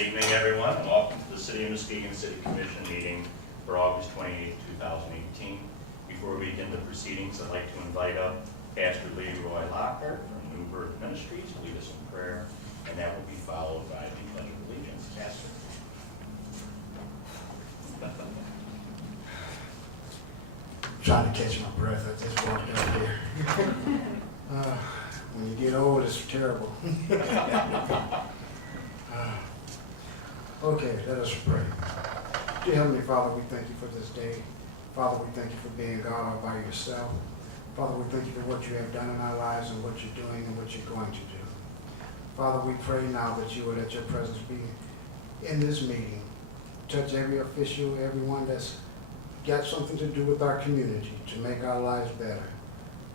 evening, everyone, and welcome to the City of Muskegon City Commission meeting for August 28, 2018. Before we begin the proceedings, I'd like to invite up Pastor Leroy Lockhart from New Birth Ministries to lead us in prayer, and that will be followed by the Pledge of Allegiance. Pastor. Trying to catch my breath, I just walked out there. When you get old, it's terrible. Okay, let us pray. Dear Heavenly Father, we thank you for this day. Father, we thank you for being God all by yourself. Father, we thank you for what you have done in our lives and what you're doing and what you're going to do. Father, we pray now that you will let your presence be in this meeting. Touch every official, everyone that's got something to do with our community to make our lives better.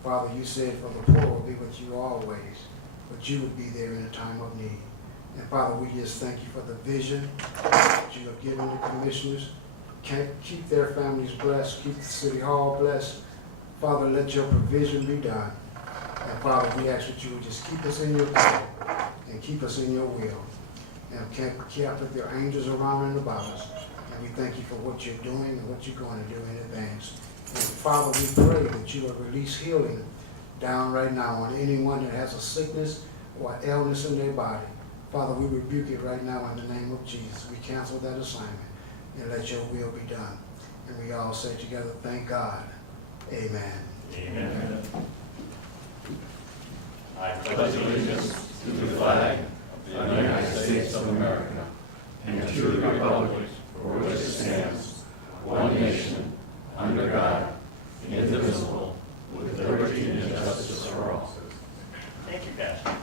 Father, you said for the poor will be with you always, but you would be there in a time of need. And Father, we just thank you for the vision that you have given the commissioners. Keep their families blessed, keep the city hall blessed. Father, let your provision be done. And Father, we ask that you would just keep us in your power and keep us in your will. And keep with your angels around and about us. And we thank you for what you're doing and what you're going to do in advance. And Father, we pray that you will release healing down right now on anyone that has a sickness or illness in their body. Father, we rebuke it right now in the name of Jesus. We cancel that assignment and let your will be done. And we all say together, thank God. Amen. Amen. I pledge allegiance to the flag of the United States of America and to the republic for which it stands, one nation, under God, indivisible, with liberty and justice for all. Thank you, Pastor.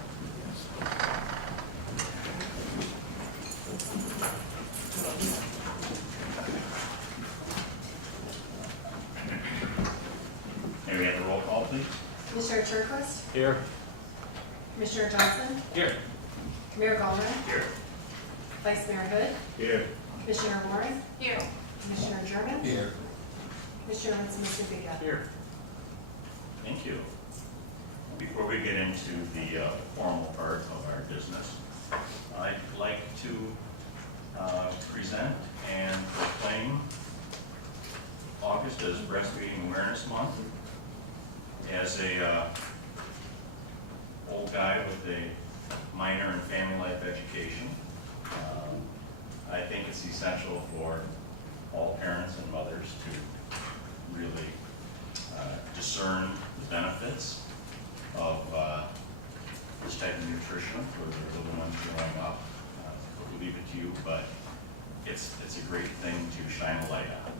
May we have the roll call, please? Commissioner Turnquist? Here. Commissioner Johnson? Here. Mayor Gallman? Here. Vice Mayor Hood? Here. Commissioner Warren? Here. Commissioner German? Here. Commissioner Muskegon? Here. Thank you. Before we get into the formal part of our business, I'd like to present and proclaim August as Breastfeeding Awareness Month. As a old guy with a minor in family life education, I think it's essential for all parents and mothers to really discern the benefits of this type of nutrition for the little ones growing up. I'll leave it to you, but it's a great thing to shine a light on.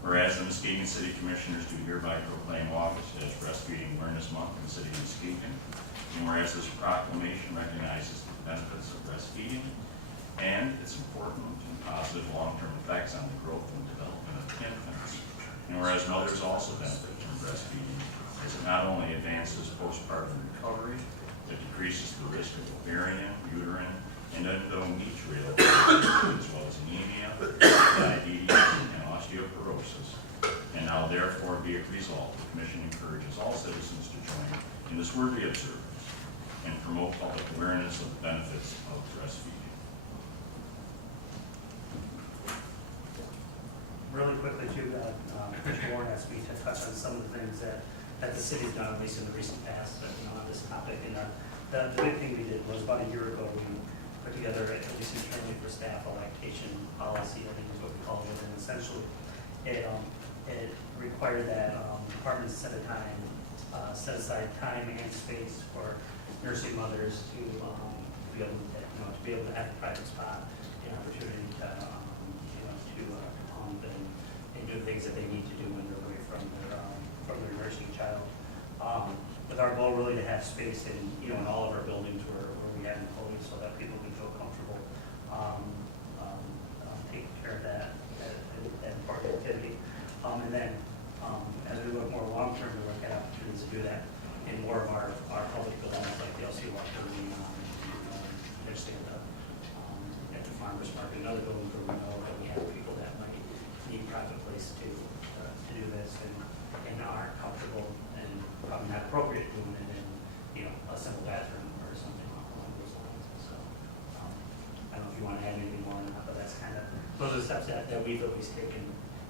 Whereas the Muskegon City Commissioners do hereby proclaim August as Breastfeeding Awareness Month in the City of Muskegon, and whereas this proclamation recognizes the benefits of breastfeeding and its important and positive long-term effects on the growth and development of infants, and whereas mothers also benefit from breastfeeding, as it not only advances postpartum recovery, but decreases the risk of ovarian, uterine, and endometrial as well as anemia, diabetes, and osteoporosis. And now therefore be it resolved, the Commission encourages all citizens to join in this worthy observance and promote public awareness of the benefits of breastfeeding. Really quickly too, Commissioner Warren asked me to touch on some of the things that the city's done, at least in the recent past, on this topic. And the big thing we did was about a year ago, we put together, at least internally for staff, a lactation policy, I think is what we call it. And essentially, it required that departments set aside time and space for nursing mothers to be able to have a private spot, an opportunity to pump and do things that they need to do when they're away from their nursing child. With our goal really to have space in all of our buildings where we have employees, so that people can feel comfortable taking care of that important activity. And then as we look more long term, we look at opportunities to do that in more of our public buildings, like the LC Walk building, actually at the farmers market, and other buildings where we know that we have people that might need private place to do this and aren't comfortable and probably not appropriate doing it in a simple bathroom or something along those lines. So I don't know if you want to add anything steps that we've always taken,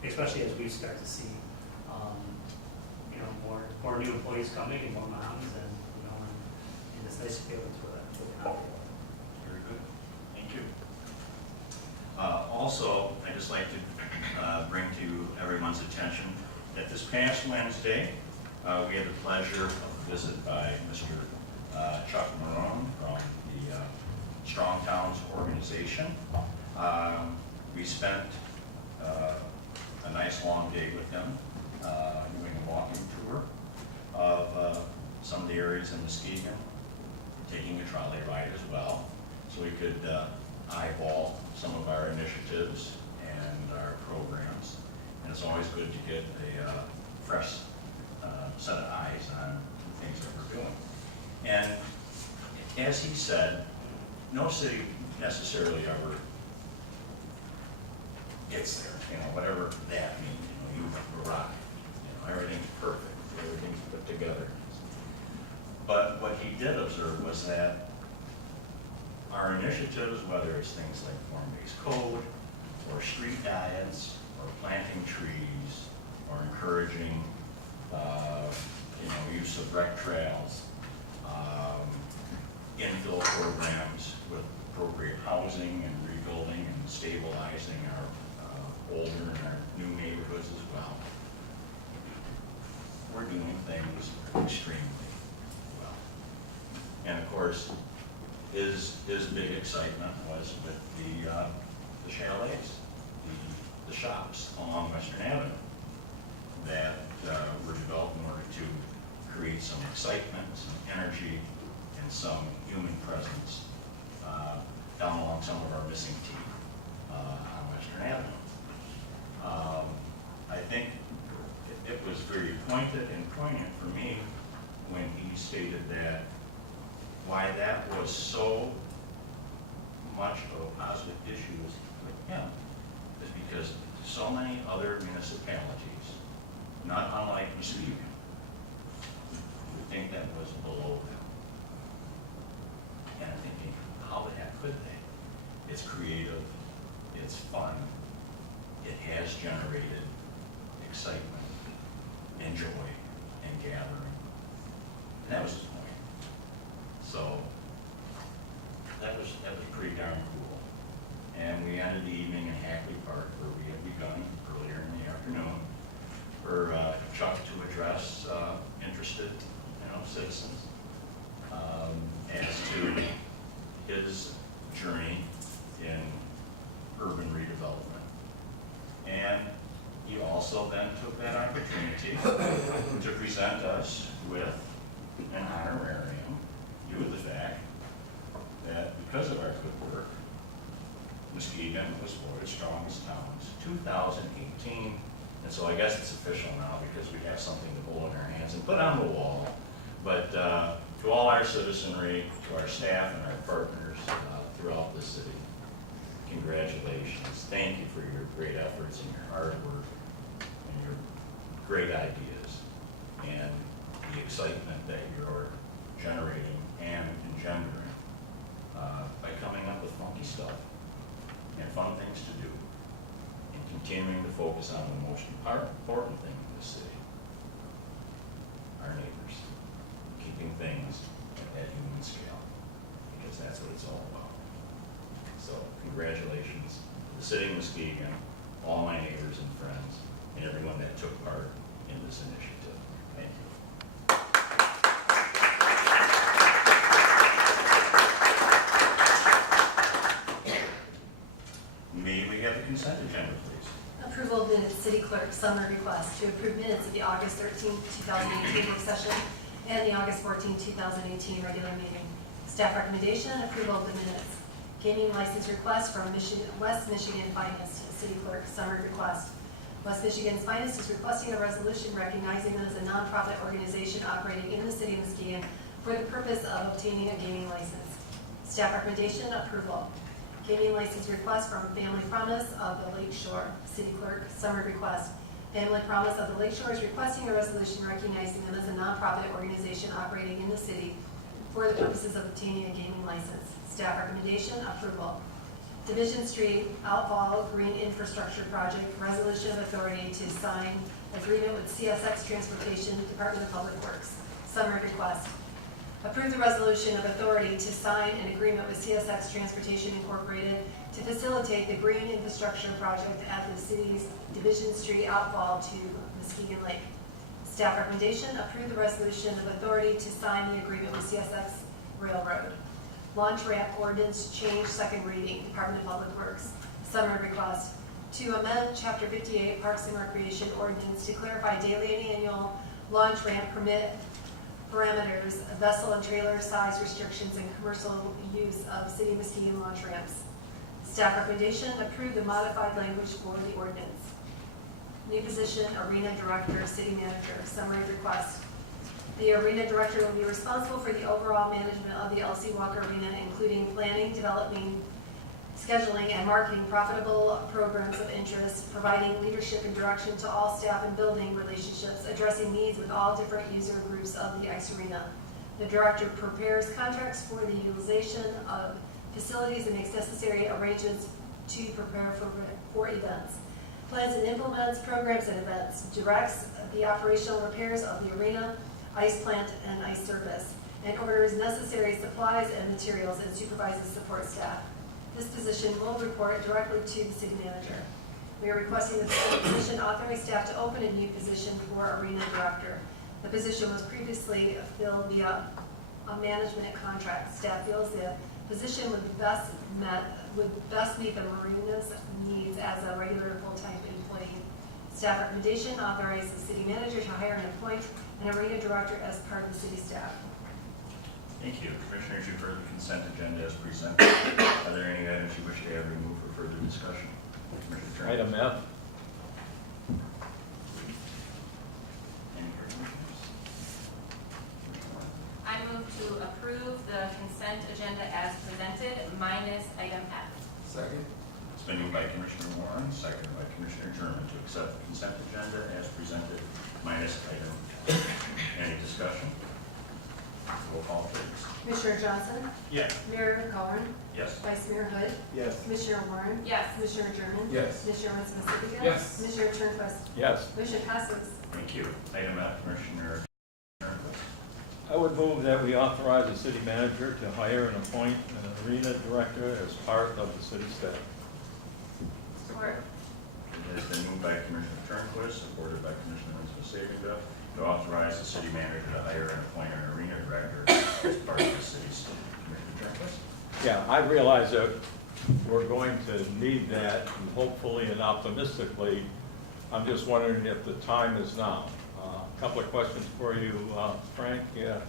especially as we start to see, you know, more new employees coming and more moms, and, you know, and it's nice to be able to accommodate. Very good. Thank you. Also, I'd just like to bring to everyone's attention that this past Wednesday, we had the pleasure of a visit by Mr. Chuck Marone from the Strong Towns organization. We spent a nice long day with him, doing a walking tour of some of the areas in Muskegon, taking a trolley ride as well, so we could eyeball some of our initiatives and our programs. And it's always good to get a fresh set of eyes on the things that we're doing. And as he said, no city necessarily ever gets there, you know, whatever that means. You know, you arrive, you know, everything's perfect, everything's put together. But what he did observe was that our initiatives, whether it's things like form-based code, or street diets, or planting trees, or encouraging, you know, use of rec trails, infill programs with appropriate housing and rebuilding and stabilizing our older and our new neighborhoods as well. We're doing things extremely well. And of course, his big excitement was with the chalets, the shops along Western Avenue that were developed in order to create some excitement, some energy, and some human presence down along some of our missing teeth on Western Avenue. I think it was very pointed and poignant for me when he stated that why that was so much of a positive issue with him is because so many other municipalities, not unlike Muskegon, would think that was below them. And I'm thinking, how the heck could they? It's creative, it's fun, it has generated excitement and joy and gathering. And that was his point. So that was pretty darn cool. And we ended the evening in Hackley Park, where we had begun earlier in the afternoon, for Chuck to address interested, you know, citizens as to his journey in urban redevelopment. And he also then took that opportunity to present us with an honorarium due to the fact that because of our good work, Muskegon was voted Strongest Towns 2018. And so I guess it's official now because we have something to hold in our hands and put on the wall. But to all our citizenry, to our staff and our partners throughout the city, congratulations. Thank you for your great efforts and your hard work and your great ideas and the excitement that you're generating and engendering by coming up with funky stuff and fun things to do and continuing to focus on the most important thing in this city, our neighbors, keeping things at that human scale, because that's what it's all about. So congratulations to the city of Muskegon, all my neighbors and friends, and everyone that took part in this initiative. Thank you. May we have the consent agenda, please? Approval of minutes, city clerk, summary request to approve minutes of the August 13, 2018 work session and the August 14, 2018 regular meeting. Staff recommendation, approval of the minutes. Gaming license request from West Michigan Finest, city clerk, summary request. West Michigan's Finest is requesting a resolution recognizing them as a nonprofit organization operating in the city of Muskegon for the purpose of obtaining a gaming license. Staff recommendation, approval. Gaming license request from Family Promise of the Lake Shore, city clerk, summary request. Family Promise of the Lake Shore is requesting a resolution recognizing them as a nonprofit organization operating in the city for the purposes of obtaining a gaming license. Staff recommendation, approval. Division Street Outfall Green Infrastructure Project, resolution of authority to sign agreement with CSX Transportation, Department of Public Works. Summary request. Approve the resolution of authority to sign an agreement with CSX Transportation Incorporated to facilitate the green infrastructure project at the city's Division Street Outfall to Muskegon Lake. Staff recommendation, approve the resolution of authority to sign the agreement with CSX Railroad. Launch ramp ordinance change, second reading, Department of Public Works. Summary request. To amend Chapter 58 Parks and Recreation Ordinance to clarify daily and annual launch ramp permit parameters, vessel and trailer size restrictions, and commercial use of City of Muskegon launch ramps. Staff recommendation, approve the modified language for the ordinance. New position, Arena Director, City Manager. Summary request. The Arena Director will be responsible for the overall management of the LC Walker Arena, including planning, developing, scheduling, and marketing profitable programs of interest, providing leadership and direction to all staff and building relationships, addressing needs with all different user groups of the ice arena. The Director prepares contracts for the utilization of facilities and makes necessary arrangements to prepare for events. Plans and implements programs and events. Directs the operational repairs of the arena, ice plant, and ice surface, and orders necessary supplies and materials, and supervises support staff. This position will report directly to the city manager. We are requesting that the position authorize staff to open a new position for Arena Director. The position was previously filled via a management contract. Staff feels the position would best meet the marinas needs as a regular full-time employee. Staff recommendation, authorize the city manager to hire and appoint an Arena Director as part of the city staff. Thank you. Commissioners, you've heard the consent agenda as presented. Are there any items you wish to have removed for further discussion? Commissioner Turnbull. Item F. Any further commissioners? I move to approve the consent agenda as presented, minus item F. Second. It's been moved by Commissioner Warren, seconded by Commissioner German to accept the consent agenda as presented, minus item F. Any discussion? Roll call, please. Commissioner Johnson? Yes. Mayor McGowan? Yes. Vice Mayor Hood? Yes. Commissioner Warren? Yes. Commissioner German? Yes. Commissioner Muskegon? Yes. Commissioner Turnquist? Yes. Motion passes. Thank you. Item F, Commissioner Turnquist. I would move that we authorize the city manager to hire and appoint an arena director as part of the city staff. Support. It has been moved by Commissioner Turnquist, supported by Commissioner Muskegon, to authorize the city manager to hire and appoint an arena director as part of the city staff. Commissioner Turnquist? Yeah, I realize that we're going to need that, and hopefully and optimistically. I'm just wondering if the time is now. A couple of questions for you, Frank. Yeah.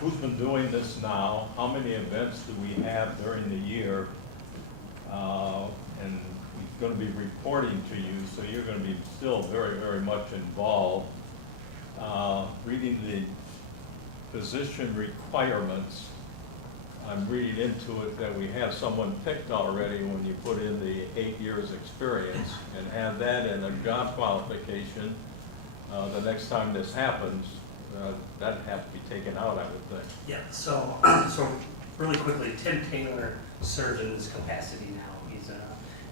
Who's been doing this now? How many events do we have during the year? And we're going to be reporting to you, so you're going to be still very, very much involved. Reading the position requirements, I'm reading into it that we have someone picked already when you put in the 8 years experience, and have that in a job qualification. The next time this happens, that'd have to be taken out, I would think. Yeah, so really quickly, Tim Taylor serves in this capacity now.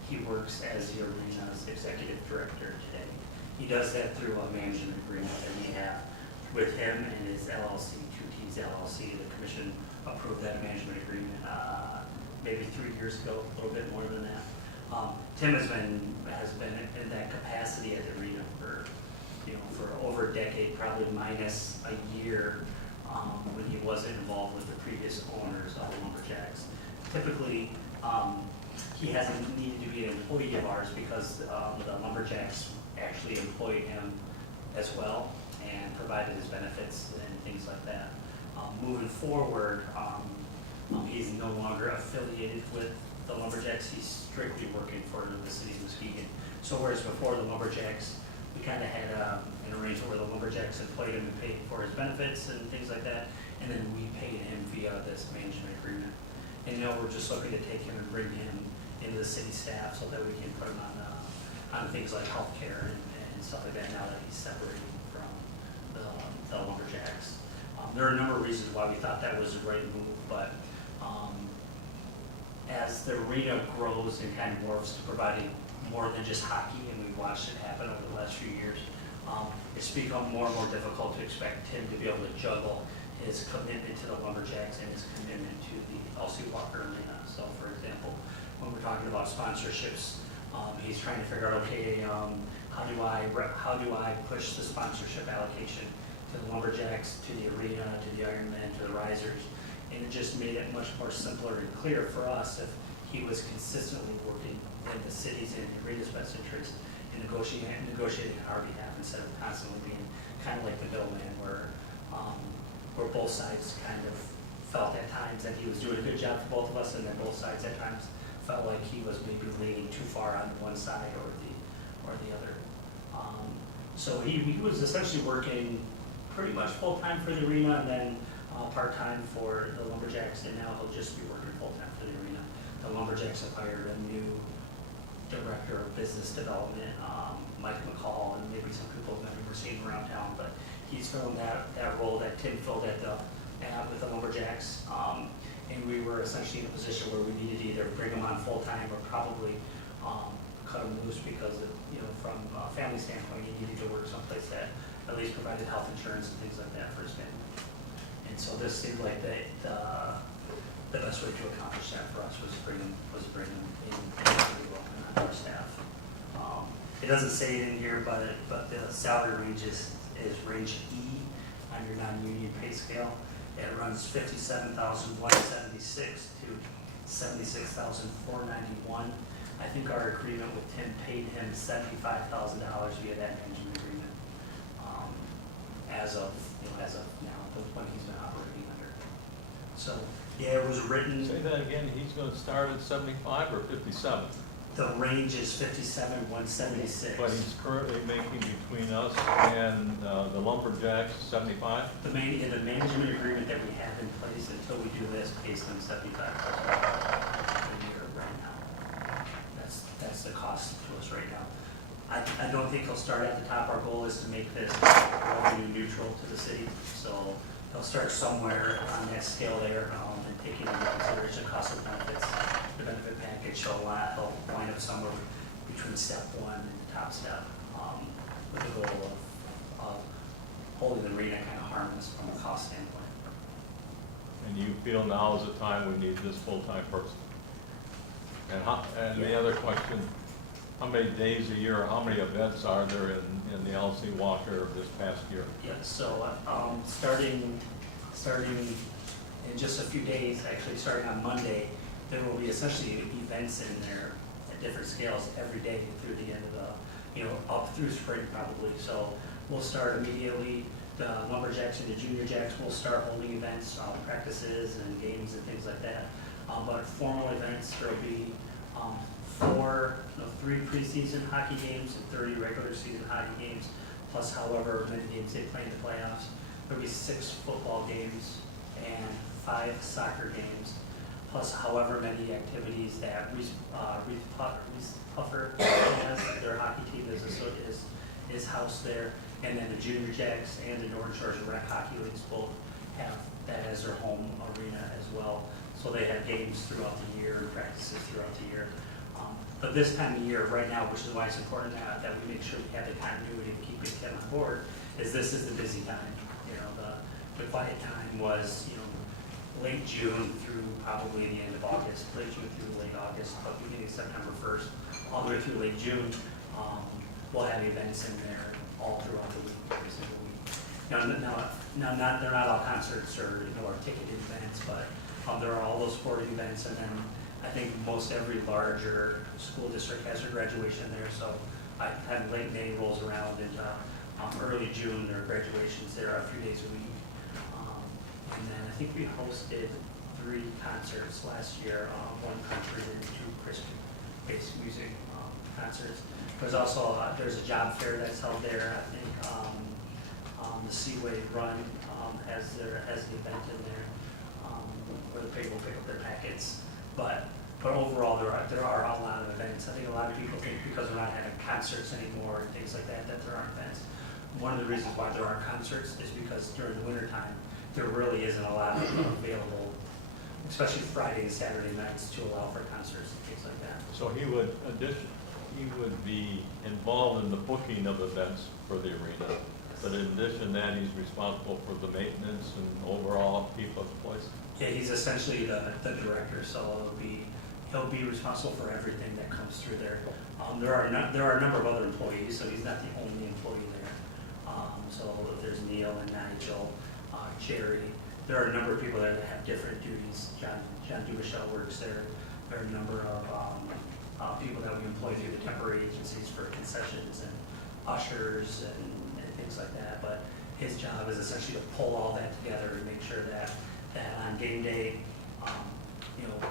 He works as the arena's executive director today. He does that through a management agreement that we have with him and his LLC, 2T's LLC. The commission approved that management agreement maybe 3 years ago, a little bit more than that. Tim has been in that capacity at the arena for over a decade, probably minus a year when he wasn't involved with the previous owners of the Lumberjacks. Typically, he hasn't needed to be an employee of ours because the Lumberjacks actually employed him as well and provided his benefits and things like that. Moving forward, he's no longer affiliated with the Lumberjacks. He's strictly working for the city of Muskegon. So whereas before the Lumberjacks, we kind of had an arrangement where the Lumberjacks employed him and paid for his benefits and things like that, and then we paid him via this management agreement. And now we're just looking to take him and bring him into the city staff so that we can put him on things like healthcare and stuff like that now that he's separating from the Lumberjacks. There are a number of reasons why we thought that was the right move, but as as the arena grows and kind of morphs to providing more than just hockey, and we've watched it happen over the last few years, it's become more and more difficult to expect him to be able to juggle his commitment to the Lumberjacks and his commitment to the LC Walker Arena. So for example, when we're talking about sponsorships, he's trying to figure out, okay, how do I push the sponsorship allocation to the Lumberjacks, to the arena, to the Ironman, to the Risers, and it just made it much more simpler and clear for us if he was consistently working in the city's and the arena's best interest in negotiating on our behalf instead of constantly being kind of like the middleman where both sides kind of felt at times that he was doing a good job for both of us, and then both sides at times felt like he was maybe leaning too far on one side or the other. So he was essentially working pretty much full-time for the arena and then part-time for the Lumberjacks, and now he'll just be working full-time for the arena. The Lumberjacks have hired a new director of business development, Mike McCall, and maybe some people have never seen around town, but he's filling that role that Tim filled with the Lumberjacks. And we were essentially in a position where we needed to either bring him on full-time or probably cut him loose because of, from a family standpoint, he needed to work someplace that at least provided health insurance and things like that for his family. And so this seemed like the best way to accomplish that for us was bring him in on our staff. It doesn't say it in here, but the salary range is range E on your non-union pay scale. It runs $57,176 to $76,491. I think our agreement with Tim paid him $75,000 via that management agreement as of now, when he's been operating under. So yeah, it was written. Say that again, he's gonna start at 75 or 57? The range is $57,176. But he's currently making between us and the Lumberjacks 75? The management agreement that we have in place until we do this pays them $75,000 a year right now. That's the cost to us right now. I don't think he'll start at the top. Our goal is to make this revenue neutral to the city. So he'll start somewhere on that scale there, and taking into consideration cost of benefits, the benefit package. He'll wind up somewhere between step one and the top step, with the goal of holding the arena kind of harmless from a cost standpoint. And you feel now is the time we need this full-time person? And the other question, how many days a year, how many events are there in the LC Walker this past year? Yeah, so starting in just a few days, actually starting on Monday, there will be essentially events in there at different scales every day through the end of the, up through spring probably. So we'll start immediately. The Lumberjacks and the Junior Jacks will start holding events, practices and games and things like that. But formal events, there'll be 3 preseason hockey games and 30 regular season hockey games, plus however many games they play in the playoffs. There'll be 6 football games and 5 soccer games, plus however many activities that Reese Puffer has. Their hockey team is housed there, and then the Junior Jacks and the Northern Shores Rec Hockey Leagues both have that as their home arena as well. So they have games throughout the year and practices throughout the year. But this time of year, right now, which is why it's important that we make sure we have the continuity of keeping Tim on board, is this is the busy time. The quiet time was, late June through probably the end of August, late June through late August, but beginning of September 1st, all the way through late June, we'll have events in there all throughout the week, every single week. Now, they're not all concerts or ticketed events, but there are all those sporting events, and then I think most every larger school district has their graduation there. So I have late May rolls around into early June, there are graduations there a few days a week. And then I think we hosted 3 concerts last year, 1 country and 2 Christian-based music concerts. There's also there's a job fair that's held there. I think the Seaway Run has the event in there where the people pick up their packets. But overall, there are a lot of events. I think a lot of people think because we're not having concerts anymore and things like that, that there aren't events. One of the reasons why there aren't concerts is because during the wintertime, there really isn't a lot of available especially Friday and Saturday nights to allow for concerts and things like that. So he would be involved in the booking of events for the arena, but in addition to that, he's responsible for the maintenance and overall keep of the place? Yeah, he's essentially the director, so he'll be responsible for everything that comes through there. There are a number of other employees, so he's not the only employee there. So there's Neil and Nigel, Jerry. There are a number of people there that have different duties. John Dubichel works there. There are a number of people that we employ through the temporary agencies for concessions and ushers and things like that. But his job is essentially to pull all that together and make sure that on game day,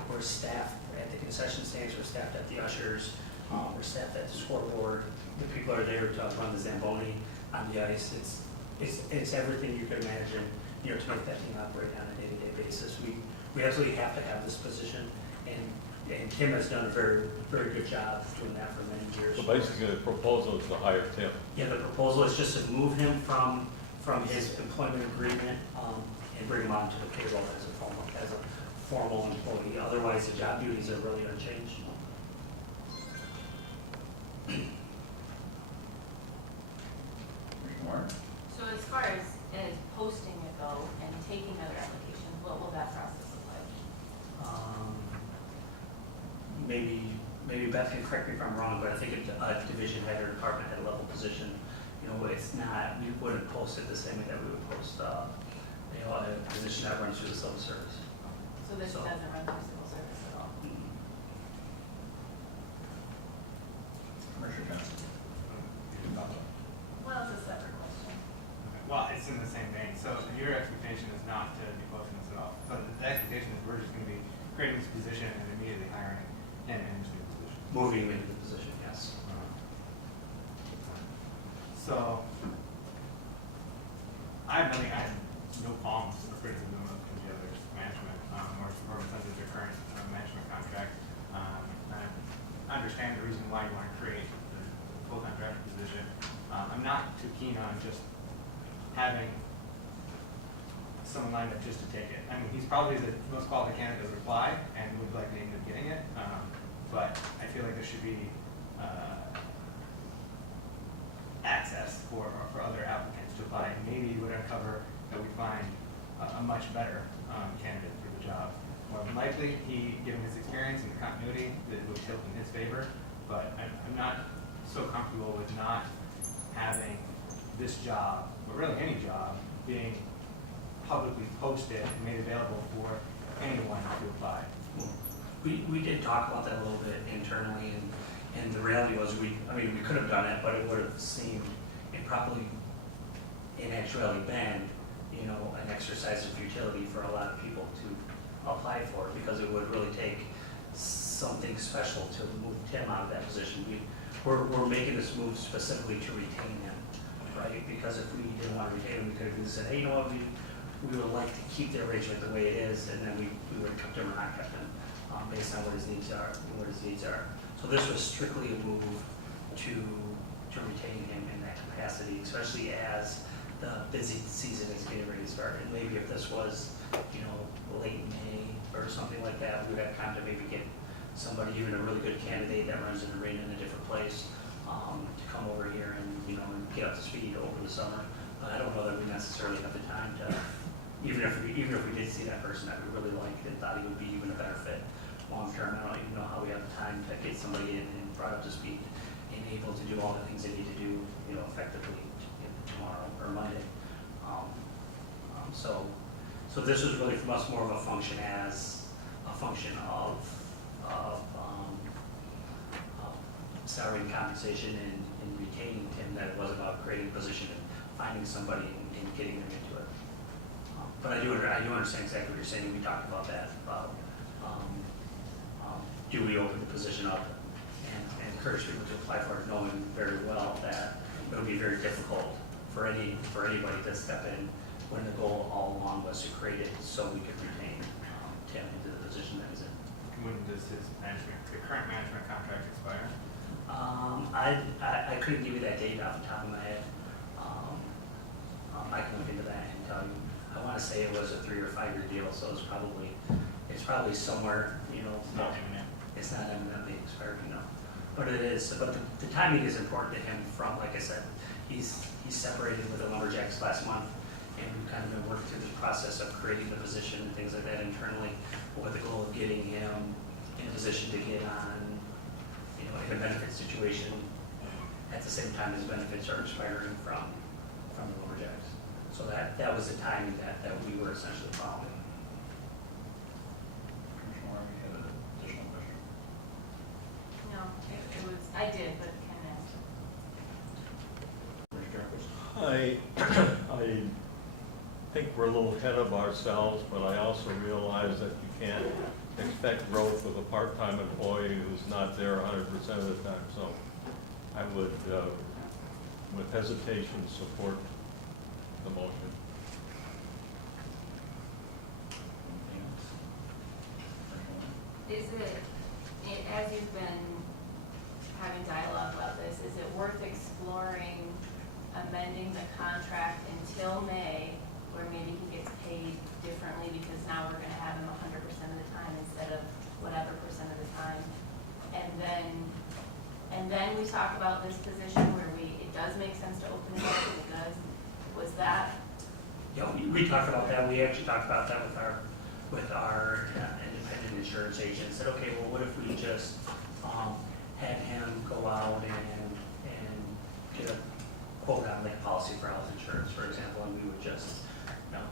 we're staffed at the concession stands, we're staffed at the ushers, we're staffed at the scoreboard. The people are there to run the Zamboni on the ice. It's everything you could imagine, to make that thing operate on a day-to-day basis. We absolutely have to have this position, and Tim has done a very, very good job doing that for many years. So basically, the proposal is to hire Tim. Yeah, the proposal is just to move him from his employment agreement and bring him onto the payroll as a formal employee. Otherwise, the job duties are really unchanged. Commissioner Warren? So as far as posting it though, and taking other applications, what will that process look like? Maybe Beth can correct me if I'm wrong, but I think a division head or department head level position, it's not, we wouldn't post it the same way that we would post, a position that runs through the civil service. So this doesn't run through civil service at all? Commissioner Johnson? Well, it's a separate question. Well, it's in the same vein. So your expectation is not to be posting this at all. So the expectation is we're just going to be creating this position and immediately hiring him in his new position. Moving him into the position, yes. So I have no qualms or criticism of the other's management or in terms of their current management contract. I understand the reason why you want to create the full-time director position. I'm not too keen on just having someone lined up just to take it. I mean, he's probably the most qualified candidate to apply and would like to end up getting it. But I feel like there should be access for other applicants to apply. Maybe it would uncover that we find a much better candidate for the job. More than likely, given his experience and the continuity, that it would tilt in his favor. But I'm not so comfortable with not having this job, or really any job, being publicly posted and made available for anyone to apply. We did talk about that a little bit internally, and the reality was we could have done it, but it would have seemed improperly, in actuality, been, an exercise of futility for a lot of people to apply for, because it would really take something special to move Tim out of that position. We're making this move specifically to retain him, right? Because if we didn't want to retain him, we could have just said, hey, we would like to keep the arrangement the way it is, and then we would have kept him or not kept him, based on what his needs are. So this was strictly a move to retain him in that capacity, especially as the busy season is getting ready to start. And maybe if this was, late May or something like that, we would have time to maybe get somebody, even a really good candidate that runs an arena in a different place, to come over here and, and get up to speed over the summer. But I don't know that we necessarily have the time to, even if we did see that person that we really liked and thought he would be even a better fit long term, I don't even know how we have the time to get somebody in and brought up to speed and able to do all the things they need to do, effectively tomorrow or Monday. So this was really from us more of a function of salary and compensation and retaining him, that it was about creating a position and finding somebody and getting them into it. But I do understand exactly what you're saying. We talked about that, about do we open the position up and encourage people to apply for it, knowing very well that it would be very difficult for anybody to step in when the goal all along was to create it so we could retain Tim into the position that he's in. When does the current management contract expire? I couldn't give you that date off the top of my head. I can look into that and tell you. I want to say it was a 3 or 5 year deal, so it's probably It's probably somewhere, it's not eminently expired, but it is, but the timing is important to him from, like I said, he's separated with the lumberjacks last month, and we've kind of been working through the process of creating the position and things like that internally, with the goal of getting him in a position to get on, in a benefit situation at the same time as benefits are expiring from the lumberjacks. So that was the timing that we were essentially following. Commissioner Warren, you had an additional question? No, it was, I did, but Ken asked. Commissioner Jeffries? I think we're a little ahead of ourselves, but I also realize that you can't expect growth with a part-time employee who's not there 100% of the time. So I would, with hesitation, support the motion. Anything else? Commissioner Warren? Is it, as you've been having dialogue about this, is it worth exploring amending the contract until May, where maybe he gets paid differently because now we're gonna have him 100% of the time instead of whatever percent of the time? And then we talk about this position where it does make sense to open it up, it does, was that? Yeah, we talked about that. We actually talked about that with our independent insurance agent. Said, okay, well, what if we just had him go out and get a quote on like policy for health insurance, for example, and we would just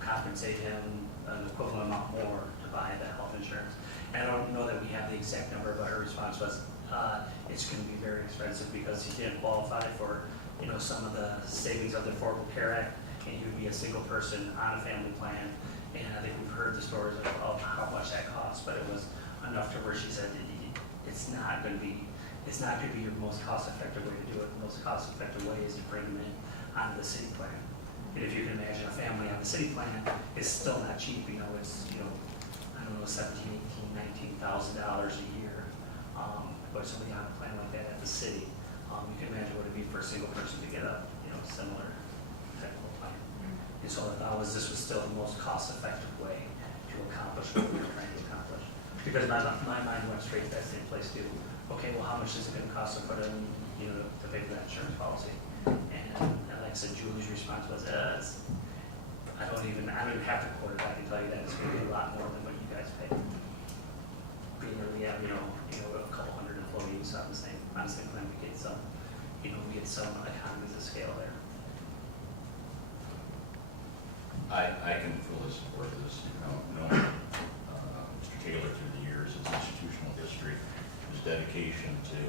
compensate him an equivalent amount more to buy the health insurance. And I don't know that we have the exact number, but her response was, it's going to be very expensive because he didn't qualify for some of the savings of the Affordable Care Act, and he would be a single person on a family plan. And I think we've heard the stories of how much that costs, but it was enough to where she said it's not going to be your most cost-effective way to do it. The most cost-effective way is to bring them in onto the city plan. And if you can imagine a family on the city plan is still not cheap. It's I don't know, $17,000, $18,000, $19,000 a year. Put somebody on a plan like that at the city. You can imagine what it'd be for a single person to get a similar type of plan. And so I thought this was still the most cost-effective way to accomplish what we were trying to accomplish. Because my mind went straight to that same place too. Okay, well, how much is it going to cost to put in, to pay for that insurance policy? And like I said, Julie's response was, I don't even have to quote it. I can tell you that it's going to be a lot more than what you guys pay. Being that we have, a couple hundred employees on the same plan, we get some economies of scale there. I can fully support this, knowing Mr. Taylor through the years, his institutional history, his dedication to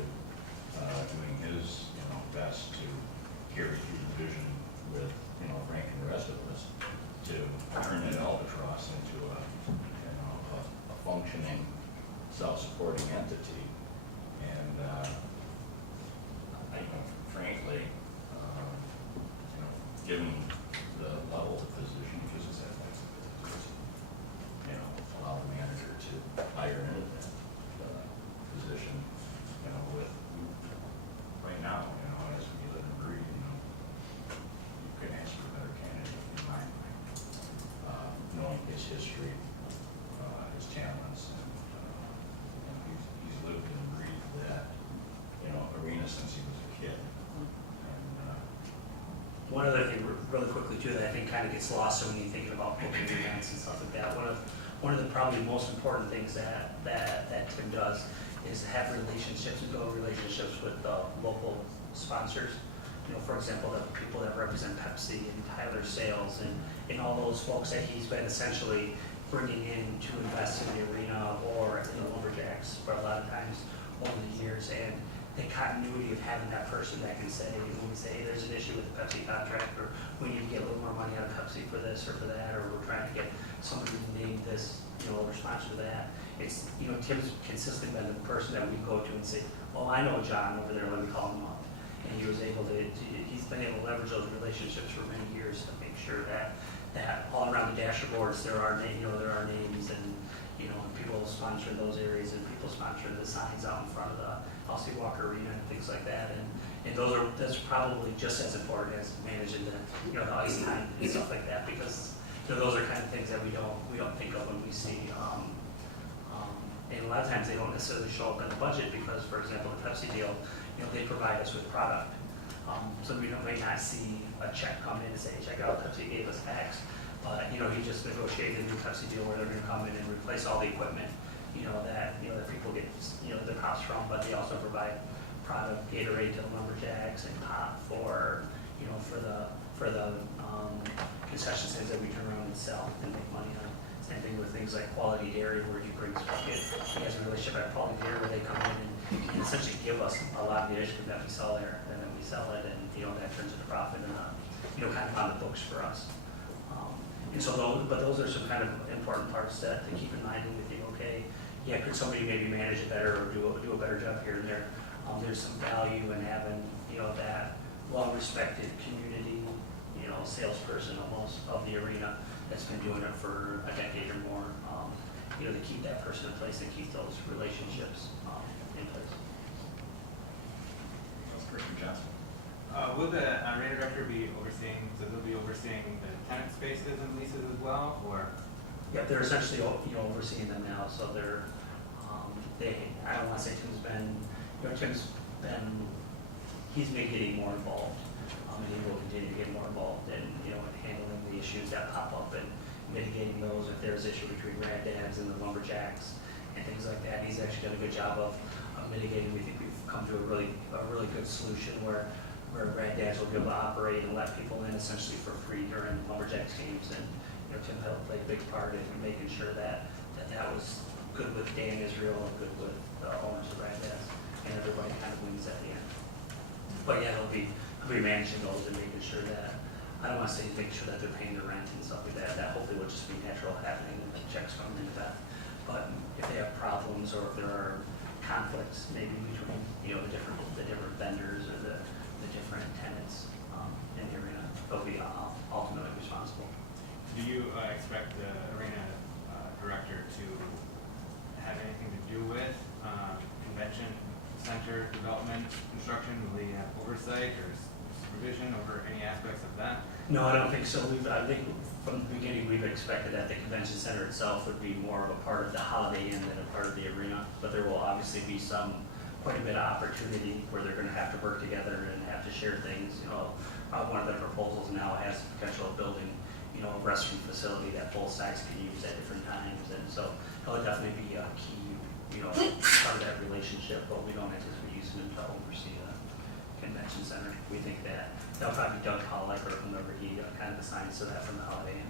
doing his, best to carry through the vision with, Frank and the rest of us to turn that albatross into a functioning, self-supporting entity. And frankly, given the level of the position, because it's that allow the manager to hire into that position, with right now, as we live and breathe, you couldn't ask for a better candidate in my mind. Knowing his history, his talents, and he's lived and breathed that, arena since he was a kid. And One other thing really quickly too that I think kind of gets lost when you're thinking about booking events and stuff like that. One of the probably most important things that Tim does is have relationships and build relationships with local sponsors. For example, the people that represent Pepsi and Tyler Sales and all those folks that he's been essentially bringing in to invest in the arena or in the lumberjacks for a lot of times over the years. And the continuity of having that person that can say, when we say, hey, there's an issue with the Pepsi contract, or we need to get a little more money out of Pepsi for this or for that, or we're trying to get somebody to name this, or sponsor that. It's, Tim's consistently been the person that we go to and say, oh, I know John over there, let me call him up. And he was able to, he's been able to leverage those relationships for many years to make sure that all around the dashboards, there are names and, people sponsoring those areas and people sponsoring the signs out in front of the Elsie Walker Arena and things like that. And that's probably just as important as managing the ice time and stuff like that, because those are kind of things that we don't think of when we see And a lot of times they don't necessarily show up in the budget because, for example, the Pepsi deal, they provide us with product. So we may not see a check come in and say, check out, Pepsi gave us X. But, he just negotiated a new Pepsi deal where they're gonna come in and replace all the equipment, that people get, the cops from, but they also provide product, Gatorade to the lumberjacks and pop for the concession stands that we turn around and sell and make money on. Same thing with things like Quality Dairy, where he has a relationship at Quality Dairy where they come in and essentially give us a lot of the ice cream that we sell there, and then we sell it, and, that turns into profit and, kind of on the books for us. And so those are some kind of important parts to keep in mind when we think, okay, yeah, could somebody maybe manage it better or do a better job here and there? There's some value in having, that well-respected community, salesperson almost of the arena that's been doing it for a decade or more, to keep that person in place and keep those relationships in place. That's great, Johnson. Will the arena director be overseeing, so they'll be overseeing the tenant spaces and leases as well, or? Yep, they're essentially, overseeing them now, so they're, I don't wanna say Tim's been, he's been getting more involved, and he will continue to get more involved in, in handling the issues that pop up and mitigating those, if there's issue between Rad Dads and the lumberjacks and things like that. He's actually done a good job of mitigating. We think we've come to a really good solution where Rad Dads will be able to operate and let people in essentially for free during lumberjacks games, and Tim helped play a big part in making sure that was good with Dan Israel and good with the owners of Rad Dads, and everybody kind of wins at the end. But yeah, he'll be managing those and making sure that, I don't want to say making sure that they're paying their rent and stuff like that. That hopefully will just be natural happening and the checks coming into that. But if they have problems or if there are conflicts maybe between, the different vendors or the different tenants in the arena, they'll be ultimately responsible. Do you expect the arena director to have anything to do with convention center development construction? Will he have oversight or supervision over any aspects of that? No, I don't think so. I think from the beginning we've expected that the convention center itself would be more of a part of the Holiday Inn than a part of the arena, but there will obviously be quite a bit of opportunity where they're going to have to work together and have to share things. One of the proposals now has the potential of building, a restroom facility that both sides can use at different times, and so it'll definitely be a key, part of that relationship. But we don't anticipate using them to oversee the convention center. We think that that'll probably be Doug Pollack or whomever he kind of assigns to that from the Holiday Inn.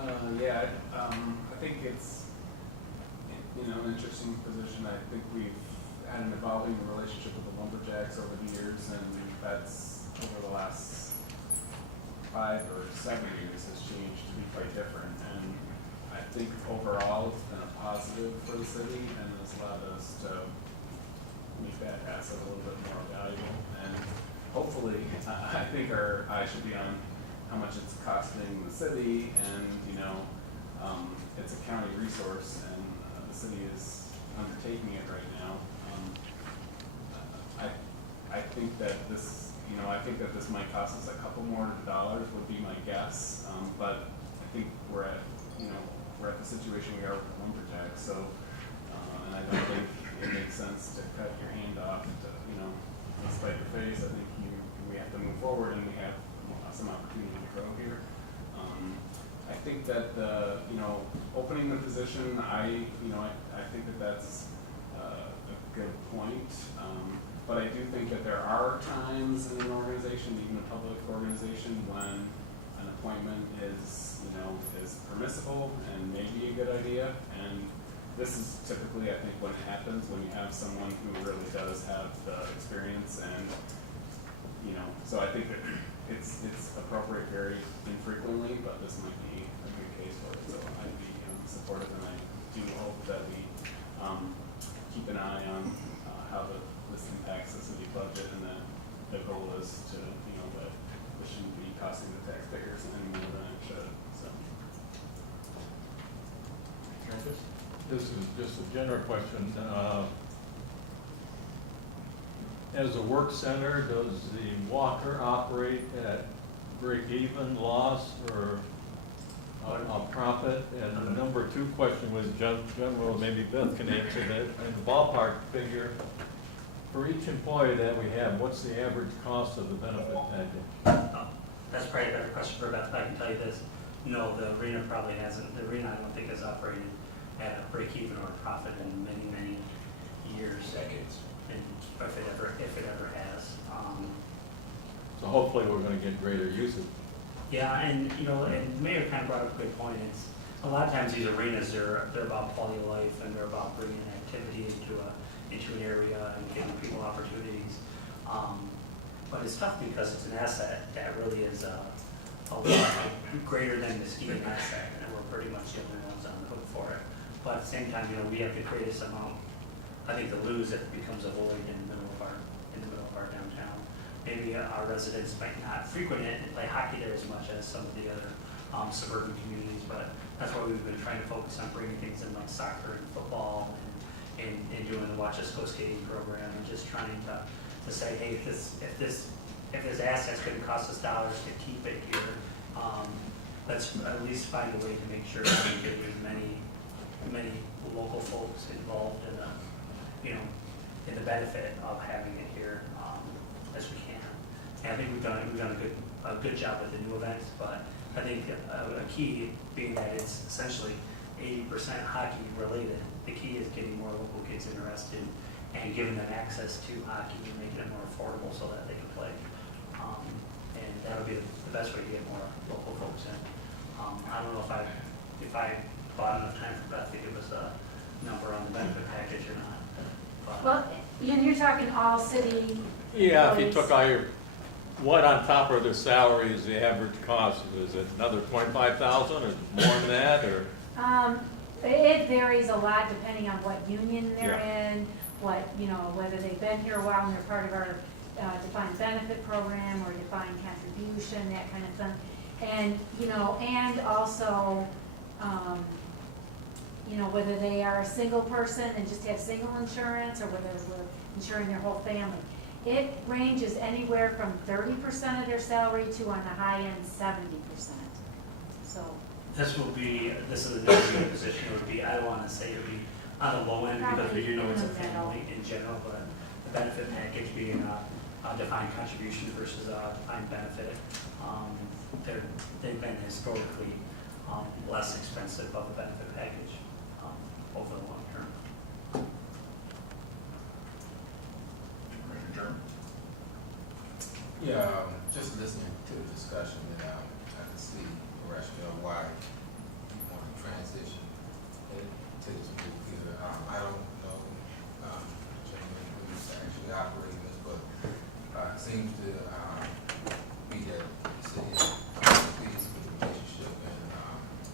I think it's, an interesting position. I think we've had an evolving relationship with the lumberjacks over the years, and that's over the last 5 or 7 years has changed to be quite different. And I think overall it's been a positive for the city and has allowed us to make that asset a little bit more valuable. And hopefully, I think our eye should be on how much it's costing the city, and it's a county resource, and the city is undertaking it right now. I think that this, might cost us a couple more dollars would be my guess, but I think we're at the situation we are with the lumberjacks. So, and I don't think it makes sense to cut your hand off to spite your face. I think we have to move forward, and we have some opportunity to grow here. I think that opening the position, I think that that's a good point. But I do think that there are times in an organization, even a public organization, when an appointment is permissible and maybe a good idea. And this is typically, I think, when it happens, when you have someone who really does have the experience, and so I think that it's appropriate very infrequently, but this might be a good case for it. So I'd be supportive, and I do hope that we keep an eye on how this impacts the city budget, and that the goal is to, that this shouldn't be costing the taxpayers any more than it should. So. This is just a general question. As a work center, does the Walker operate at break even, loss, or a profit? And the number 2 question was general, maybe Beth can answer that, and the ballpark figure, for each employee that we have, what's the average cost of the benefit package? That's probably a better question for Beth, but I can tell you this. No, the arena probably hasn't, the arena I don't think has operated at a break even or a profit in many, many years. Decades. And if it ever has. So hopefully we're gonna get greater usage. Yeah, and you know, and Mayor kind of brought up a good point. It's a lot of times these arenas, they're about quality of life, and they're about bringing activity into an area and giving people opportunities. But it's tough because it's an asset that really is a lot greater than the skiing asset, and we're pretty much the only ones on the hook for it. But at the same time, you know, we have to create this amount. I think to lose it becomes a void in the middle of our downtown. Maybe our residents might not frequent it and play hockey there as much as some of the other suburban communities, but that's why we've been trying to focus on bringing things in like soccer and football and doing the Watch Us Go skating program, and just trying to say, hey, if this asset's going to cost us dollars to keep it here, let's at least find a way to make sure that we get as many local folks involved in the benefit of having it here as we can. And I think we've done a good job with the new events, but I think a key being that it's essentially 80% hockey related. The key is getting more local kids interested and giving them access to hockey and making it more affordable so that they can play. And that'll be the best way to get more local folks in. I don't know if I bought enough time for Beth to give us a number on the benefit package or not. But Well, and you're talking all city. Yeah, if you employees. took all your, what on top of their salary is the average cost? Is it another 25,000 or more than that, or? It varies a lot depending on what union they're Yeah. in, whether they've been here a while and they're part of our defined benefit program or defined contribution, that kind of thing. And, and also, whether they are a single person and just have single insurance, or whether we're insuring their whole family. It ranges anywhere from 30% of their salary to, on the high end, 70%. So. this is a new position. It would be, I don't want to say it would be on the low end because we do know it's a family in general, but the benefit package being a defined contribution versus a defined benefit, they've been historically less expensive of a benefit package over the long term. Ready to adjourn? Yeah, just listening to the discussion, and I can see the rationale why you want to transition to this group here. I don't know gentlemen who's actually operating this, but it seems to be that the city is pleased with the relationship and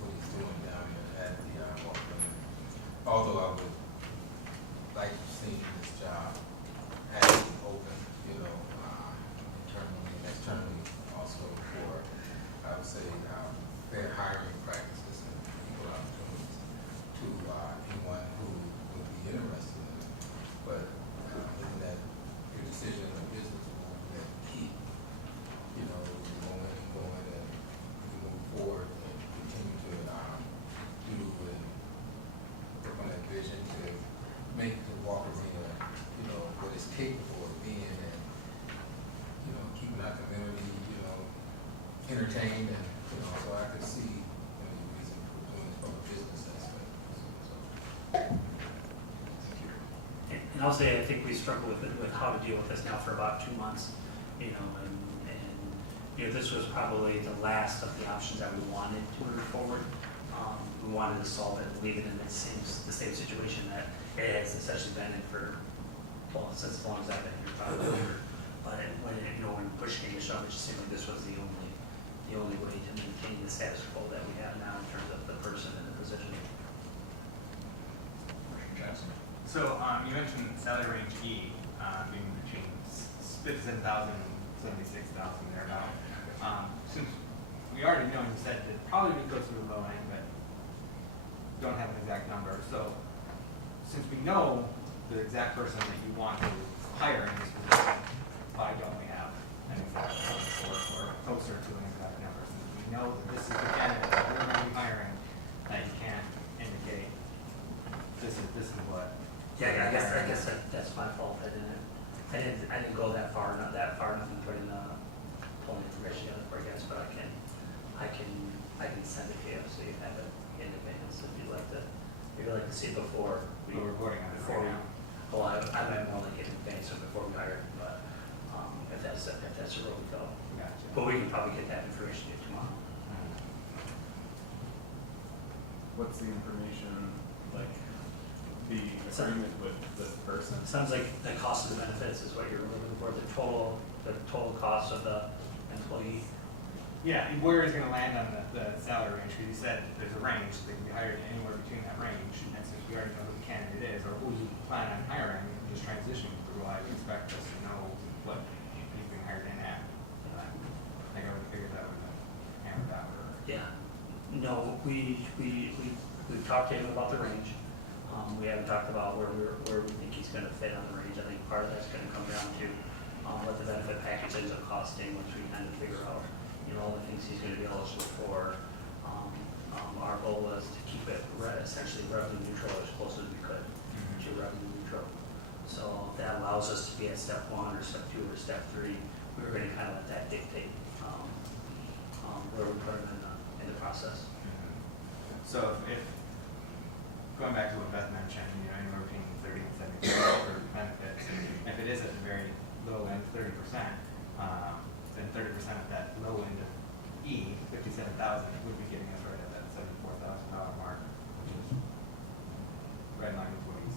what he's doing down here at the Walker. Although I would like to see this job actually open, internally and externally, also for, I would say, fair hiring practices and equal opportunities to anyone who would be interested in it. But looking at your decision of business will that keep, going and we can move forward and continue to do and work on that vision to make the Walker Arena, what it's capable of being, and keeping our community, entertained, and so I could see any reason for doing this from a business aspect. Thank you. And I'll say, I think we struggled with how to deal with this now for about 2 months, and this was probably the last of the options that we wanted to move forward. We wanted to solve it and leave it in the same situation that it has essentially been in for, since as long as I've been here, probably. But when push came to shove, it just seemed like this was the only way to maintain the status quo that we have now in terms of the person and the position. Jackson. So you mentioned salary range E being between 57,000 and 76,000 thereabout. Since we already know, you said it probably would go to the low end, but don't have an exact number. So since we know the exact person that you want to hire in this position, why don't we have an exact number or closer to an exact didn't go that far, not that far, enough in putting pulling information together for you guys, but I can send it to you so you have it in advance if you'd like to see it before we. We're voting on it before right we- now. Well, I might want to get in advance of before we hire, but, if that's the road we go. Gotcha. But we can probably get that information to you tomorrow. What's the information, like, the agreement with this person? It sounds like the cost of the benefits is what you're looking for, the total cost of the employee. Yeah, and where is it gonna land on the salary range? Because you said there's a range, so they can be hired anywhere between that range. And since we already know who the candidate is, or who you plan on hiring, and just transition through, I expect us to know what he's being hired in at. I think I would figure that would hammer that or. Yeah, no, we've talked to him about the range. We haven't talked about where we think he's gonna fit on the range. I think part of that's gonna come down to, what the benefit package ends up costing, once we kind of figure out, all the things he's gonna be eligible for. Our goal was to keep it essentially revenue neutral as close as we could to revenue neutral. So if that allows us to be at step 1 or step 2 or step 3, we were gonna kind of let that dictate, where we put him in the process. So if going back to what Beth mentioned, anywhere between 30 and 70% for benefits, if it is at the very low end, 30%, then 30% of that low end of E, 57,000, would be getting us right at that $74,000 mark, which is right in line with what he's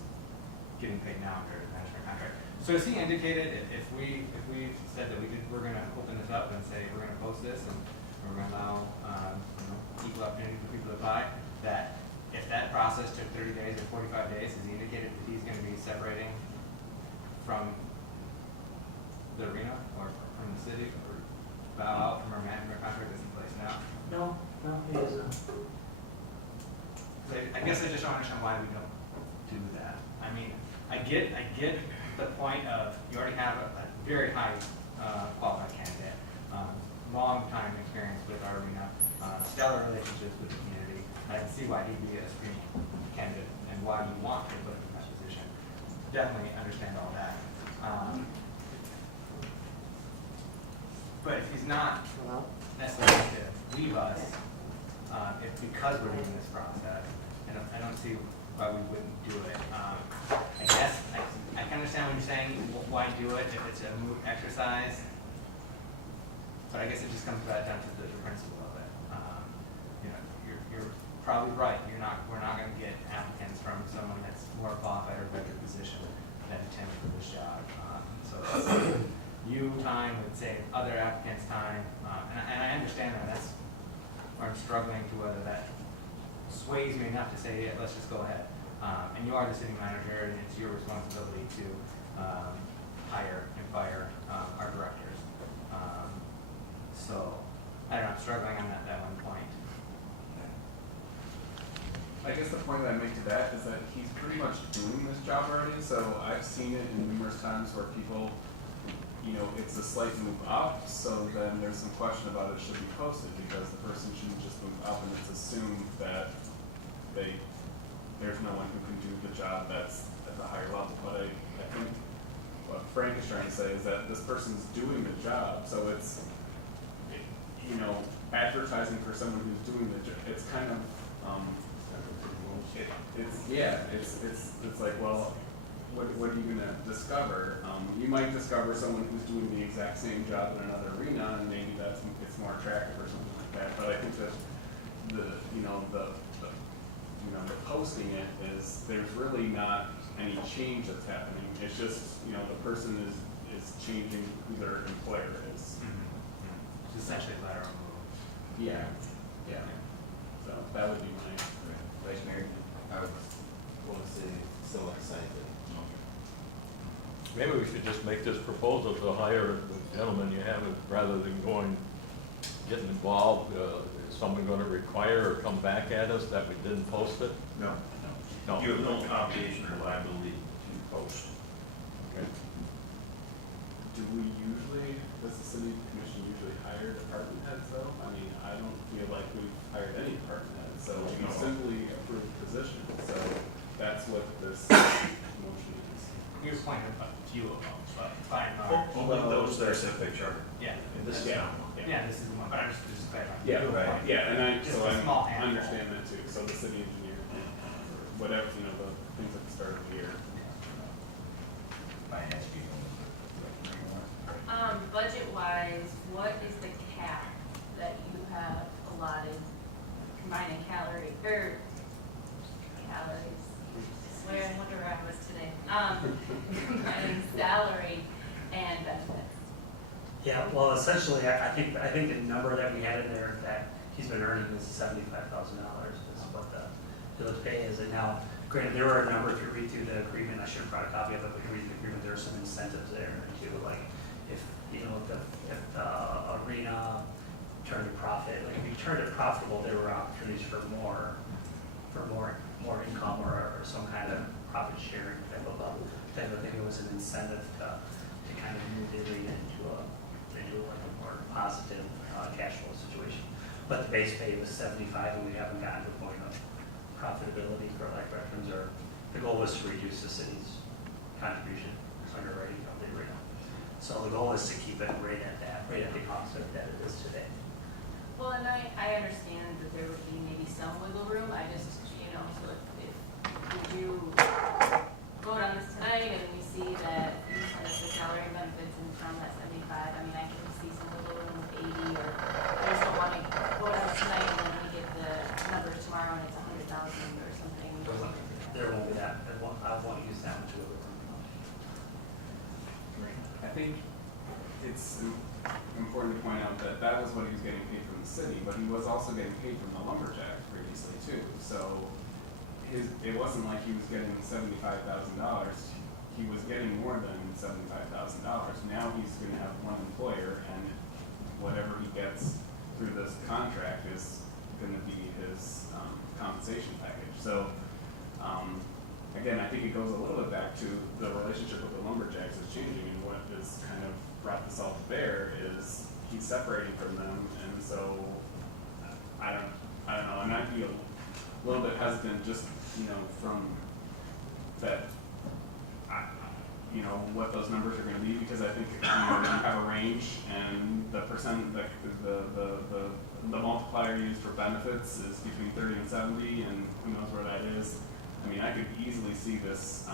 getting paid now under the management contract. So as he indicated, if we said that we're going to open this up and say we're going to post this and we're going to allow equal opportunity for people to apply, that if that process took 30 days or 45 days, as he indicated that he's going to be separating from the arena or from the city or bow out from our management contract that's in place now. No, he isn't. I guess I just don't understand why we don't do that. I mean, I get the point of you already have a very high qualified candidate, long time experience with our arena, stellar relationships with the community. I can see why he'd be a screening candidate and why you want to put him in that position. Definitely understand all that. But if he's not necessarily going to leave us, if because we're doing this process, I don't see why we wouldn't do it. I guess I can understand what you're saying. Why do it if it's a moot exercise? But I guess it just comes back down to the principle of it. You're probably right. We're not going to get applicants from someone that's more qualified or better positioned than Tim for this job. So you time would save other applicants time, and I understand that. That's where I'm struggling to whether that sways me enough to say, yeah, let's just go ahead. And you are the city manager, and it's your responsibility to hire and fire our directors. So I don't know, I'm struggling on that one point. I guess the point that I make to that is that he's pretty much doing this job already, so I've seen it in numerous times where people, it's a slight move up, so then there's some question about it should be posted, because the person shouldn't just move up and it's assumed that there's no one who can do the job that's at the higher level. But I think what Frank is trying to say is that this person's doing the job, so it's, advertising for someone who's doing the job, it's kind of, it's like, well, what are you gonna discover? You might discover someone who's doing the exact same job in another arena, and maybe it's more attractive or something like that. But I think that the posting it is, there's really not any change that's happening. It's just, the person is changing who their employer is. It's essentially a lateral move. Yeah. So that would be my. Vice Mayor, I would want to say somewhat the same thing. Maybe we should just make this proposal to hire the gentleman you have, rather than getting involved. Is someone going to require or come back at us that we didn't post it? No. No. You have no obligation or liability to post. Okay. Do we does the city commission usually hire department heads though? I mean, I don't feel like we've hired any department heads, so we simply approve positions. So that's what this motion is. he was pointing a few of them, but fine. Only those that are set by charter. Yeah. And this is Yeah. not one. Yeah, this is the one, but I'm just clarifying. Yeah, Right. yeah, and I, Just so a I small handful. understand that too, so the city engineer, or whatever, you know, the things at the start of the year. Finance people. Budget-wise, what is the cap that you have allotted, combining calories? I swear I wonder where I was today. Combining salary and benefits. Yeah, well, essentially, I think the number that we had in there that he's been earning is $75,000 is what the pay is. And now, granted, there were a number, if you read through the agreement, I should have brought a copy of it, but if you read the agreement, there are some incentives there too, like if, you know, if the arena turned a profit, like if you turned it profitable, there were opportunities for more income or some kind of profit sharing type of thing. It was an incentive to kind of move the arena into like a more positive cash flow situation. But the base pay was 75, and we haven't gotten to the point of profitability for life veterans, or the goal was to reduce the city's contribution underwriting of the arena. So the goal is to keep it right at the cost that it is today. Well, and I understand that there would be maybe some wiggle room. I just, you know, so if we do vote on this tonight and we see that you send us the salary and benefits and from that 75, I mean, I can see some wiggle room with 80, or I just don't want to vote on it tonight and then we get the numbers tomorrow and it's 100,000 or something. There won't be that. I won't use that much wiggle room. I think it's important to point out that that was what he was getting paid from the city, but he was also getting paid from the lumberjack previously too. So it wasn't like he was getting $75,000. He was getting more than $75,000. Now he's going to have one employer, and whatever he gets through this contract is going to be his compensation package. So again, I think it goes a little bit back to the relationship with the lumberjacks is changing, and what has kind of brought this all to bear is he's separating from them, and so I don't know, and I'd be a little bit hesitant just, you know, from that, you know, what those numbers are going to be, because I think, you know, you have a range, and the percent, the multiplier used for benefits is between 30 and 70, and who knows where that is. I mean, I could easily see this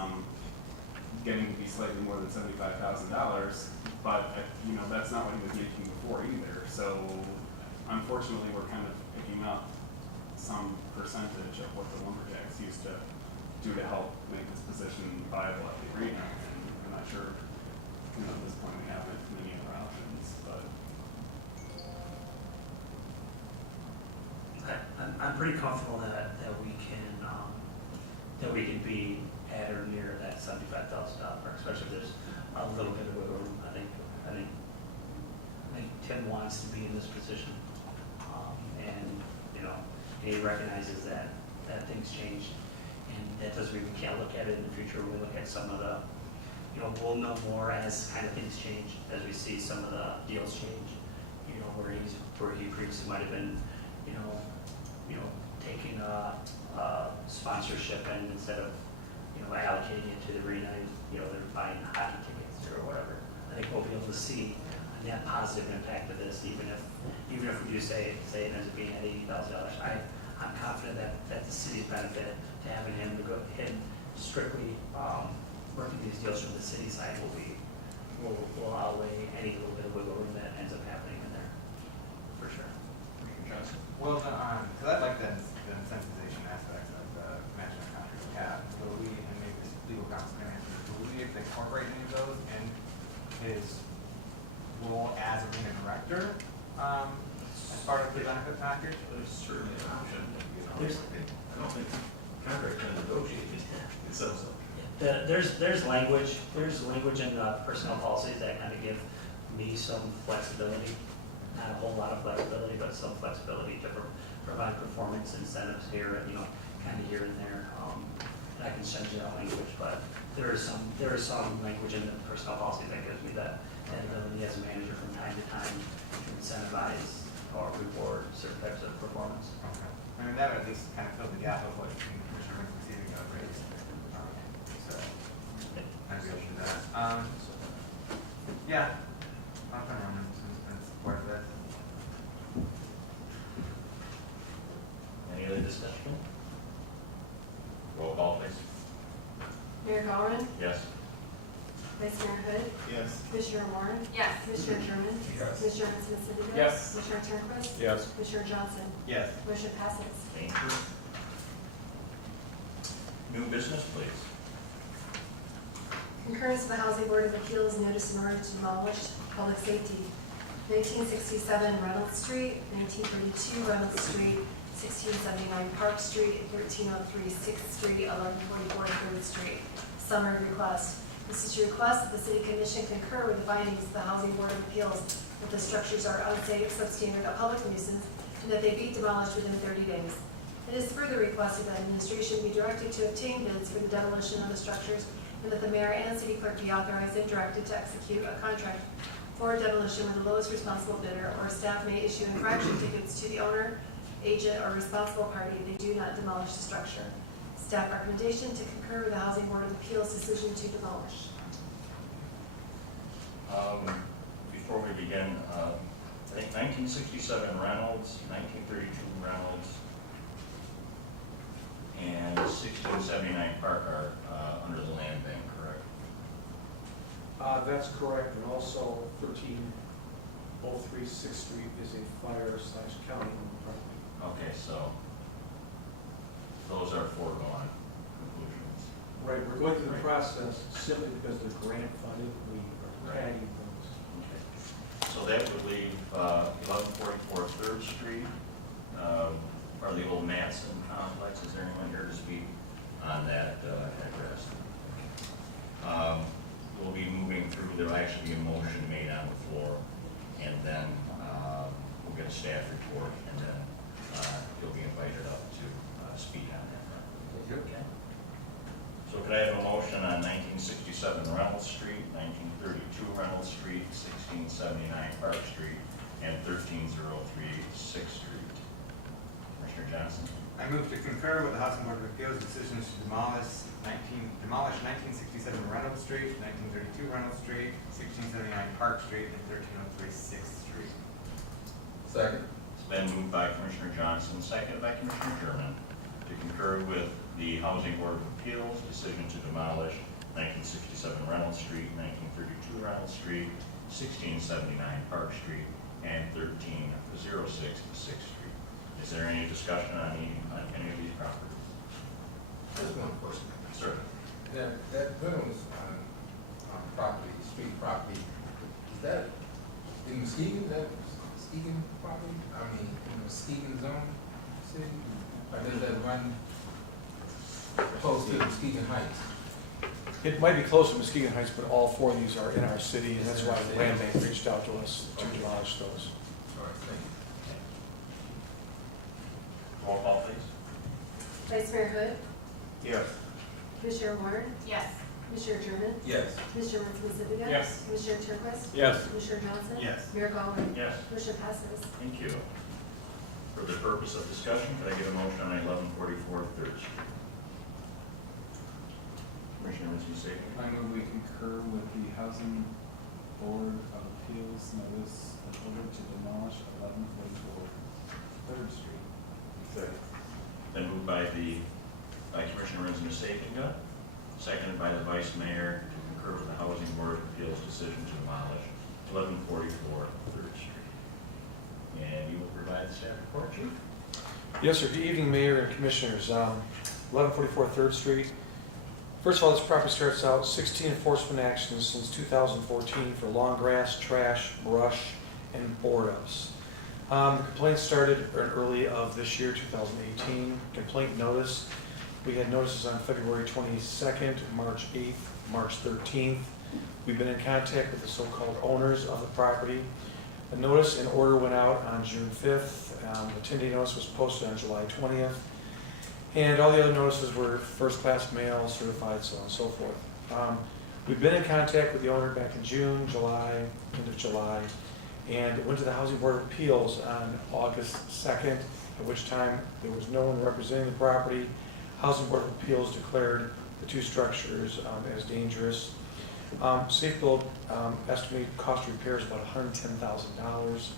getting to be slightly more than $75,000, but you know, that's not what he was making before either. So unfortunately, we're kind of picking up some percentage of what the lumberjacks used to do to help make this position viable at the arena. And I'm not sure, you know, at this point we have many other options, but. I'm pretty comfortable that we can be at or near that $75,000 mark, especially if there's a little bit of wiggle room. I think Tim wants to be in this position, and you know, he recognizes that things change, and that doesn't mean we can't look at it in the future. We look at some of the, you know, we'll know more as kind of things change, as we see some of the deals change. You know, where he previously might have been, you know, taking sponsorship, and instead of, you know, allocating it to the arena, you know, they're buying hockey tickets or whatever. I think we'll be able to see a net positive impact of this, even if we do say it ends up being at $80,000. I'm confident that the city's benefit to having him strictly working these deals from the city side will outweigh any little bit of wiggle room that ends up happening in there, for sure. Well, because I like the incentivization aspects of the management contract we have. Will we, and maybe this legal counsel can answer, will we be able to incorporate any of those in his role as arena director as part of the benefit package? There's certainly an option. You know, There's- I don't think contract can negotiate it. So. There's language in the personnel policies that kind of give me some flexibility, not a whole lot of flexibility, but some flexibility to provide performance incentives here, you know, kind of here and there. And I can send you that language, but there is some language in the personnel policy that gives me that ability as a manager from time to time to incentivize or reward certain types of performance. Okay. I mean, that would at least kind of fill the gap of what Commissioner Rick's receiving of raise. So, I just be able to do that. Yeah, I'll turn around and support that. Any other discussion? Roll call, please. Mayor Gowron, Yes. Vice Mayor Hood, Yes. Commissioner Warren, Yes. Commissioner Sherman, Yes. Commissioner Simmons, Yes. Commissioner Turnquist, Yes. Commissioner Johnson. Yes. Motion passes. Thank you. New business, please. Concurrence of the Housing Board of Appeals notice in order to demolish public safety. 1967 Reynolds Street, 1932 Reynolds Street, 1679 Park Street, 1303 6th Street, 1144 3rd Street. Summary request. This is to request that the City Commission concur with the findings of the Housing Board of Appeals that the structures are unsafe, substandard, a public nuisance, and that they be demolished within 30 days. It is further requested that administration be directed to obtain bids for the demolition of the structures, and that the mayor and city clerk be authorized and directed to execute a contract for demolition with the lowest responsible bidder, or staff may issue infraction tickets to the owner, agent, or responsible party if they do not demolish the structure. Staff recommendation to concur with the Housing Board of Appeals decision to demolish. Before we begin, I think 1967 Reynolds, 1932 Reynolds, and 1679 Park are under the land bank, correct? That's correct, and also 1303 6th Street is a fire/county owned property. Okay, so those are foregone conclusions. Right, we're going through the process simply because they're grant funded, we are Right. tagging things. Okay. So that would leave 1144 3rd Street, or the old Matson complex. Is there anyone here to speak on that address? We'll be moving through, there'll actually be a motion made on the floor, and then we'll get a staff report, and then you'll be invited up to speak on that. Okay. So could I have a motion on 1967 Reynolds Street, 1932 Reynolds Street, 1679 Park Street, and 1303 6th Street? Commissioner Johnson? I move to concur with the Housing Board of Appeals decisions to demolish 1967 Reynolds Street, 1932 Reynolds Street, 1679 Park Street, and 1303 6th Street. Second. It's been moved by Commissioner Johnson, seconded by Commissioner Sherman, to concur with the Housing Board of Appeals decision to demolish 1967 Reynolds Street, 1932 Reynolds Street, 1679 Park Street, and 1306 6th Street. Is there any discussion on any of these properties? Just one question. Sir? That Reynolds property, street property, is that in Muskegon, is that Muskegon property? I mean, in Muskegon zone city? Or does that run close to Muskegon Heights? It might be close to Muskegon Heights, but all four of these are in our city, and that's why the land bank reached out to us to demolish those. All right, thank you. Roll call, please. Vice Mayor Hood, Yes. Commissioner Warren, Yes. Commissioner Sherman, Yes. Commissioner Simmons, Yes. Commissioner Turnquist, Yes. Commissioner Johnson. Yes. Mayor Gowron. Yes. Motion passes. Thank you. For the purpose of discussion, could I get a motion on 1144 3rd Street? Commissioner Simmons? I move we concur with the Housing Board of Appeals notice in order to demolish 1144 3rd Street. Second. Been moved by Commissioner Simmons, seconded by the Vice Mayor to concur with the Housing Board of Appeals decision to demolish 1144 3rd Street. And you will provide the staff report, Chief? Yes, sir. Good evening, Mayor and Commissioners. 1144 3rd Street. First of all, this property starts out 16 enforcement actions since 2014 for lawn grass, trash, brush, and board ups. The complaint started early of this year, 2018. Complaint notice. We had notices on February 22nd, March 8th, March 13th. We've been in contact with the so-called owners of the property. A notice and order went out on June 5th. The 10-day notice was posted on July 20th. And all the other notices were first-class mail, certified, so on and so forth. We've been in contact with the owner back in June, July, end of July, and went to the Housing Board of Appeals on August 2nd, at which time there was no one representing the property. Housing Board of Appeals declared the two structures as dangerous. Safe Build estimated cost of repair is about $110,000.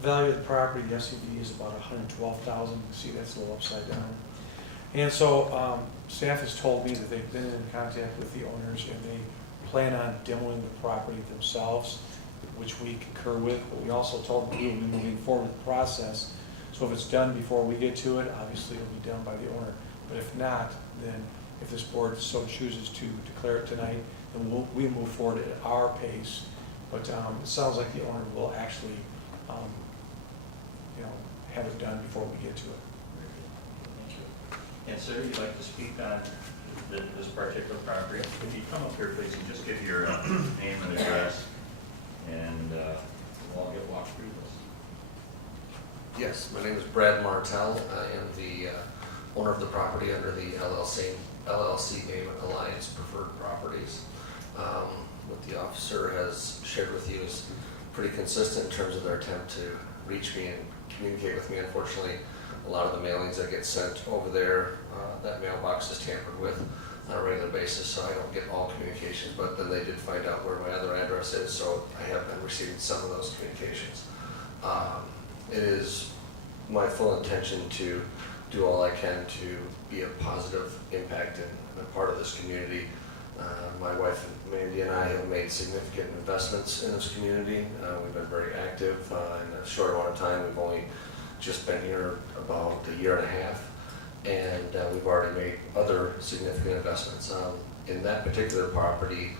Value of the property, the SUV is about $112,000. You can see that's a little upside down. And so staff has told me that they've been in contact with the owners and they plan on demoing the property themselves, which we concur with, but we also told them we will be moving forward with the process. So if it's done before we get to it, obviously it'll be done by the owner. But if not, then if this board so chooses to declare it tonight, then we'll move forward at our pace. But it sounds like the owner will actually, have it done before we get to it. Thank you. And sir, you'd like to speak on this particular property? If you come up here, please, and just give your name and address, and we'll all get walked through this. Yes, my name is Brad Martell. I am the owner of the property under the LLC name Alliance Preferred Properties. What the officer has shared with you is pretty consistent in terms of their attempt to reach me and communicate with me. Unfortunately, a lot of the mailings that get sent over there, that mailbox is tampered with on a regular basis, so I don't get all communications, but then they did find out where my other address is, so I have been receiving some of those communications. It is my full intention to do all I can to be a positive impact and a part of this community. My wife Mandy and I have made significant investments in this community. We've been very active in a short amount of time. We've only just been here about a year and a half, and we've already made other significant investments. In that particular property,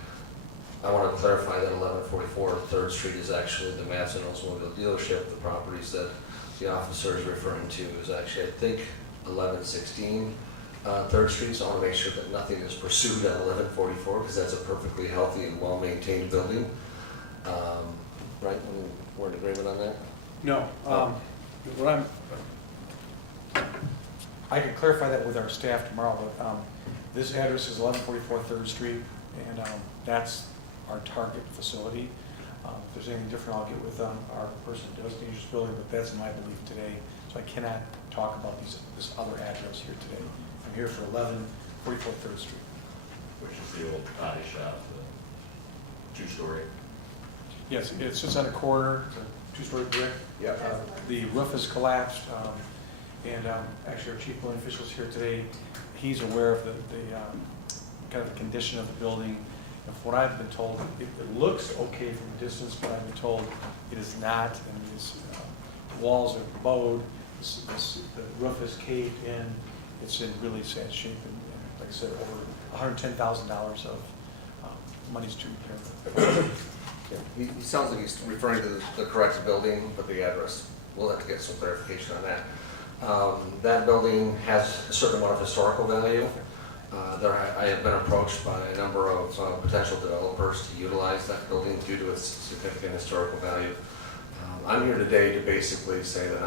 I want to clarify that 1144 3rd Street is actually the Madsen Oldsmobile dealership. The properties that the officer is referring to is actually, I think, 1116 3rd Street. So I want to make sure that nothing is pursued at 1144 because that's a perfectly healthy and well-maintained building. Right? We're in agreement on that? No. I can clarify that with our staff tomorrow, but this address is 1144 3rd Street, and that's our target facility. If there's anything different, I'll get with our person who does the dangerous building, but that's my belief today. So I cannot talk about this other address here today. I'm here for 1144 3rd Street. Which is the old body shop, the two-story. Yes, it sits on a corner, it's a two-story brick. Yep. The roof has collapsed, and actually our chief building official is here today. He's aware of the kind of the condition of the building. And from what I've been told, it looks okay from a distance, but I've been told it is not. And the walls are bowed, the roof is caved in. It's in really sad shape, and like I said, over $110,000 of monies to repair. He sounds like he's referring to the correct building, but the address, we'll have to get some clarification on that. That building has a certain amount of historical value. I have been approached by a number of potential developers to utilize that building due to its significant historical value. I'm here today to basically say that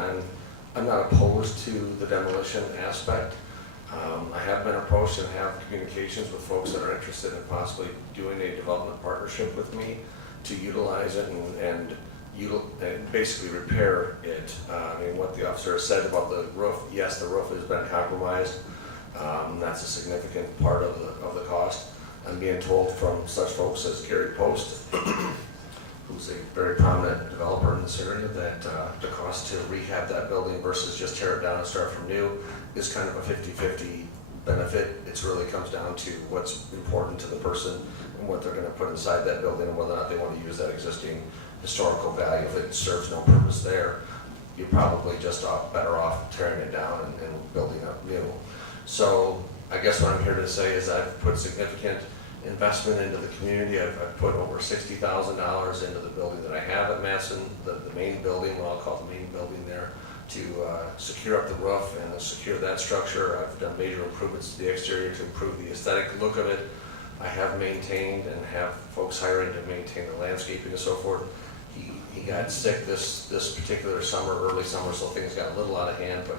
I'm not opposed to the demolition aspect. I have been approached and have communications with folks that are interested in possibly doing a development partnership with me to utilize it and basically repair it. I mean, what the officer has said about the roof, yes, the roof has been compromised. That's a significant part of the cost. I'm being told from such folks as Gary Post, who's a very prominent developer in this area, that the cost to rehab that building versus just tear it down and start from new is kind of a 50-50 benefit. It really comes down to what's important to the person and what they're going to put inside that building and whether or not they want to use that existing historical value. If it serves no purpose there, you're probably just better off tearing it down and building up new. So I guess what I'm here to say is I've put significant investment into the community. I've put over $60,000 into the building that I have at Madsen, the main building, what I'll call the main building there, to secure up the roof and secure that structure. I've done major improvements to the exterior to improve the aesthetic look of it. I have maintained and have folks hiring to maintain the landscaping and so forth. He got sick this particular summer, early summer, so things got a little out of hand, but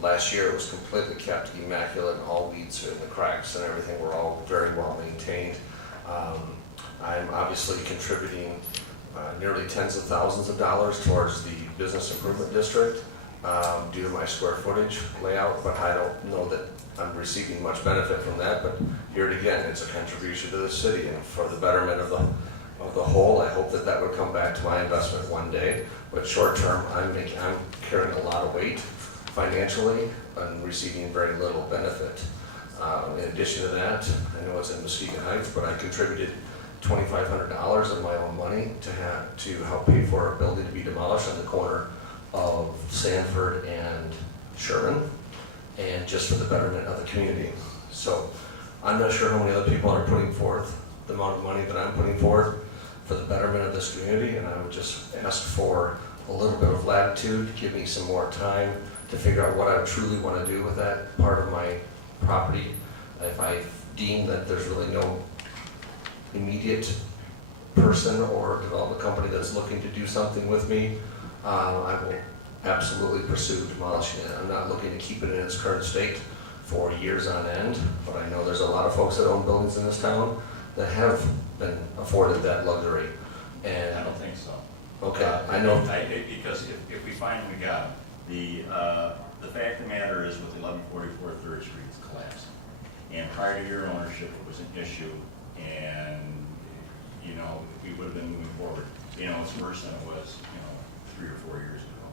last year it was completely kept immaculate, and all weeds in the cracks and everything were all very well maintained. I'm obviously contributing nearly tens of thousands of dollars towards the business improvement district. due to my square footage layout, but I don't know that I'm receiving much benefit from that. But here again, it's a contribution to the city, and for the betterment of the whole, I hope that that would come back to my investment one day. But short term, I'm carrying a lot of weight financially and receiving very little benefit. In addition to that, I know it's in Muskegon Heights, but I contributed $2,500 of my own money to help pay for a building to be demolished on the corner of Sanford and Sherman, and just for the betterment of the community. So I'm not sure how many other people are putting forth the amount of money that I'm putting forth for the betterment of this community, and I would just ask for a little bit of latitude, give me some more time to figure out what I truly want to do with that part of my property. If I deem that there's really no immediate person or development company that's looking to do something with me, I will absolutely pursue demolishing it. I'm not looking to keep it in its current state for years on end, but I know there's a lot of folks that own buildings in this town that have been afforded that luxury. And I don't think so. okay, I know. Because if we finally got them, the fact of the matter is with 1144 3rd Street, it's collapsing. And prior to your ownership, it was an issue, and, you know, we would have been moving forward. You know, it's worse than it was, 3 or 4 years ago.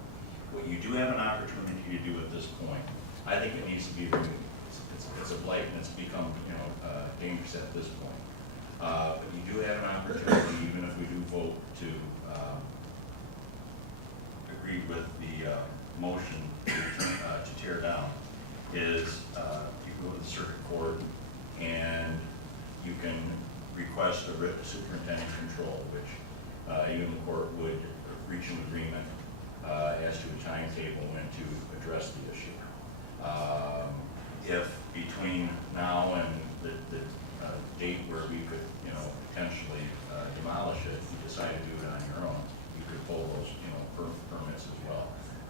What you do have an opportunity to do at this point, I think it needs to be removed. It's a blight, and it's become, dangerous at this point. But you do have an opportunity, even if we do vote to agree with the motion to tear down, is you go to the circuit court and you can request a writ of superintendent control, which you and the court would reach an agreement as to a timetable when to address the issue. If between now and the date where we could, potentially demolish it, if you decide to do it on your own, you could pull those, permits as well.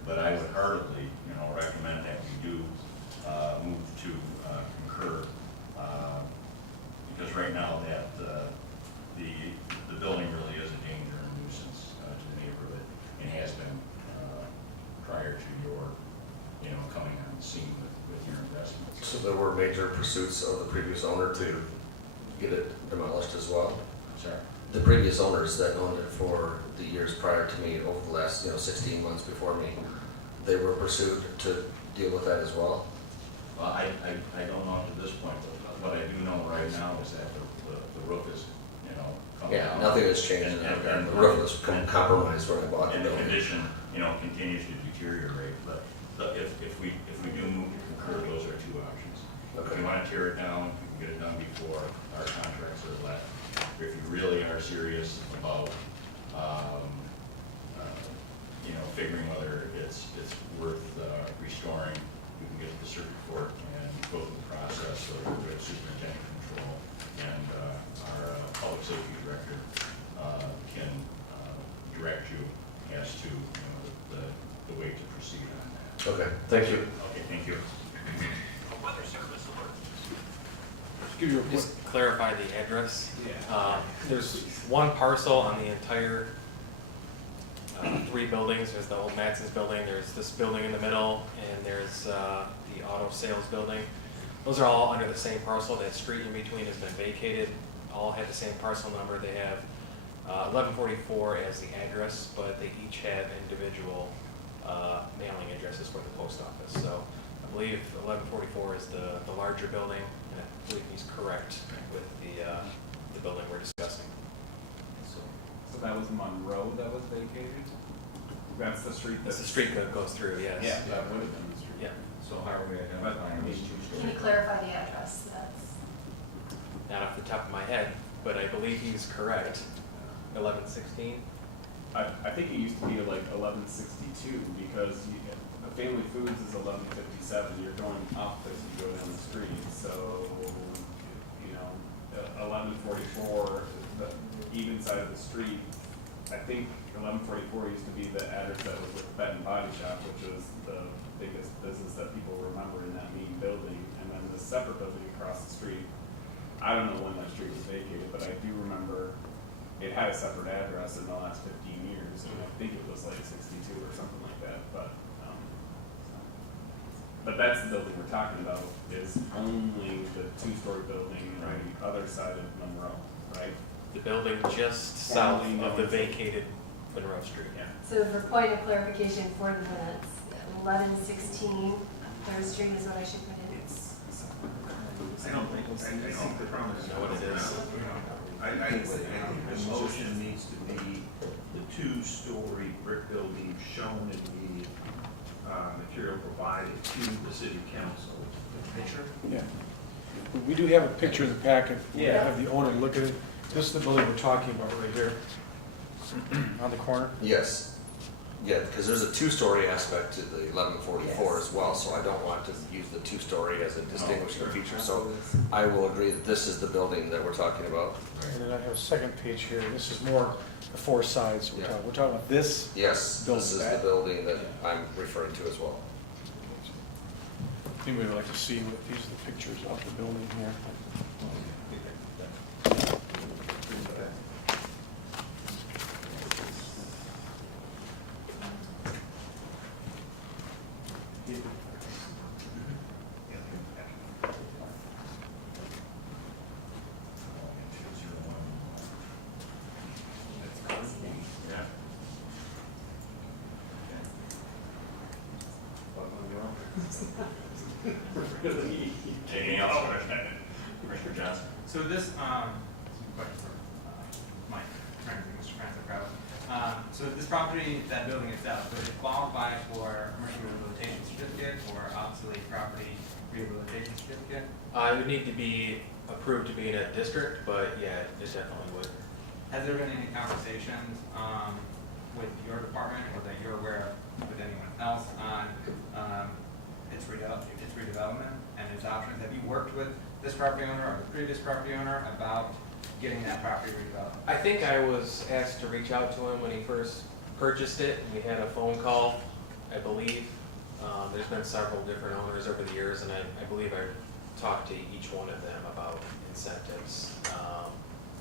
But I would heartily, recommend that we do move to concur, because right now that the building really is a danger and nuisance to the neighborhood, and has been prior to your, coming on the scene with your investments. So there were major pursuits of the previous owner to get it demolished as well? Sorry? The previous owners that owned it for the years prior to me, over the last 16 months before me, they were pursued to deal with that as well? Well, I don't know to this point, but what I do know right now is that the roof is, coming Yeah, down. nothing has changed in that regard. The roof was compromised when I bought the And the building. condition, continues to deteriorate, but if we do move to concur, those are two options. If Okay. you want to tear it down, we can get it done before our contracts are let. If you really are serious about, figuring whether it's worth restoring, you can get to the circuit court and go through the process of superintendent control, and our public safety director can direct you as to the way to proceed on that. Okay, thank you. Okay, thank you. Give you just clarify the address. There's one parcel on the entire 3 buildings. There's the old Matson's building, there's this building in the middle, and there's the auto sales building. Those are all under the same parcel. That street in between has been vacated. All have the same parcel number. They have 1144 as the address, but they each have individual mailing addresses for the post office. So I believe 1144 is the larger building, and I believe he's correct with the building we're discussing. So that was Monroe that was vacated? That's the street That's that's... the street that goes through, yes. Yeah, that would have been the street. Yeah. So how are we identifying these two Can you clarify the address? That's Not off the top of my head, but I believe he's correct. 1116? I think it used to be like 1162 because the Family Foods is 1157. You're going up as you go down the street. So, 1144, the even side of the street. I think 1144 used to be the address that was with the Bed and Body Shop, which was the biggest business that people remember in that main building. And then the separate building across the street, I don't know when that street was vacated, but I do remember it had a separate address in the last 15 years, and I think it was like 62 or something like that, but but that's the building we're talking about, is only the two-story building on the other side of Monroe, right? The building just south of the vacated Monroe Street. Yeah. So for point of clarification for the minutes, 1116 Third Street is what I should put in. I don't think, I think the problem is. You know what it is? I think the motion needs to be the two-story brick building shown in the material provided to the city council. Picture? Yeah. We do have a picture in the packet. We Yeah. have the owner look at it. This is the building we're talking about right here, on the corner. Yes. Yeah, because there's a two-story aspect to the 1144 as well, so I don't want to use the two-story as a distinguishing feature. So I will agree that this is the building that we're talking about. And then I have a second page here. This is more the four sides we're Yeah. talking. We're talking about this. Yes, this is the building that I'm referring to as well. Anybody would like to see what these are the pictures of the building here? Yeah. Anything else, Commissioner Johnson? So this, question for Mike, trying to think, Mr. Francis Crowell. So this property, that building itself, does it qualify for commercial rehabilitation certificate or obsolete property rehabilitation certificate? It would need to be approved to be in a district, but yeah, it definitely would. Has there been any conversations with your department or that you're aware of with anyone else on its redevelopment and its options? Have you worked with this property owner or the previous property owner about getting that property redeveloped? I think I was asked to reach out to him when he first purchased it. We had a phone call, I believe. There's been several different owners over the years, and I believe I talked to each one of them about incentives.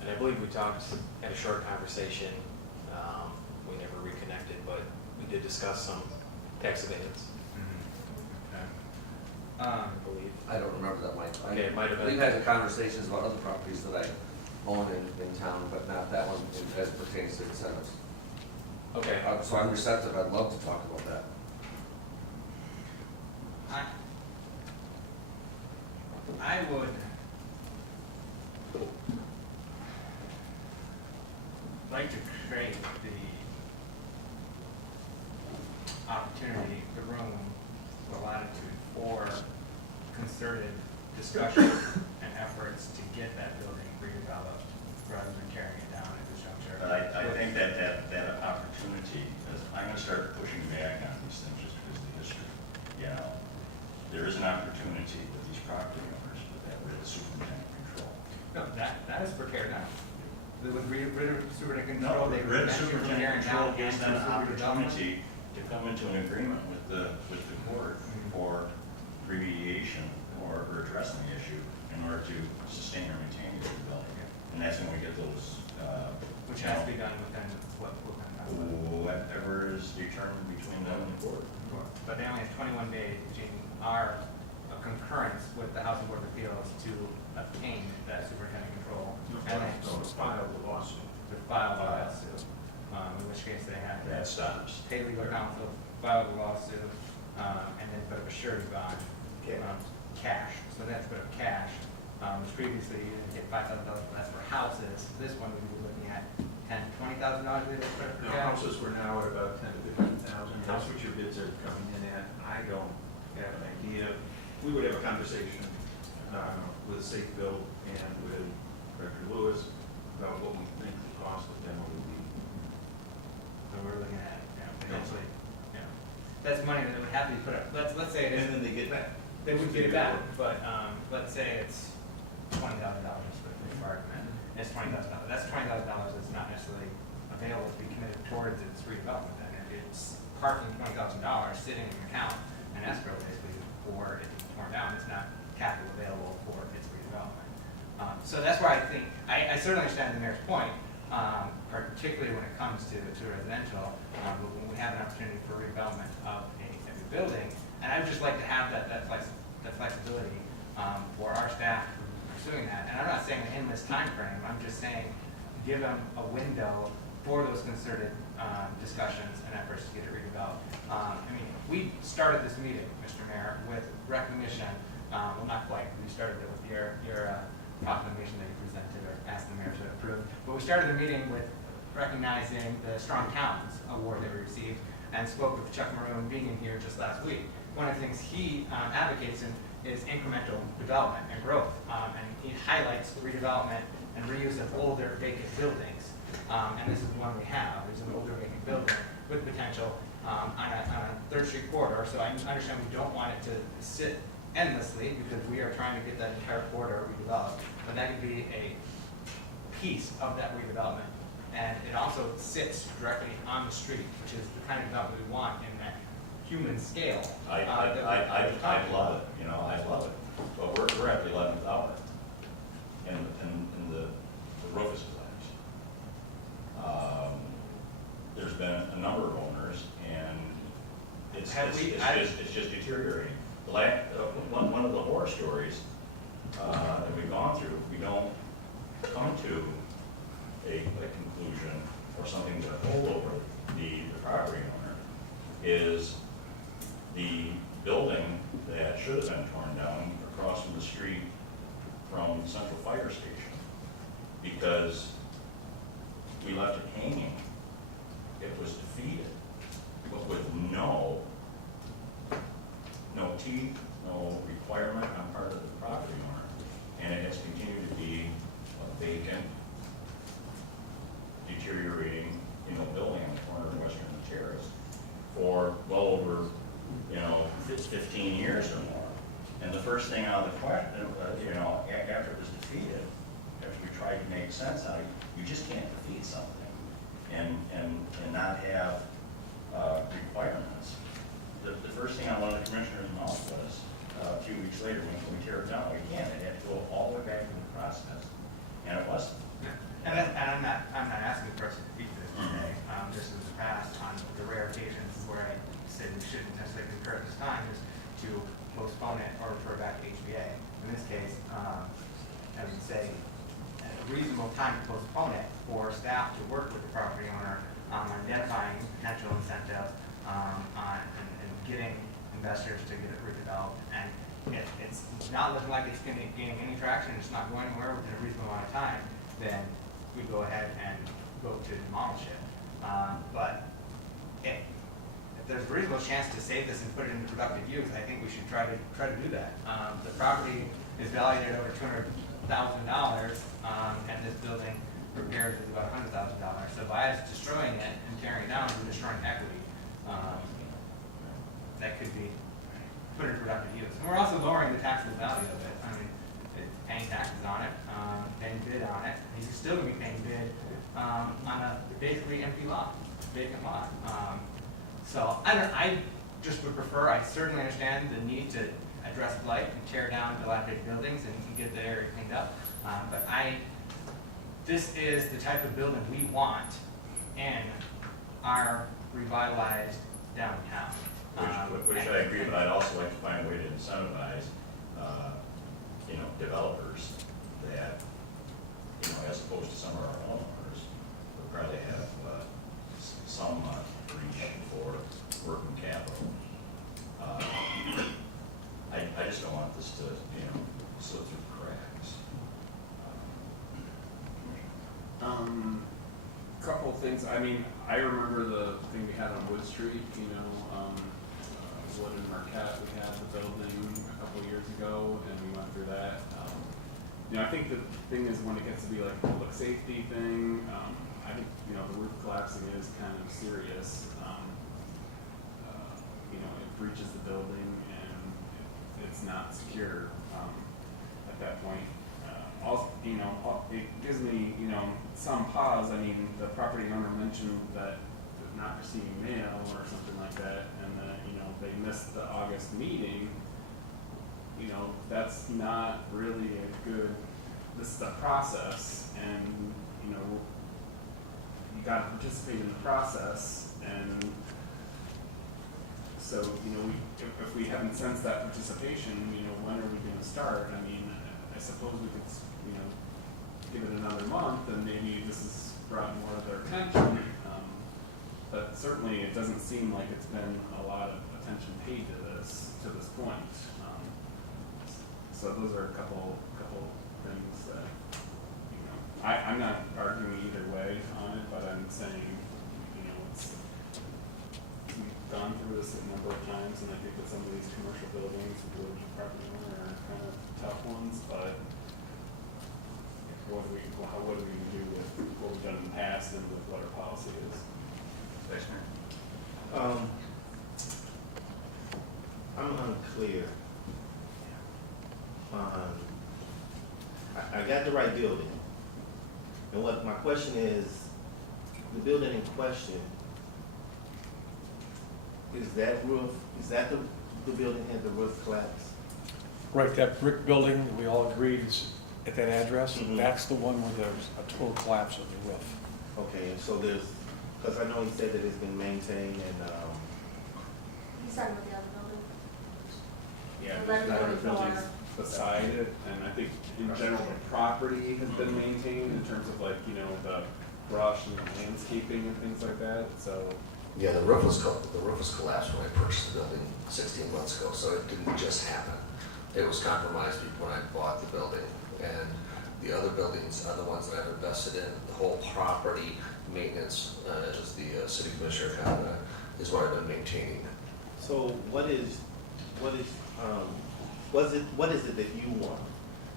And I believe we had a short conversation. We never reconnected, but we did discuss some tax abatements, I believe. I don't remember that, Mike. Okay, it might have been. We've had conversations about other properties that I own in town, but not that one as it pertains to incentives. Okay. So I'm receptive. I'd love to talk about that. I would like to create the opportunity, the room, the latitude for concerted discussion and efforts to get that building redeveloped rather than tearing it down at this juncture. But I think that opportunity, is I'm gonna start pushing back on these things just because of the history. You know, there is an opportunity with these property owners with that writ of superintendent control. No, that is for tear down. With rid of superintendent No, control, the they writ of prevent you from tearing superintendent control down gives them an and redevelopment. opportunity to come into an agreement with the court for remediation or addressing the issue in order to sustain or maintain the building. And that's when we get those, Which has to be done within what we're going to whatever is determined between them and the court. But they only have 21 days between our concurrence with the House of Board of Appeals to obtain that superintendent control. And then So to file the lawsuit. to file the lawsuit, in which case they have That to stops. pay legal counsel, file the lawsuit, and then put up a surety bond, cash. So that's put up cash, which previously you didn't get $5,000, that's for houses. This one we'd be looking at $20,000 maybe that's put up for The cash. houses were now at about 10 to 15,000. That's what your bids are coming in at. I don't have an idea. We would have a conversation with Safe Bill and with Director Lewis about what we think the cost of demo would be. So we're looking at, potentially, that's money that would have to be put up. Let's say it is. And then they get back. They would get it back, but, let's say it's $20,000 for the argument. It's $20,000. That's $20,000 that's not necessarily available to be committed towards its redevelopment. And if it's parking $20,000 sitting in an account and escrow basically for it to be torn down, it's not capital available for its redevelopment. So that's why I think, I certainly understand the mayor's point, particularly when it comes to residential, but when we have an opportunity for redevelopment of a the building. And I would just like to have that flexibility for our staff pursuing that. And I'm not saying in this time frame, I'm just saying give them a window for those concerted discussions and efforts to get it redeveloped. I mean, we started this meeting, Mr. Mayor, with recognition, well, not quite, we started it with your proclamation that you presented or asked the mayor to approve. But we started the meeting with recognizing the Strong Towns Award that we received and spoke with Chuck Maroon being in here just last week. One of the things he advocates in is incremental development and growth. And he highlights redevelopment and reuse of older vacant buildings. And this is the one we have. There's an older vacant building with potential on a 3rd Street corridor. So I understand we don't want it to sit endlessly because we are trying to get that entire corridor redeveloped. But that could be a piece of that redevelopment. And it also sits directly on the street, which is the kind of development we want in that human scale. I love it, you know, I love it. But we're at the 11th hour, and the roof is collapsed. There's been a number of owners, and it's just deteriorating. One of the horror stories that we've gone through, if we don't come to a conclusion or something to hold over the property owner, is the building that should have been torn down across from the street from the Central Fire Station, because we left it hanging. It was defeated, but with no teeth, no requirement on part of the property owner, and it has continued to be a vacant, deteriorating, building on the corner of Western and Terrace for well over, 15 years or more. And the first thing out of the question, after it was defeated, after we tried to make sense out of it, you just can't defeat something and not have requirements. The first thing on one of the commissioners' mouth was a few weeks later, when we tear it down, we can't. It had to go all the way back to the process, and it wasn't. And I'm not asking for us to defeat this today. This is the past on the rare occasions where I said we shouldn't necessarily concur at this time, is to postpone it or refer back to HBA. In this case, I would say a reasonable time to postpone it for staff to work with the property owner on identifying potential incentives and getting investors to get it redeveloped. And if it's not looking like it's gaining any traction, it's not going anywhere within a reasonable amount of time, then we go ahead and vote to demolish it. But if there's a reasonable chance to save this and put it into productive use, I think we should try to do that. The property is valued at over $200,000, and this building repairs is about $100,000. So by us destroying it and tearing it down, we're destroying equity that could be put into productive use. And we're also lowering the taxable value of it. I mean, it's paying taxes on it, paying bid on it. He's still going to be paying bid on a basically empty lot, vacant lot. So I just would prefer, I certainly understand the need to address blight and tear down dilapidated buildings and get the area cleaned up. But this is the type of building we want in our revitalized downtown. Which I agree, but I'd also like to find a way to incentivize, developers that, as opposed to some of our own owners, would probably have some reach for working capital. I just don't want this to, slip through the cracks. Couple of things. I mean, I remember the thing we had on Wood Street, Wood and Marquette, we had the building a couple of years ago, and we went through that. I think the thing is when it gets to be like a public safety thing, I think, the roof collapsing is kind of serious. It breaches the building and it's not secure at that point. Also, it gives me, some pause. I mean, the property owner mentioned that not receiving mail or something like that, and they missed the August meeting. That's not really a good. This is a process, and you got to participate in the process, and So, you know, if we haven't sensed that participation, you know, when are we gonna start? I mean, I suppose we could, you know, give it another month and maybe this has brought more of their attention. But certainly it doesn't seem like it's been a lot of attention paid to this point. So those are a couple things that, you know, I'm not arguing either way on it, but I'm saying, you know, we've gone through this a number of times, and I think that some of these commercial buildings, the village property owner, are kind of tough ones, but what do we do with what we've done in the past and with what our policy is? I'm unclear on, I got the right building. And what my question is, the building in question, is that the building had the roof collapse? Right, that brick building that we all agreed is at that address, Mhm. that's the one where there's a total collapse of the roof. Okay, and so there's, because I know he said that it's been maintained and, He's talking about the other building? Yeah, Eleven there's other forty-four. buildings beside it, and I think in general, the property has been maintained in terms of like, you know, the brush and the landscaping and things like that, so. Yeah, the roof was collapsed when I purchased the building 16 months ago, so it didn't just happen. It was compromised when I bought the building, and the other buildings are the ones that I've invested in. The whole property maintenance, as the city commissioner commented, is what I've been maintaining. so what is it that you want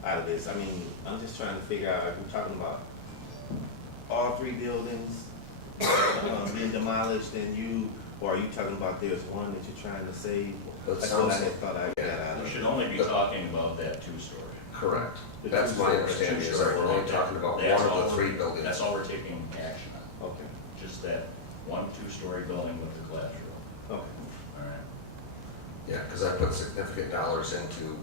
out of this? I mean, I'm just trying to figure out, are we talking about all three buildings being demolished and or are you talking about there's one that you're trying to save? That That's what I sounds had thought I got out of We it. should only be talking about that two-story. Correct. The That's my two-story, understanding, is that we're only talking about one That's of all the we're- three buildings. That's all we're taking action on, Okay, just that one two-story building with the collapsed roof. okay. All right. Yeah, because I put significant dollars into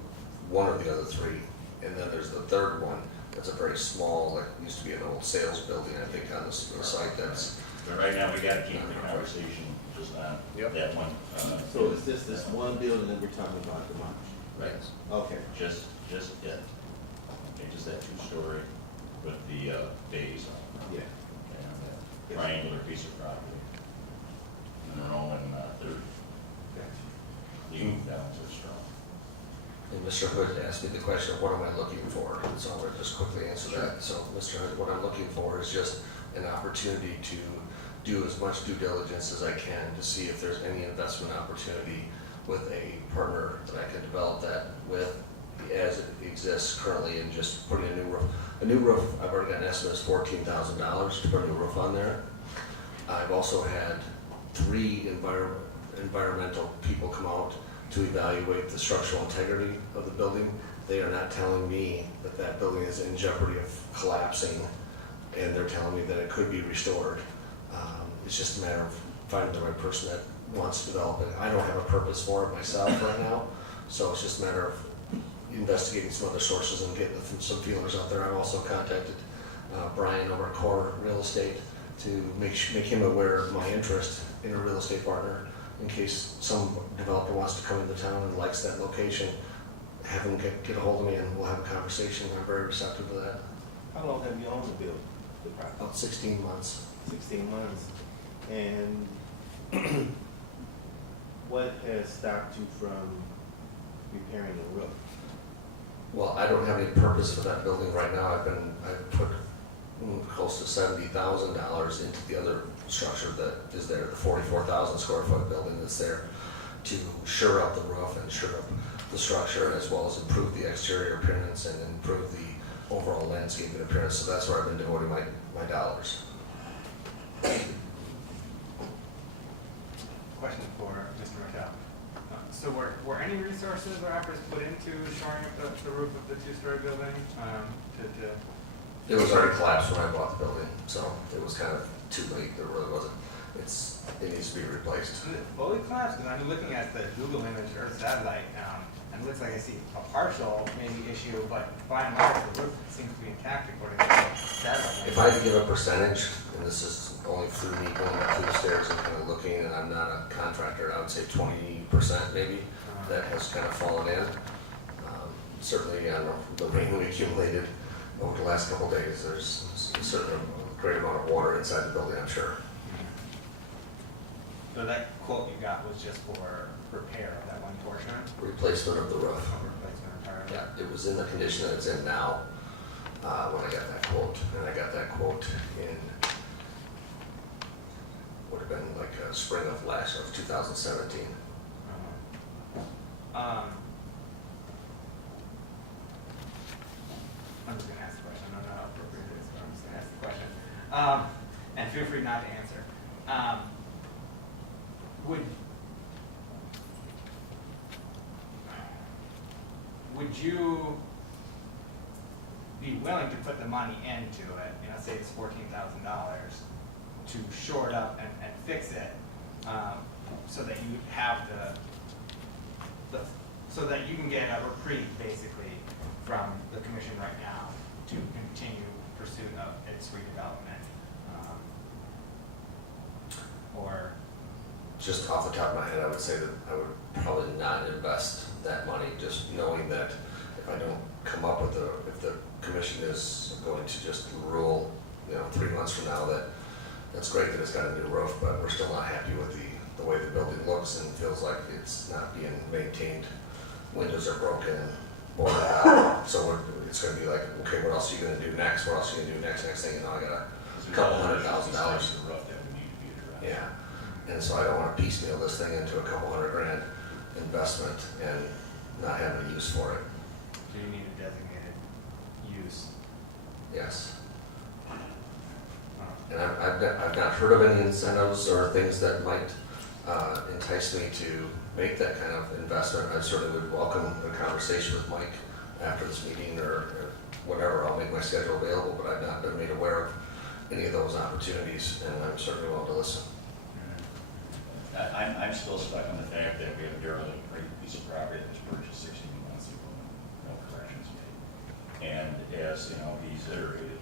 one of the other three, and then there's the third one, that's a very small, like, used to be an old sales building, I think, on the site that's, But right now, we gotta keep the conversation just on Yep. that one. So it's just this one building that we're talking about demolish? Right, Okay, just it. Okay, just that two-story with the bays on it. yeah. And that triangular piece of property. Monroe and Third. Gotcha. You can balance it strong. and Mr. Hood asked me the question, what am I looking for? So I'm gonna just quickly answer that. So, Mr. Hood, what I'm looking for is just an opportunity to do as much due diligence as I can to see if there's any investment opportunity with a partner that I can develop that with as it exists currently, and just putting a new roof. A new roof, I've already got an estimate of $14,000 to put a new roof on there. I've also had 3 environmental people come out to evaluate the structural integrity of the building. They are not telling me that that building is in jeopardy of collapsing, and they're telling me that it could be restored. It's just a matter of finding the right person that wants to develop it. I don't have a purpose for it myself right now, so it's just a matter of investigating some other sources and getting some feelers out there. I've also contacted Brian over at Core Real Estate to make him aware of my interest in a real estate partner in case some developer wants to come into town and likes that location. Have him get a hold of me and we'll have a conversation. I'm very receptive to that. How long have you owned the building, the property? About 16 months. 16 months. And what has stopped you from repairing the roof? Well, I don't have any purpose for that building right now. I've put close to $70,000 into the other structure that is there, the 44,000 square foot building that's there, to shore up the roof and shore up the structure, as well as improve the exterior appearance and improve the overall landscaping appearance. So that's where I've been devoting my dollars. Question for Mr. Martell. So were any resources or efforts put into shoring up the roof of the two-story building? It was already collapsed when I bought the building, so it was kind of too late. There really wasn't. It needs to be replaced. Is it fully collapsed? Because I'm looking at the Google image or satellite, and it looks like I see a partial maybe issue, but by and large, the roof seems to be intact according to the satellite. If I had to give a percentage, and this is only through me going up through the stairs and kind of looking, and I'm not a contractor, I would say 20% maybe, that has kind of fallen in. Certainly, I don't know, the rain we accumulated over the last couple of days, there's certainly a great amount of water inside the building, I'm sure. So that quote you got was just for repair of that one portion? Replacement of the roof. Replacement entirely? Yeah, it was in the condition that it's in now, when I got that quote, and I got that quote in, would have been like spring of 2017. I'm just gonna ask the question, I don't know how appropriate it is, but I'm just gonna ask the question. And feel free not to answer. Would you be willing to put the money into it, you know, say it's $14,000, to shore it up and fix it, so that you have so that you can get a reprieve basically from the commission right now to continue pursuit of its redevelopment, or Just off the top of my head, I would say that I would probably not invest that money, just knowing that if I don't come up with if the commission is going to just rule, 3 months from now that that's great that it's got a new roof, but we're still not happy with the way the building looks and feels like it's not being maintained. Windows are broken, boarded out, so it's gonna be like, okay, what else are you gonna do next? What else are you gonna do next? Next thing you know, I got a couple $100,000. The roof that would need to be addressed. Yeah, and so I don't wanna piecemeal this thing into a couple $100,000 investment and not have any use for it. do you need a designated use? Yes. And I've not heard of any incentives or things that might entice me to make that kind of investment. I certainly would welcome a conversation with Mike after this meeting or whatever. I'll make my schedule available, but I've not been made aware of any of those opportunities, and I'm certainly willing to listen. I'm still stuck on the fact that we have a derelict piece of property that was purchased 16 months ago, no corrections made. And as he's iterated,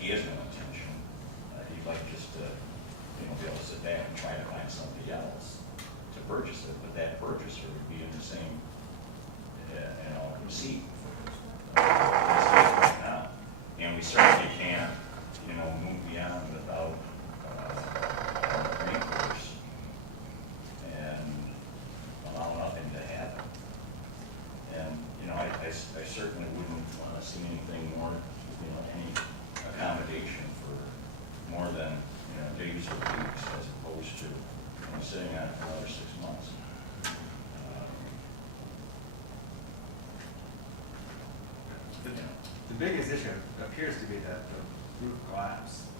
he has no intention. He'd like just to, be able to sit down and try to find somebody else to purchase it, but that purchaser would be in the same, receipt now. And we certainly can't, move beyond without recourse and allow nothing to happen. And, I certainly wouldn't want to see anything more, any accommodation for more than, days or weeks as opposed to, sitting on it for another 6 months. The biggest issue appears to be the roof collapse,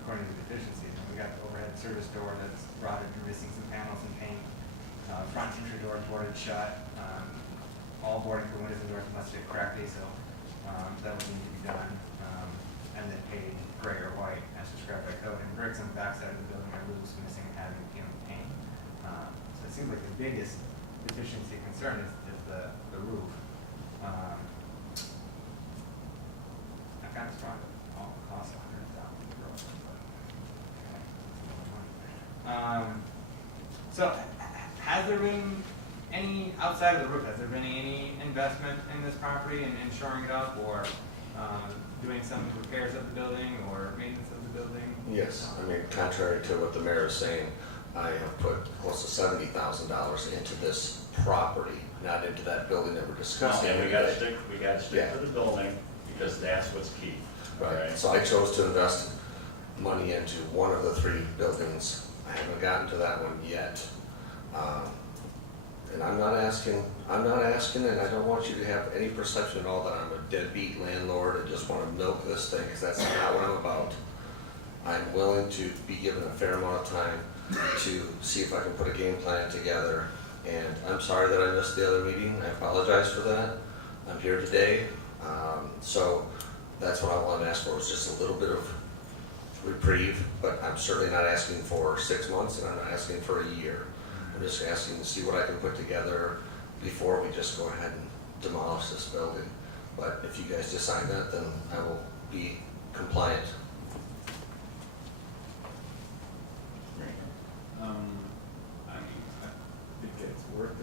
according to the deficiencies. And we got the overhead service door that's rotted and missing some panels and paint. Front entry door boarded shut. All boarding for windows and doors must fit correctly, so that would need to be done. And then painted gray or white as prescribed by code. And bricks on the backside of the building are loose, missing, and having paint. So it seems like the biggest deficiency concern is the roof. I kind of strong that all costs $100,000. So has there been any, outside of the roof, has there been any investment in this property and shoring it up, or doing some repairs of the building or maintenance of the building? Yes, contrary to what the mayor is saying, I have put close to $70,000 into this property, not into that building that we're discussing. And we gotta stick to the building, because that's what's key. Right, so I chose to invest money into one of the 3 buildings. I haven't gotten to that one yet. And I'm not asking, and I don't want you to have any perception at all that I'm a deadbeat landlord and just want to milk this thing, because that's not what I'm about. I'm willing to be given a fair amount of time to see if I can put a game plan together. And I'm sorry that I missed the other meeting. I apologize for that. I'm here today. So that's what I want to ask for, is just a little bit of reprieve, but I'm certainly not asking for 6 months, and I'm not asking for a year. I'm just asking to see what I can put together before we just go ahead and demolish this building. But if you guys decide that, then I will be compliant.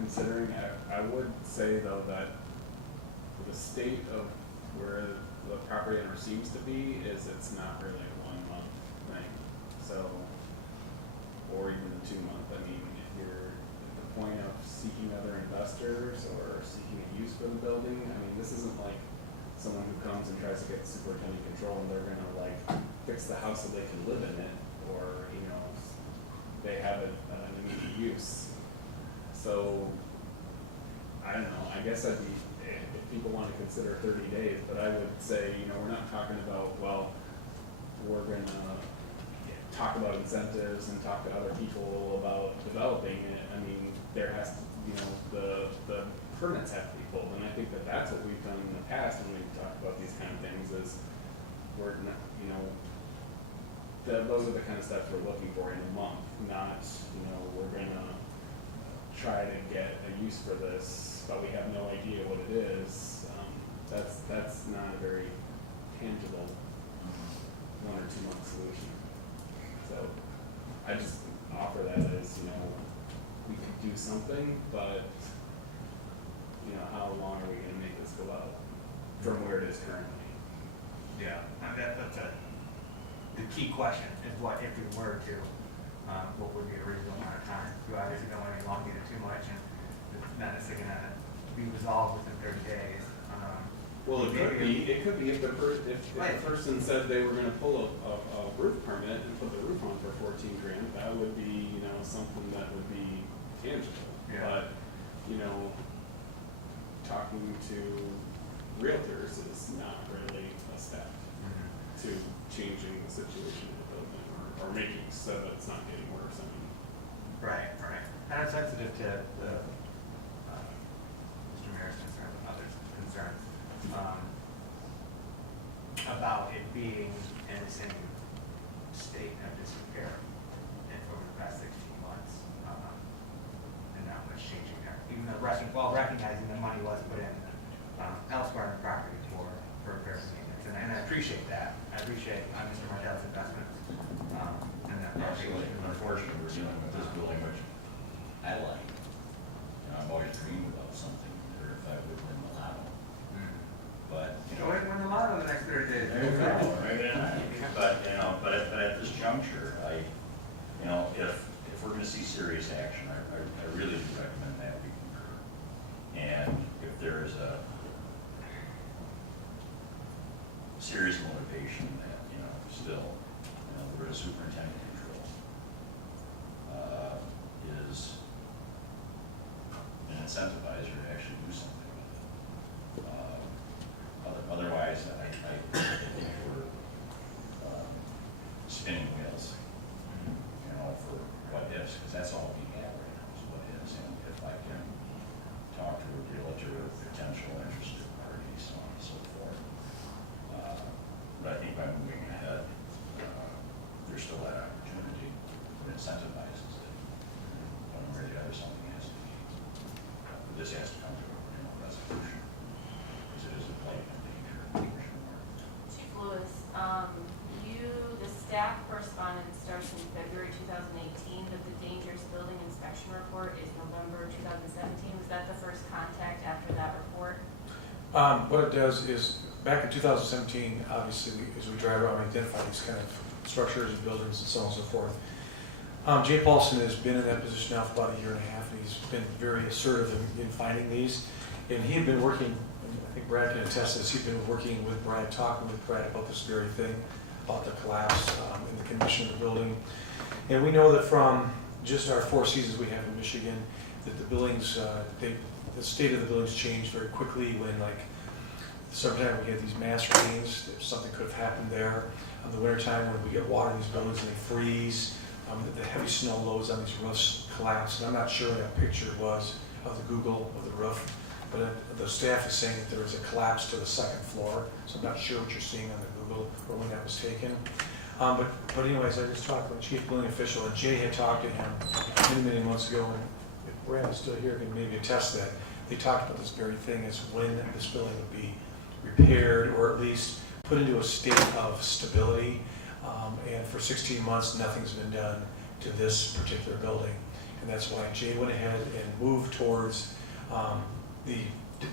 considering. I would say though that the state of where the property owner seems to be is it's not really a 1 month thing. So, or even a 2 month. I mean, if you're at the point of seeking other investors or seeking a use for the building, I mean, this isn't like someone who comes and tries to get superintendent control and they're gonna like fix the house so they can live in it, or, you know, they have an immediate use. So, I don't know, I guess I'd be, if people want to consider 30 days, but I would say, you know, we're not talking about, well, we're gonna talk about incentives and talk to other people about developing it. I mean, there has to, you know, the permits have to be pulled, and I think that that's what we've done in the past when we've talked about these kind of things is we're not, you know, those are the kind of steps we're looking for in a month, not, you know, we're gonna try to get a use for this, but we have no idea what it is. That's not a very tangible 1 or 2 month solution. So I just offer that as, you know, we could do something, but, you know, how long are we gonna make this go out from where it is currently? Yeah, that's the key question is what if we were to, what would be a reasonable amount of time? We obviously don't want to elongate it too much and it's not necessarily gonna be resolved within 30 days. Well, it could be if the person said they were gonna pull a roof permit and put the roof on for 14 grand, that would be, you know, something that would be tangible. Yeah. But, you know, talking to realtors is not really a step to changing the situation in the building or making so that it's not getting worse. I mean, Right. And I'm sensitive to the Mr. Mayor's concern and others' concerns about it being in the same state of disrepair over the past 16 months and not much changing there. Even though while recognizing that money was put in elsewhere in the property for repairs and maintenance. And I appreciate that. I appreciate Mr. Martell's investments in that property. Actually, unfortunately, we're dealing with this building, which I like. You know, I've always dreamed about something where if I would win the lotto. But, you know. Win the lotto the next 30 days. There you go, right? But, you know, but at this juncture, you know, if we're gonna see serious action, I really do recommend that we concur. And if there is a serious motivation that, you know, still, you know, there is superintendent control, is an incentivizer to actually do something with it. Otherwise, I think we're spinning wheels, you know, for what ifs, because that's all we have right now is what ifs. And if I can talk to a realtor or potential interested parties, so on and so forth. But I think by moving ahead, there's still that opportunity that incentivizes it. One way or the other, something has to be, this has to come to a, you know, resolution, because it is a blight and danger. Chief Lewis, the staff correspondence starts in February 2018, but the dangerous building inspection report is November 2017. Was that the first contact after that report? What it does is, back in 2017, obviously, as we drive around, we identify these kind of structures and buildings and so on and so forth. Jay Paulson has been in that position now for about 1.5 years, and he's been very assertive in finding these. And he had been working, and I think Brad can attest to this, he'd been working with Brad, talking with Brad about this very thing, about the collapse and the condition of the building. And we know that from just our 4 seasons we have in Michigan, that the buildings, the state of the buildings changed very quickly when, like, sometimes we get these mass rains, that something could have happened there. In the wintertime, when we get water in these buildings and they freeze, the heavy snow loads on these roofs collapse. And I'm not sure what that picture was of the Google of the roof, but the staff is saying that there was a collapse to the 2nd floor. So I'm not sure what you're seeing on the Google or when that was taken. But anyways, I just talked with the chief building official, and Jay had talked to him many months ago, and if Brad is still here, can maybe attest that. They talked about this very thing, is when this building would be repaired or at least put into a state of stability. And for 16 months, nothing's been done to this particular building. And that's why Jay went ahead and moved towards the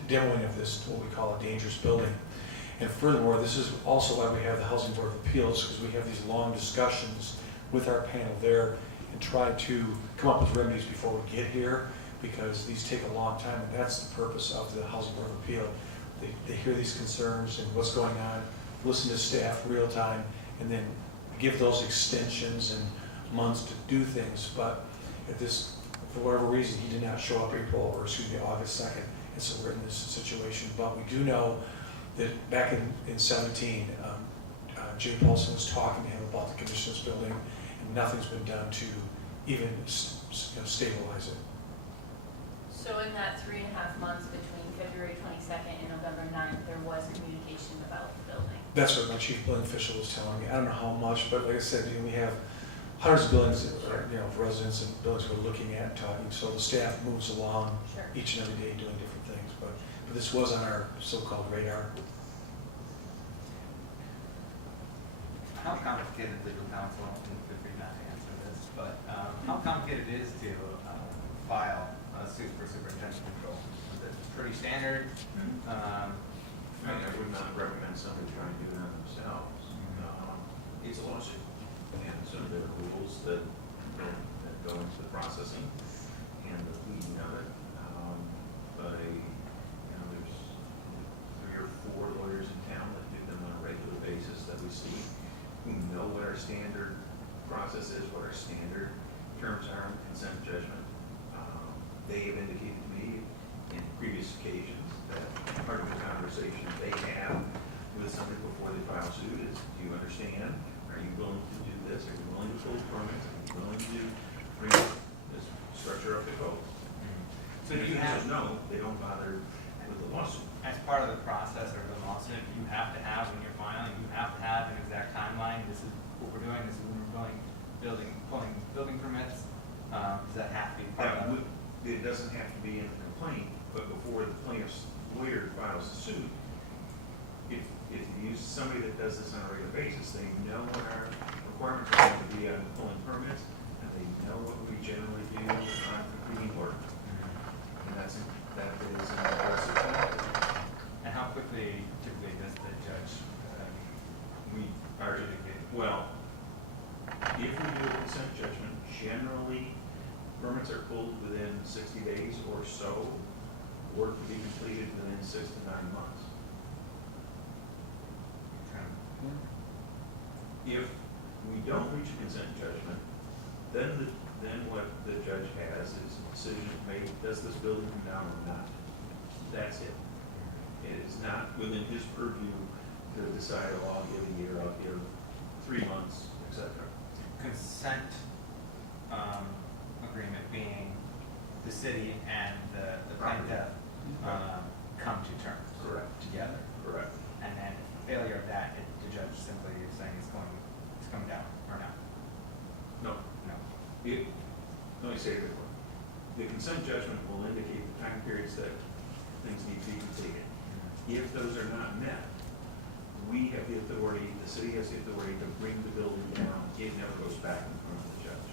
demoing of this, what we call a dangerous building. And furthermore, this is also why we have the Housing Board of Appeals, because we have these long discussions with our panel there and try to come up with remedies before we get here, because these take a long time, and that's the purpose of the Housing Board of Appeal. They hear these concerns and what's going on, listen to staff real time, and then give those extensions and months to do things. But if this, for whatever reason, he did not show up August 2nd, and so we're in this situation. But we do know that back in 17, Jay Paulson was talking to him about the commissioners building, and nothing's been done to even stabilize it. So in that 3.5 months between February 22nd and November 9th, there was communication about the building? That's what my chief building official was telling me. I don't know how much, but like I said, we have hundreds of buildings, residents and buildings we're looking at and talking, so the staff moves along Sure. each and every day doing different things. But this was on our so-called radar. How complicated legal counsel, and feel free not to answer this, but how complicated it is to file a suit for superintendent control? Is it pretty standard? I would not recommend somebody trying to do that themselves. It's a lawsuit, and so there are rules that go into the processing and the leading of it. But there's 3 or 4 lawyers in town that do them on a regular basis that we see, who know what our standard process is, what our standard terms are in consent judgment. They have indicated to me in previous occasions that part of the conversation they have with somebody before they file suit is, do you understand? Are you willing to do this? Are you willing to pull permits? Are you willing to bring this structure up to code? So do you have, no, they don't bother with the lawsuit. as part of the process or the lawsuit, you have to have when you're filing, you have to have an exact timeline. This is what we're doing. This is when we're pulling building permits. Does that have to be part of it? It doesn't have to be in the complaint, but before the plaintiff's lawyer files a suit, if you use somebody that does this on a regular basis, they know what our requirements are going to be on pulling permits, and they know what we generally do on completing work. And that is And how quickly typically does the judge, we are, well, if we do a consent judgment, generally permits are pulled within 60 days or so, work to be completed within 6 to 9 months. If we don't reach a consent judgment, then what the judge has is a decision made, does this building come down or not? That's it. It is not within his purview to decide, oh, I'll give a year, I'll give 3 months, etc. consent agreement being the city and the plaintiff come to terms Correct. together? Correct. And then failure of that, the judge simply is saying it's coming down or not? No. No. Let me say it this way. The consent judgment will indicate the time periods that things need to be completed. If those are not met, we have the authority, the city has the authority to bring the building down. It never goes back in front of the judge.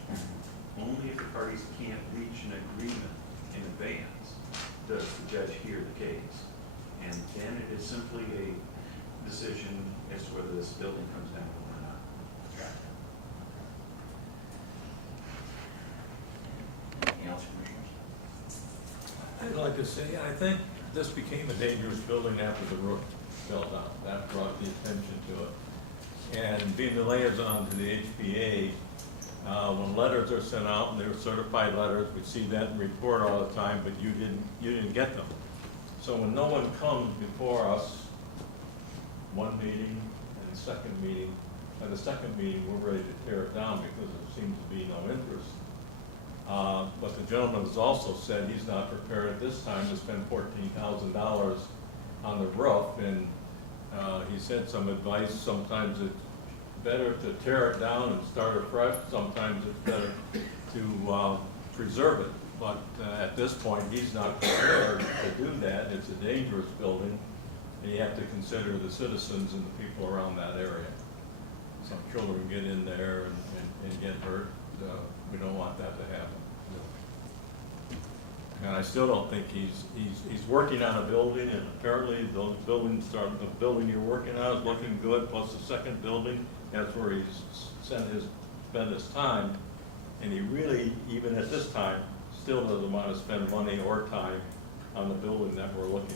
Only if the parties can't reach an agreement in advance does the judge hear the case. And then it is simply a decision as to whether this building comes down or not. Anything else, Commissioners? I'd like to say, I think this became a dangerous building after the roof fell down. That brought the attention to it. And being the liaison to the HPA, when letters are sent out, and they're certified letters, we see that in report all the time, but you didn't get them. So when no one comes before us, one meeting and the second meeting, at the second meeting, we're ready to tear it down because there seems to be no interest. But the gentleman has also said he's not prepared at this time to spend $14,000 on the roof, and he said some advice. Sometimes it's better to tear it down and start afresh. Sometimes it's better to preserve it. But at this point, he's not prepared to do that. It's a dangerous building, and you have to consider the citizens and the people around that area. Some children get in there and get hurt. We don't want that to happen. And I still don't think he's working on a building, and apparently those buildings are, the building you're working on is looking good, plus the second building, that's where he's spent his time. And he really, even at this time, still doesn't want to spend money or time on the building that we're looking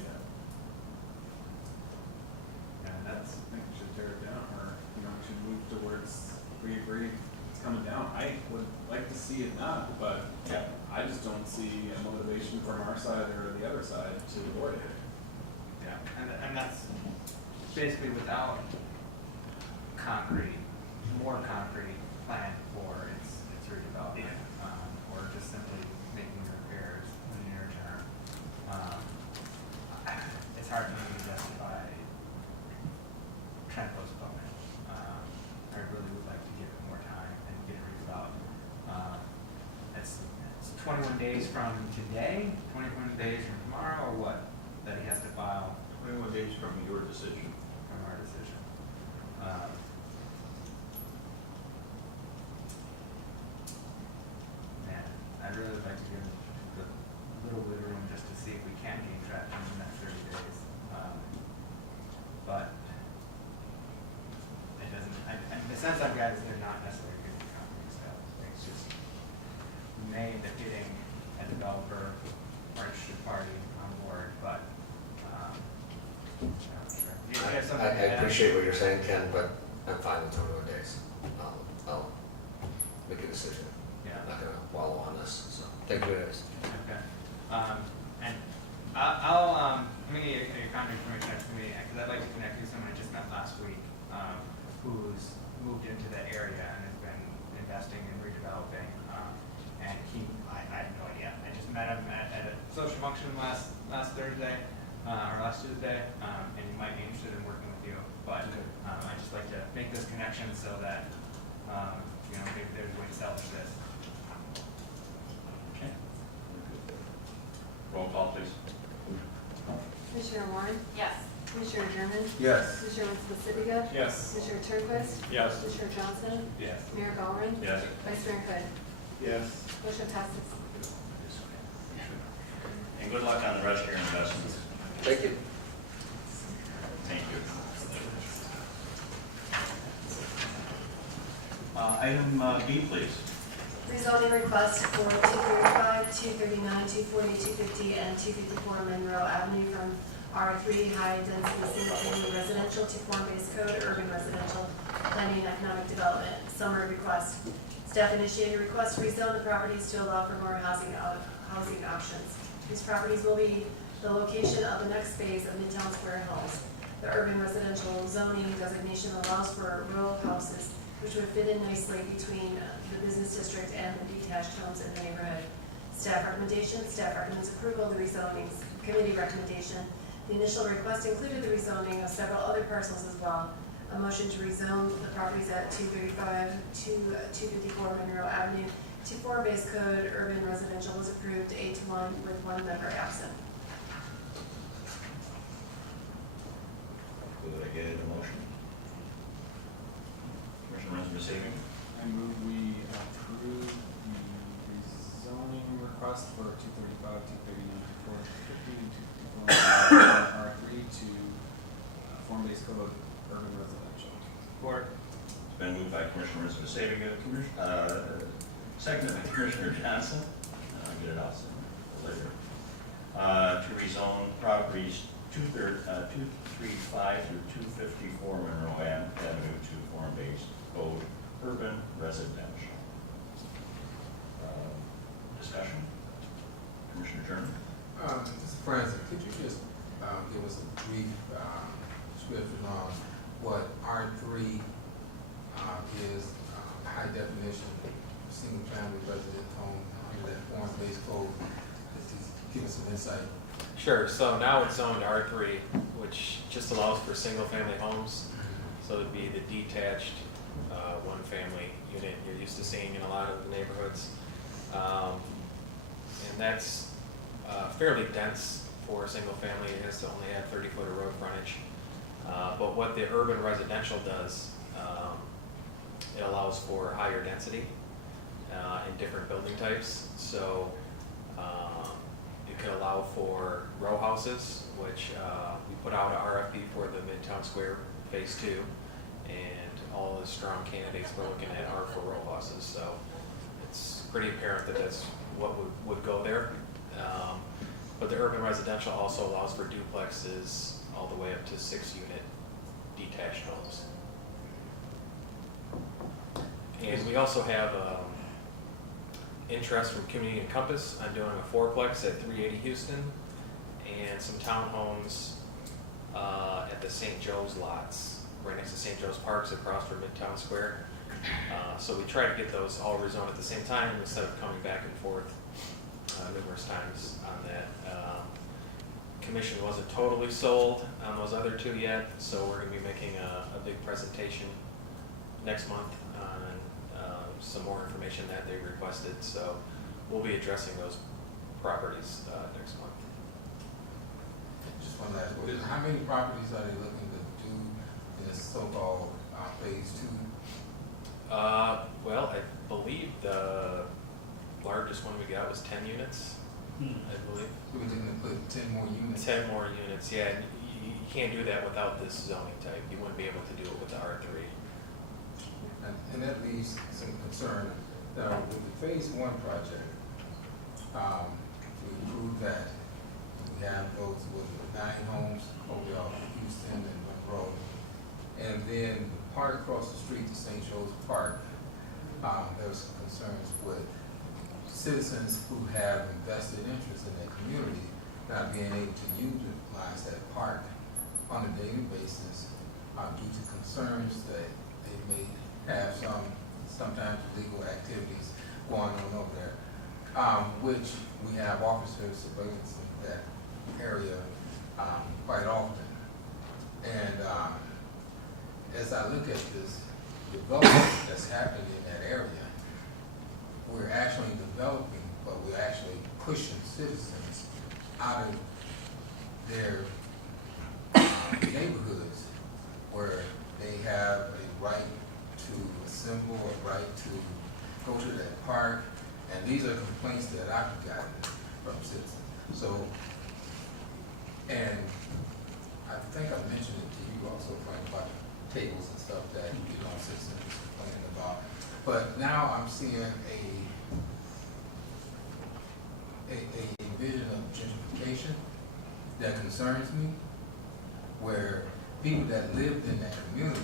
at. And that's, I think we should tear it down, or, we should move towards, we agree, it's coming down. I would like to see it not, but Yeah. I just don't see a motivation from our side or the other side to avoid it. Yeah, and that's basically without concrete, more concrete plan for its redevelopment, or just simply making repairs in the near term. It's hard for me to justify trying to postpone it. I really would like to give it more time and get it redeveloped. It's 21 days from today, 21 days from tomorrow, or what, that he has to file 21 days from your decision. from our decision. Man, I'd really like to give a little bit of room just to see if we can gain traction in the next 30 days. But it doesn't, the sense I've got is they're not necessarily good for company stuff. It's just made that getting a developer or interested party on board, but, I'm not sure. You have something I to add? appreciate what you're saying, Ken, but I'm fine with 21 days. I'll make a decision. Yeah. I'm not gonna wallow on this, so thank you guys. Okay. And I'll let me get your contact information next meeting, because I'd like to connect you with someone I just met last week, who's moved into the area and has been investing in redeveloping. And I have no idea. I just met him at a social function last Thursday, or last Tuesday, and he might be interested in working with you. But I'd just like to make this connection so that, maybe there's a way to salvage this. Okay. Roll call, please. Commissioner Warren? Yes. Commissioner German? Yes. Commissioner Spacivia? Yes. Commissioner Turnquist? Yes. Commissioner Johnson? Yes. Mayor Gallagher? Yes. Vice Mayor Hood? Yes. Motion passes. And good luck on the rest of your investments. Thank you. Thank you. Item B, please. Rezoning request for 235, 239, 240, 250, and 254 Monroe Avenue from R3 High Density Single Family Residential to Form-Based Code Urban Residential Planning and Economic Development. Summary request. Staff initiated request to rezone the properties to allow for more housing options. These properties will be the location of the next phase of Midtown Square Hills. The urban residential zoning designation allows for row houses, which would fit in nicely between the business district and the detached homes in the neighborhood. Staff recommendation, staff recommends approval of the rezoning. Committee recommendation, the initial request included the rezoning of several other parcels as well. A motion to rezone the properties at 235 to 254 Monroe Avenue to form-based code urban residential was approved 8-1 with one member absent. Could I get a motion? Commissioner Spacivia? I move we approve the rezoning request for 235, 239, 240, 250, 254, R3 to form-based code urban residential. Support. It's been moved by Commissioner Spacivia, seconded by Commissioner Johnson. I'll get it out soon, later. To rezone properties 235 through 254 Monroe Avenue to form-based code urban residential. Discussion? Commissioner German? Mr. Francis, could you just give us a brief description on what R3 is, high definition, single-family resident home under that form-based code? Just give us some insight. Sure, so now it's zoned R3, which just allows for single-family homes. So it'd be the detached, one-family unit you're used to seeing in a lot of the neighborhoods. And that's fairly dense for a single-family. It has to only have 30 foot of road frontage. But what the urban residential does, it allows for higher density in different building types. So could allow for row houses, which we put out an RFP for the Midtown Square Phase 2, and all the strong candidates we're looking at are for row houses, so it's pretty apparent that that's what would go there. But the urban residential also allows for duplexes all the way up to 6-unit detached homes. And we also have interest from Community and Compass on doing a 4-plex at 380 Houston and some townhomes at the St. Joe's lots, right next to St. Joe's Parks across from Midtown Square. So we try to get those all rezoned at the same time instead of coming back and forth numerous times on that. Commission wasn't totally sold on those other 2 yet, so we're going to be making a big presentation next month on some more information that they requested. So we'll be addressing those properties next month. Just one last question. How many properties are they looking to do in this so-called phase 2? Well, I believe the largest one we got was 10 units, I believe. So we're looking to put 10 more units? 10 more units, yeah. And you can't do that without this zoning type. You wouldn't be able to do it with the R3. And that leaves some concern. Now, with the phase 1 project, we proved that we have those with 9 homes over off Houston and Monroe. And then the part across the street to St. Joe's Park, there was some concerns with citizens who have invested interest in their community not being able to utilize that park on a daily basis due to concerns that they may have sometimes illegal activities going on over there, which we have officers surveillance in that area quite often. And as I look at this development that's happening in that area, we're actually developing, but we're actually pushing citizens out of their neighborhoods where they have a right to assemble, a right to go to that park, and these are complaints that I've gotten from citizens. So, and I think I mentioned it to you also, Frank, about tables and stuff that, citizens complaining about. But now I'm seeing a vision of gentrification that concerns me, where people that lived in that community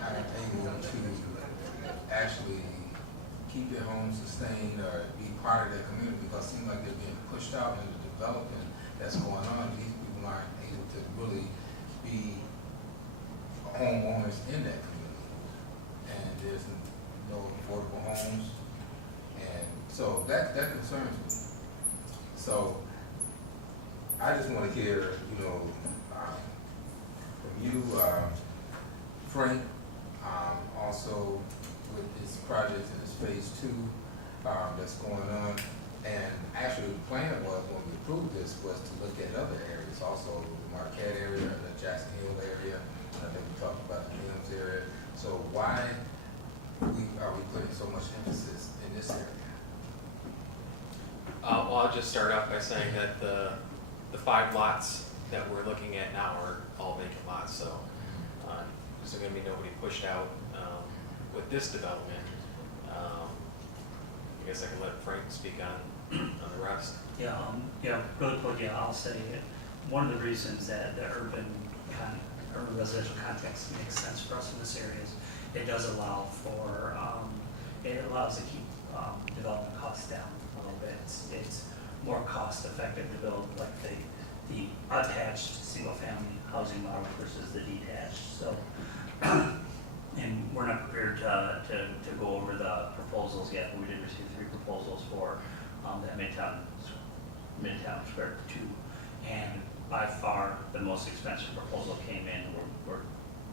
are able to actually keep their homes sustained or be part of their community, because it seems like they're being pushed out in the development that's going on. These people aren't able to really be homeowners in that community, and there's no affordable homes, and so that concerns me. So I just want to hear, from you, Frank, also with this project in this phase 2 that's going on, and actually the plan was when we approved this was to look at other areas, also the Marquette area, the Jackson Hill area. I think we talked about the Williams area. So why are we putting so much emphasis in this area? Well, I'll just start off by saying that the 5 lots that we're looking at now are all vacant lots, so there's going to be nobody pushed out with this development. I guess I can let Frank speak on the rest. Really quick, I'll say one of the reasons that the urban residential context makes sense for us in this area is it does allow for, it allows to keep development costs down a little bit. It's more cost effective to build like the attached single family housing model versus the detached. So, and we're not prepared to go over the proposals yet, but we did receive 3 proposals for that Midtown Square 2. And by far, the most expensive proposal came in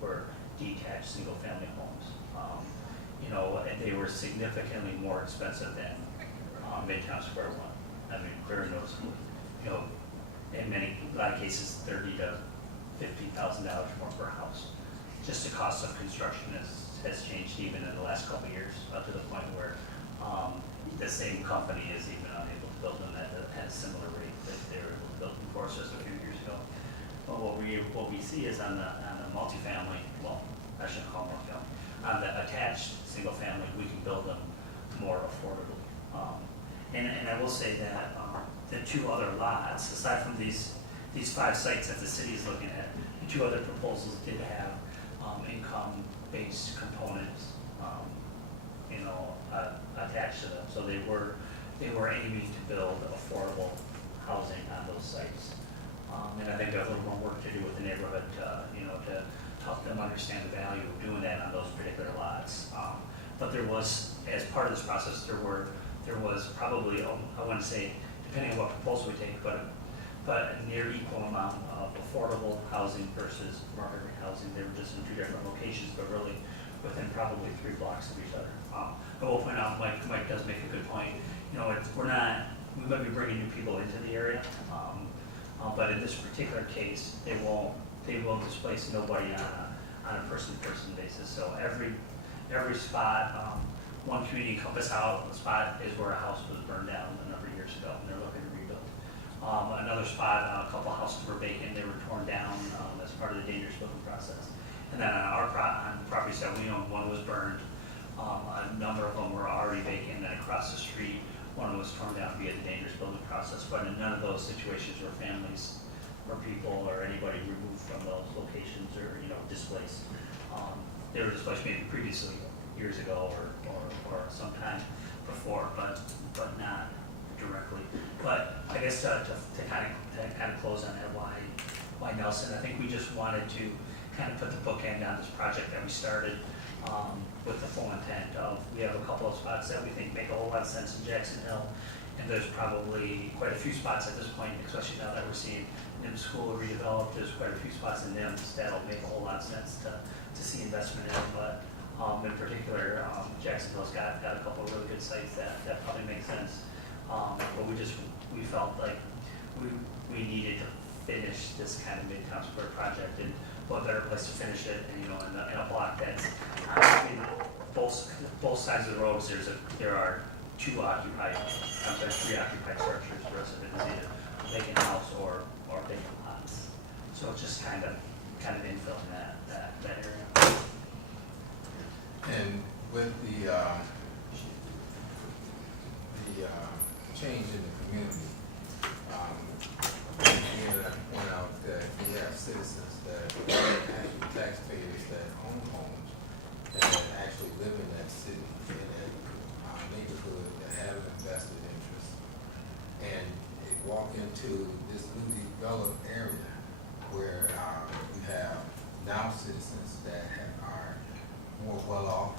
were detached single-family homes. And they were significantly more expensive than Midtown Square 1. I mean, very noticeable. In a lot of cases, $30,000 to $50,000 more per house. Just the cost of construction has changed even in the last couple of years, up to the point where the same company is even unable to build them at a similar rate that they were able to build them for us just a few years ago. But what we see is on the multifamily, well, I shouldn't call them multifamily, on the attached single family, we can build them more affordably. And I will say that the two other lots, aside from these 5 sites that the city is looking at, the 2 other proposals did have income-based components, attached to them. So they were aiming to build affordable housing on those sites. And I think there's a little more work to do with the neighborhood, to help them understand the value of doing that on those particular lots. But there was, as part of this process, there was probably, I wouldn't say, depending on what proposal we take, but a near equal amount of affordable housing versus market rate housing. They were just in 2 different locations, but really within probably 3 blocks of each other. But we'll point out, Mike does make a good point. We might be bringing new people into the area, but in this particular case, they will displace nobody on a person-to-person basis. So every spot, one community Compass Out spot is where a house was burned down a number of years ago, and they're looking to rebuild. Another spot, a couple houses were vacant, they were torn down as part of the dangerous building process. And then on properties that we own, one was burned, a number of them were already vacant, and across the street, one was torn down via the dangerous building process. But in none of those situations were families or people or anybody removed from those locations or, displaced. They were displaced maybe previously, years ago or sometime before, but not directly. But I guess to kind of close on that, why Nelson? I think we just wanted to kind of put the bookend on this project that we started with the full intent of, we have a couple of spots that we think make a whole lot of sense in Jackson Hill, and there's probably quite a few spots at this point, especially now that we're seeing NIMS school redeveloped. There's quite a few spots in NIMS that'll make a whole lot of sense to see investment in, but in particular, Jackson Hill's got a couple of really good sites that probably make sense. But we felt like we needed to finish this kind of Midtown Square project, and what better place to finish it, in a block that's both sides of the roads. There are 3 occupied structures. The rest of it is either vacant house or vacant lots. So it's just kind of infilling that area. And with the change in the community, again, I point out that we have citizens that are actually taxpayers that own homes that actually live in that city, in that neighborhood, that have an invested interest. And they walk into this newly developed area where you have now citizens that are more well off,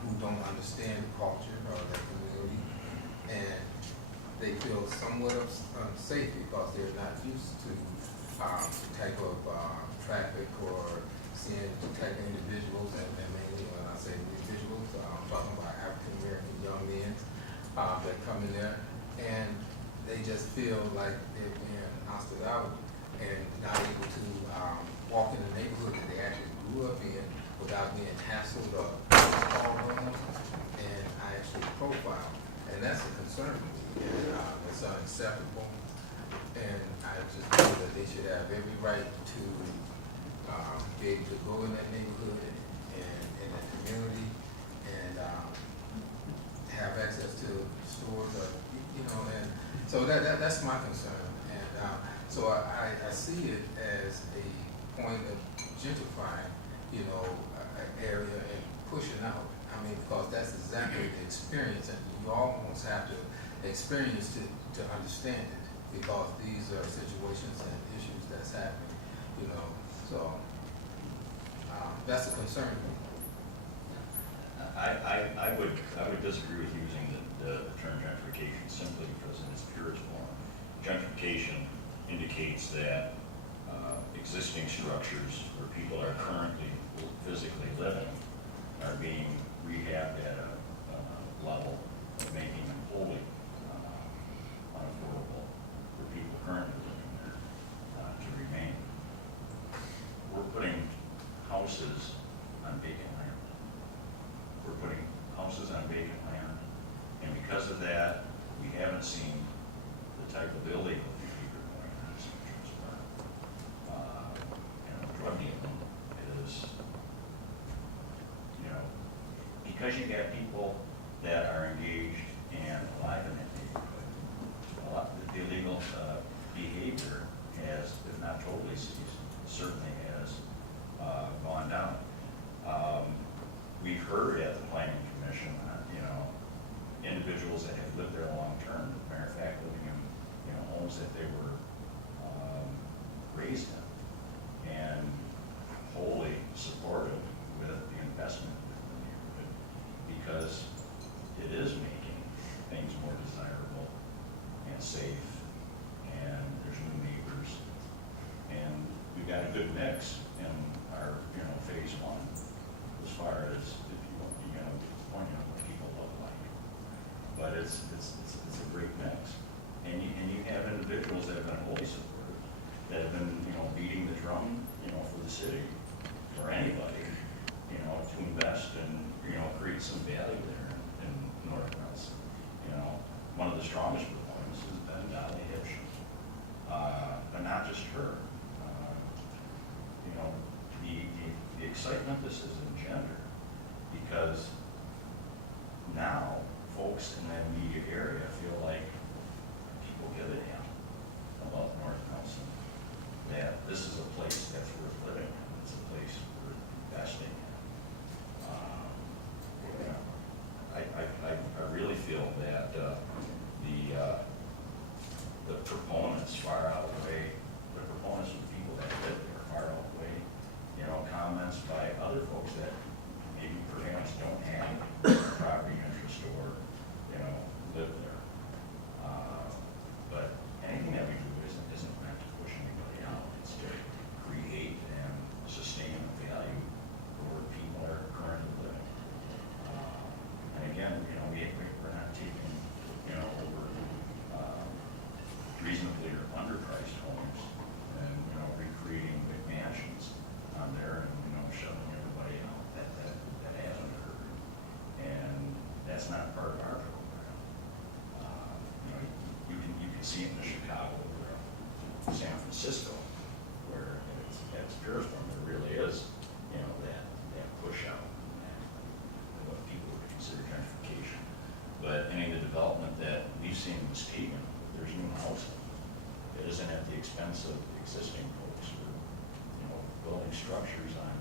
who don't understand the culture of their community, and they feel somewhat unsafe because they're not used to the type of traffic or seeing the type of individuals, and mainly when I say individuals, I'm talking about African American young men that come in there, and they just feel like they're being hostile out and not able to walk in the neighborhood that they actually grew up in without being hassled or called on, and I actually profile. And that's a concern to me, and it's unacceptable. And I just feel that they should have every right to be able to go in that neighborhood and in that community and have access to stores, and so that's my concern. And so I see it as a point of gentrifying, an area and pushing out. I mean, because that's exactly the experience, and you almost have to experience to understand it, because these are situations and issues that's happening, so that's a concern. I would disagree with using the term gentrification simply because in its purest form, gentrification indicates that existing structures where people are currently physically living are being rehabbed at a level of making them wholly unaffordable for people currently living there to remain. We're putting houses on vacant land. We're putting houses on vacant land, and haven't seen the type of illegal behavior going on in Central Park. Drug dealing is, because you got people that are engaged and alive in that neighborhood, a lot of the illegal behavior has, if not totally ceased, certainly has gone down. We've heard at the planning commission, individuals that have lived there long term, as a matter of fact, living in homes that they were raised in, and wholly supportive with the investment in the neighborhood, because it is making things more desirable and safe, and there's new neighbors, and we've got a good mix in our, phase one, as far as if you want, point out what people look like. But it's a great mix, and you have individuals that have been wholly supportive, that have been, beating the drum, for the city, for anybody, to invest and, create some value there in North Nelson. One of the strongest proponents has been Dolly Hitch, but not just her. The excitement this has engendered, because now folks in that immediate area feel like people give a damn about North Nelson, that this is a place that's worth living in, it's a place worth investing in. I really feel that the proponents far outweigh, the proponents of the people that live there far outweigh, comments by other folks that maybe perhaps don't have property interest or, live there. But anything that we do isn't meant to push anybody out. It's to create and sustain a value where people are currently living. And again, we're not taking, over reasonably or underpriced homes and, recreating big mansions on there and, shoving everybody out. That hasn't occurred. And that's not part of our program. You can see it in Chicago or San Francisco, where it's purest form, there really is, that push out and what people would consider gentrification. But any of the development that we've seen in Muskegon, there's new housing. It isn't at the expense of existing folks. We're, building structures on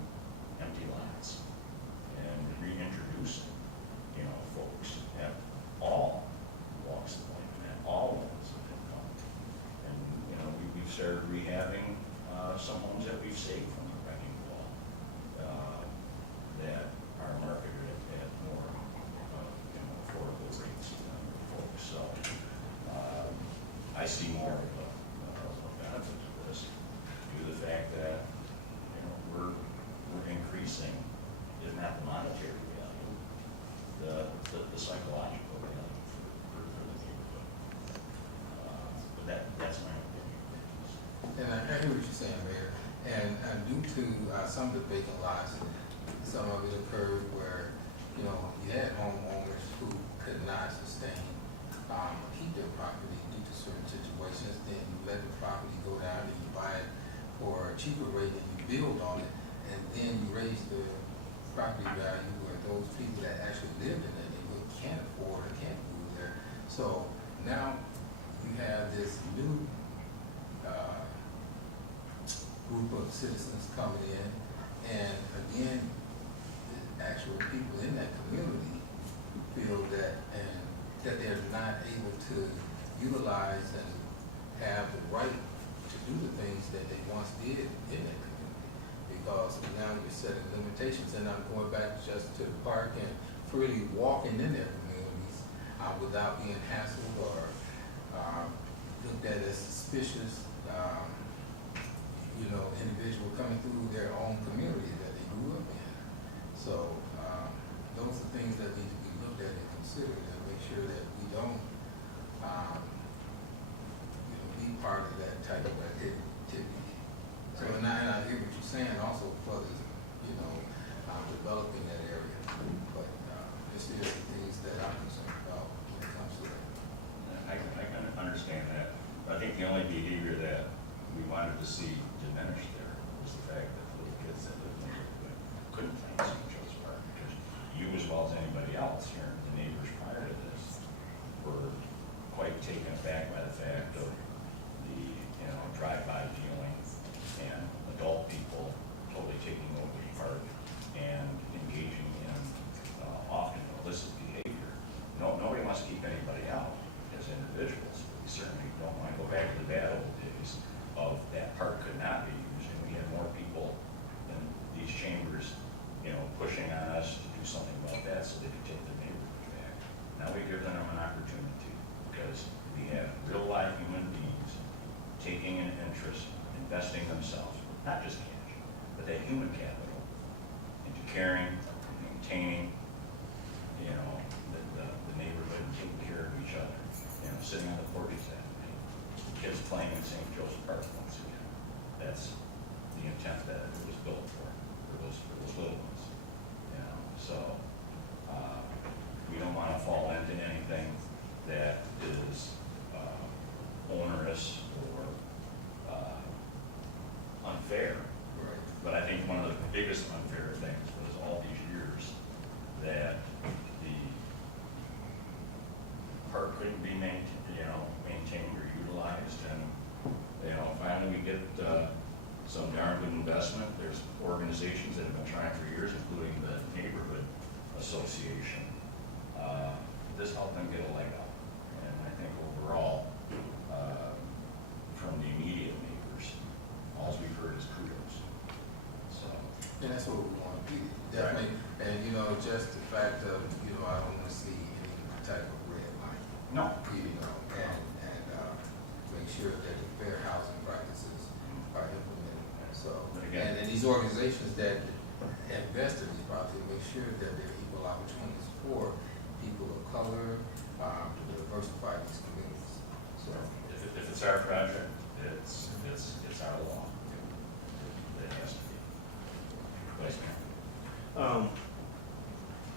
empty lots and reintroducing, folks at all walks of life and at all levels of income. And, we've started rehabbing some homes that we've saved from the wrecking ball that are marketed at more, affordable rates than folks. So I see more of a benefit to this due to the fact that, we're increasing, if not the monetary value, the psychological value for the neighborhood. But that's my opinion. And I hear what you're saying, Mayor. And due to some of the vacant lots, some of it occurred where, you had homeowners who could not sustain, keep their property due to certain situations. Then you let the property go down and you buy it for a cheaper rate and you build on it. And then you raise the property value where those people that actually live in that neighborhood can't afford or can't move there. So now you have this new group of citizens coming in, and again, the actual people in that community feel that they're not able to utilize and have the right to do the things that they once did in that community, because now you're setting limitations. And I'm going back just to the park and freely walking in their communities without being hassled or looked at as suspicious. Individual coming through their own community that they grew up in. So those are things that need to be looked at and considered, and make sure that we don't be part of that type of activity. So and I hear what you're saying also for the, developing that area. But there's still things that I'm concerned about when it comes to that. I the only behavior that we wanted to see diminished there was the fact that little kids that lived in Neighborhood couldn't play in St. Joe's Park, because you as well as anybody else here, the neighbors prior to this, were quite taken aback by the fact of the, drive-by viewing and adult people totally taking over the park and engaging in often illicit behavior. Nobody wants to keep anybody out as individuals. We certainly don't want to go back to the bad old days of that park could not be used, and we had more people in these chambers, pushing on us to do something about that so they could take their neighborhood back. Now we give them an opportunity because we have real life human beings taking an interest, investing themselves, not just cash, but that human capital into caring, maintaining, the neighborhood and taking care of each other. Sitting on the porches that night, kids playing in St. Joe's Park once again. That's the intent that it was built for those little ones. So we don't want to fall into anything that is onerous or unfair. Right. But I think one of the biggest unfair things was all these years that the park couldn't be maintained or utilized, and finally we get some darn good investment. There's organizations that have been trying for years, including the neighborhood association. This helped them get a leg up, and I think overall, from the immediate neighbors, all we've heard is kudos. So, And that's what we want to be, definitely. And, just the fact of, I don't want to see any type of red line. no, And make sure that the fair housing practices are implemented. So, But again- and these organizations that invest in these properties, make sure that there are equal opportunities for people of color, to diversify these communities. So, if it's our project, it's our law. It has to be. Vice Mayor.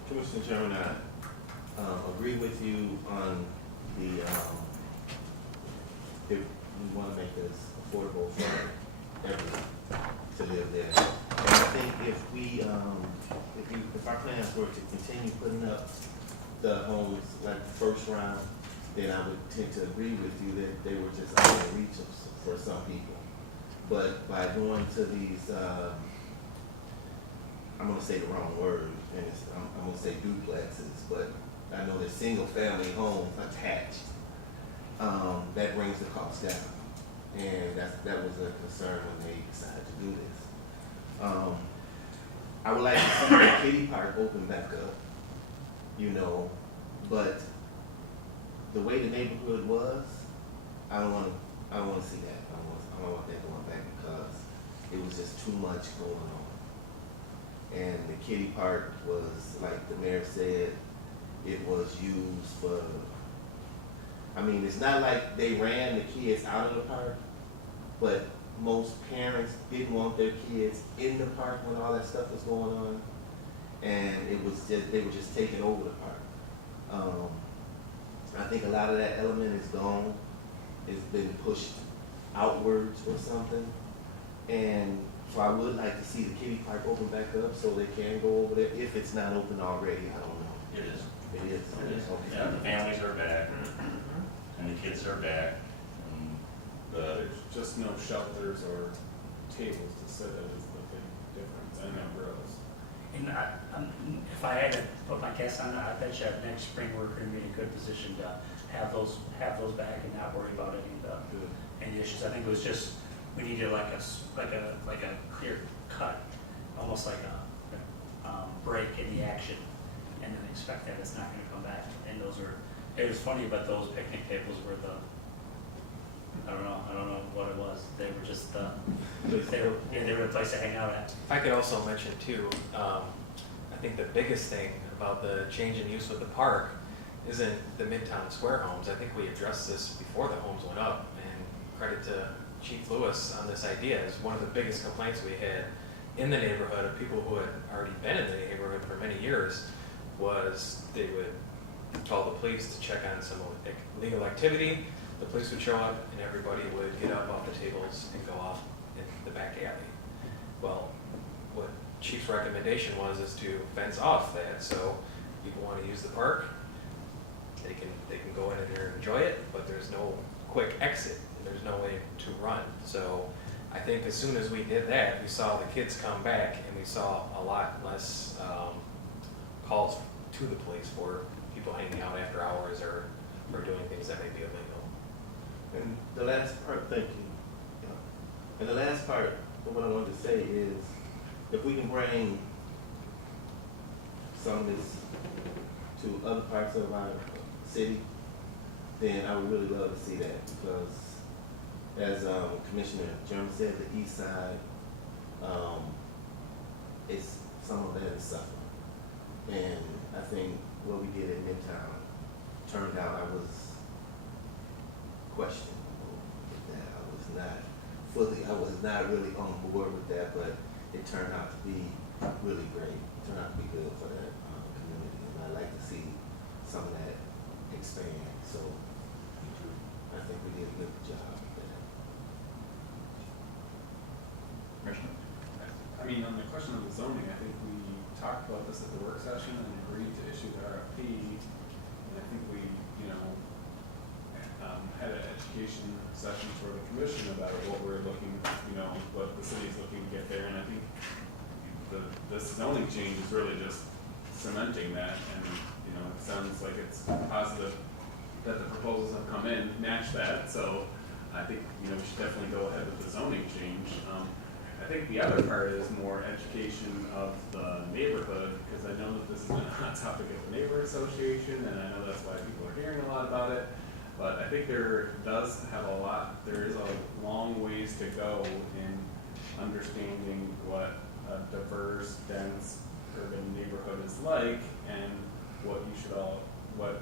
Commissioner Chairman, I agree with you on the, if we want to make this affordable for everyone to live there. And I think if our plans were to continue putting up the homes like the first round, then I would tend to agree with you that they were just out of reach for some people. But by going to these, I'm going to say the wrong word, and I'm going to say duplexes, but I know they're single-family homes attached. That brings the cost down, and that was a concern when they decided to do this. I would like to see the kiddie park open back up, but the way the neighborhood was, I don't want to see that. I don't want that going back because it was just too much going on. And the kiddie park was, like the mayor said, it was used for, it's not like they ran the kids out of the park, but most parents didn't want their kids in the park when all that stuff was going on. And they were just taking over the park. I think a lot of that element is gone. It's been pushed outwards or something. And so I would like to see the kiddie park open back up so they can go over there, if it's not open already, I don't know. It is. It is. Okay. Yeah, the families are back, and the kids are back, and There's just no shelters or tables to sit at is the big difference, and umbrellas. And if I had to put my guess on it, I bet you next spring we're going to be in a good position to have those back and not worry about any issues. I think it was just, we needed like a clear cut, almost like a break in the action, and then expect that it's not going to come back. And it was funny, but those picnic tables were I don't know what it was. They were just, they were a place to hang out at. If I could also mention too, I think the biggest thing about the change in use with the park isn't the Midtown Square homes. I think we addressed this before the homes went up, and credit to Chief Lewis on this idea. Is one of the biggest complaints we had in the neighborhood of people who had already been in the neighborhood for many years was they would call the police to check on some illegal activity. the police would show up and everybody would get up off the tables and go off in the back alley. Well, what Chief's recommendation was is to fence off that, so people want to use the park, they can go in there and enjoy it, but there's no quick exit, and there's no way to run. So I think as soon as we did that, we saw the kids come back, and we saw a lot less calls to the police for people hanging out after hours or doing things that may be illegal. And the last part, thank you. Yeah. And the last part of what I wanted to say is, if we can bring some of this to other parts of our city, then I would really love to see that, because as Commissioner Jeremy said, the east side, it's, some of that is suffering. And I think what we did at Midtown turned out, I was questionable with that. I was not really on board with that, but it turned out to be really great. It turned out to be good for that community, and I'd like to see some of that expand. So I think we did a good job with that. Commissioner? I mean, on the question of the zoning, I think we talked about this at the work session and agreed to issue the RFP. And I think we, had an education session for the commission about what we're looking, what the city's looking to get there. And I think this zoning change is really just cementing that. And, it sounds like it's positive that the proposals have come in, match that. So I think, we should definitely go ahead with the zoning change. I think the other part is more education of the neighborhood, because I know that this has been a hot topic at the neighborhood association, and I know that's why people are hearing a lot about it. But I think there is a long ways to go in understanding what a diverse, dense, urban neighborhood is like, and what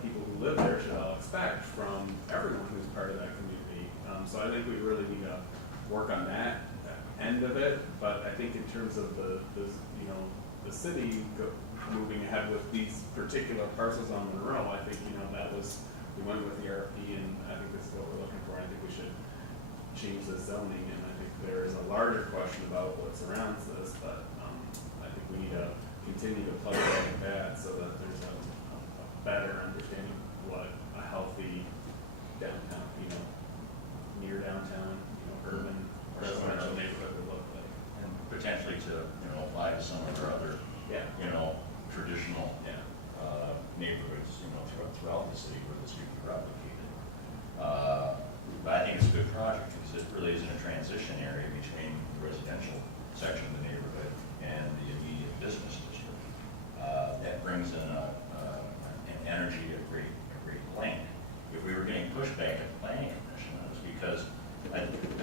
people who live there should all expect from everyone who's part of that community. So I think we really need to work on that end of it. But I think in terms of the city moving ahead with these particular parcels on Monroe, I think we went with the RFP, and I think this is what we're looking for. I think we should change the zoning, and I think there is a larger question about what surrounds this, but I think we need to continue to plug like that so that there's a better understanding of what a healthy downtown, near downtown, urban residential neighborhood would look like. And potentially to, apply to some of our other, traditional neighborhoods, throughout the city where this could be replicated. But I think it's a good project because it really is in a transition area between the residential section of the neighborhood and the immediate business district. That brings in an energy at great length. If we were getting pushback at the planning commission, it was because,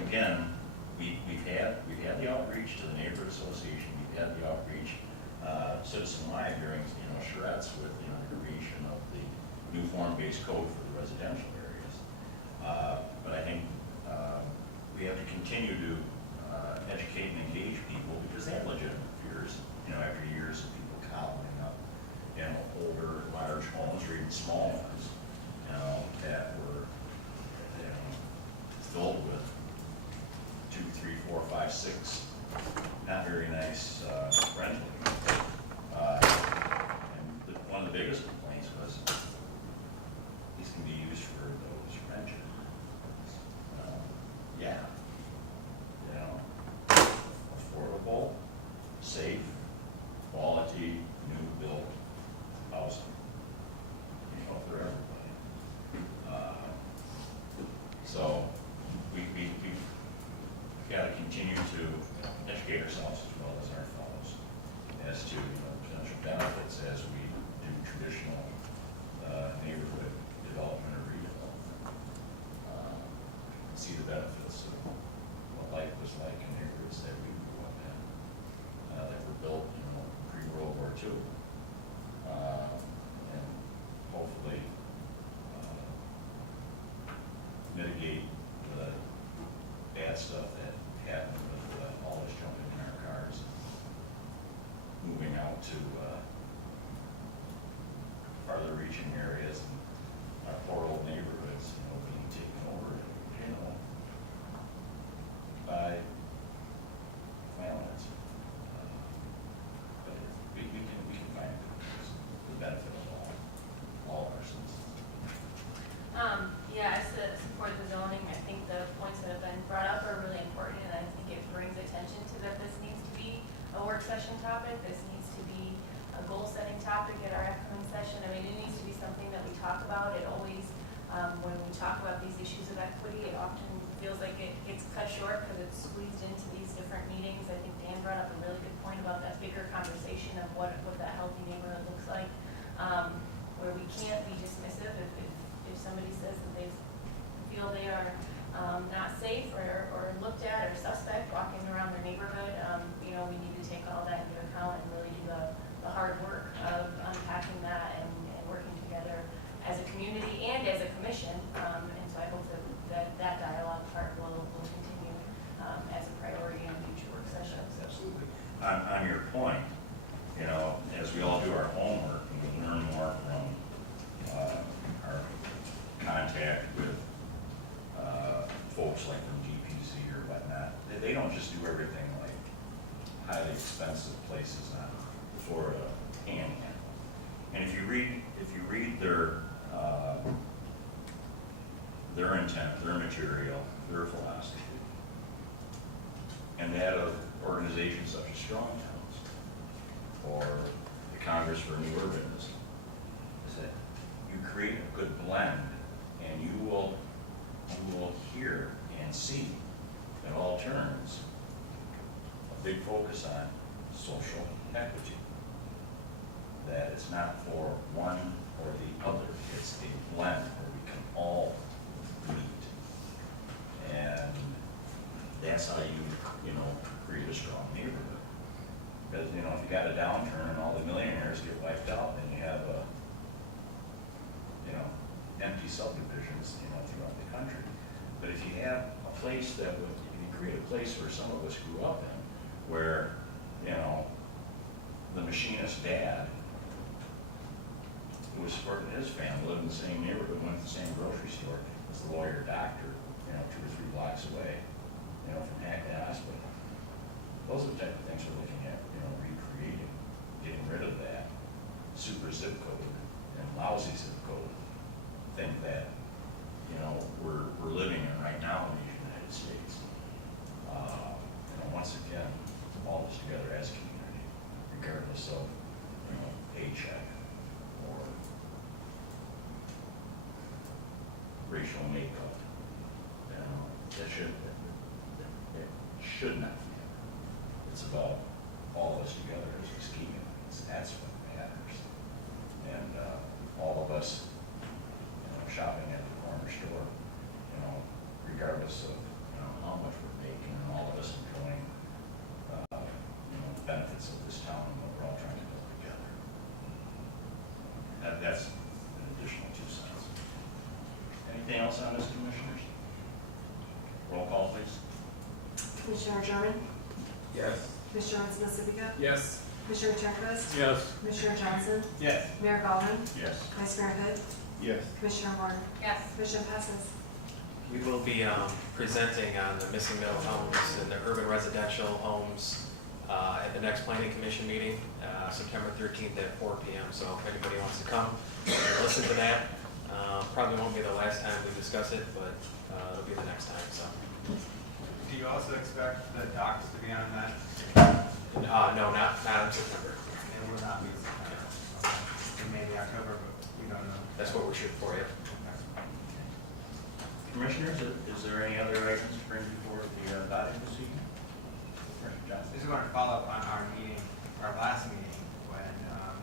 again, we've had the outreach to the neighborhood association, we've had the outreach citizen-wide during charrettes with the creation of the new form-based code for the residential areas. But I think we have to continue to educate and engage people because they have legitimate fears, after years of people cobbling up, older, large homes or even small ones, that were, filled with 2, 3, 4, 5, 6 not very nice rental units. And one of the biggest complaints was these can be used for those renters. Affordable, safe, quality, new built housing. For everybody. So we've got to continue to educate ourselves as well as our fellows. Yeah, I support the zoning. I think the points that have been brought up are really important, and I think it brings attention to that this needs to be a work session topic. This needs to be a goal-setting topic at our upcoming session. I mean, it needs to be something that we talk about. It always, when we talk about these issues of equity, it often feels like it gets cut short because it's squeezed into these different meetings. I think Dan brought up a really good point about that bigger conversation of what that healthy neighborhood looks like, where we can't be dismissive if somebody says that they feel they are not safe or looked at or suspect walking around their neighborhood. We need to take all that into account and really do the hard work of unpacking that and working together as a community and as a commission. And so I hope that dialogue part will continue as a priority in future work sessions. Absolutely. On your point, as we all do our homework and we learn more from our contact with folks like from GPC or whatnot, they don't just do everything like highly expensive places on Florida Panhandle. And if you read their intent, their material, their philosophy, and that of organizations such as Strong Towns or the Congress for New Urbanism, is that you create a good blend, and you will hear and see at all turns a big focus on social equity. That it's not for one or the other, it's a blend where we can all meet. And that's how you create a strong neighborhood. Because, if you got a downturn and all the millionaires get wiped out, then you have empty subdivisions, throughout the country. But if you have a place if you create a place where some of us grew up in, where, the machinist dad who was supporting his family, lived in the same neighborhood, went to the same grocery store as the lawyer doctor, 2 or 3 blocks away, from Hackney Hospital. Those are the type of things we're looking at, recreating, getting rid of that super zip code and lousy zip code thing that, we're living in right now in the United States. Once again, all this together as a community, regardless of, paycheck or racial makeup, it should not be. It's about all of us together as a scheme. That's what matters. And all of us, shopping at the corner store, regardless of how much we're making, and all of us enjoying the benefits of this town and what we're all trying to build together. That's an additional 2 cents. Anything else on this, commissioners? Roll call, please. Commissioner Sherman? Yes. Commissioner Sibica? Yes. Commissioner Chekros? Yes. Commissioner Johnson? Yes. Mayor Gallman? Yes. Vice Mayor Hood? Yes. Commissioner Warren? Yes. Motion passes. We will be presenting on the missing middle homes and the urban residential homes at the next planning commission meeting, September 13th at 4 p.m. So if anybody wants to come, listen to that. Probably won't be the last time we discuss it, but it'll be the next time. So. Do you also expect the docs to be on that? No, not in September. It will not be September. Okay. Maybe October, but we don't know. That's what we're shooting for, yeah. Commissioners, is there any other items to bring before the body this evening? Commissioner Johnson. Just wanted to follow up on our last meeting, when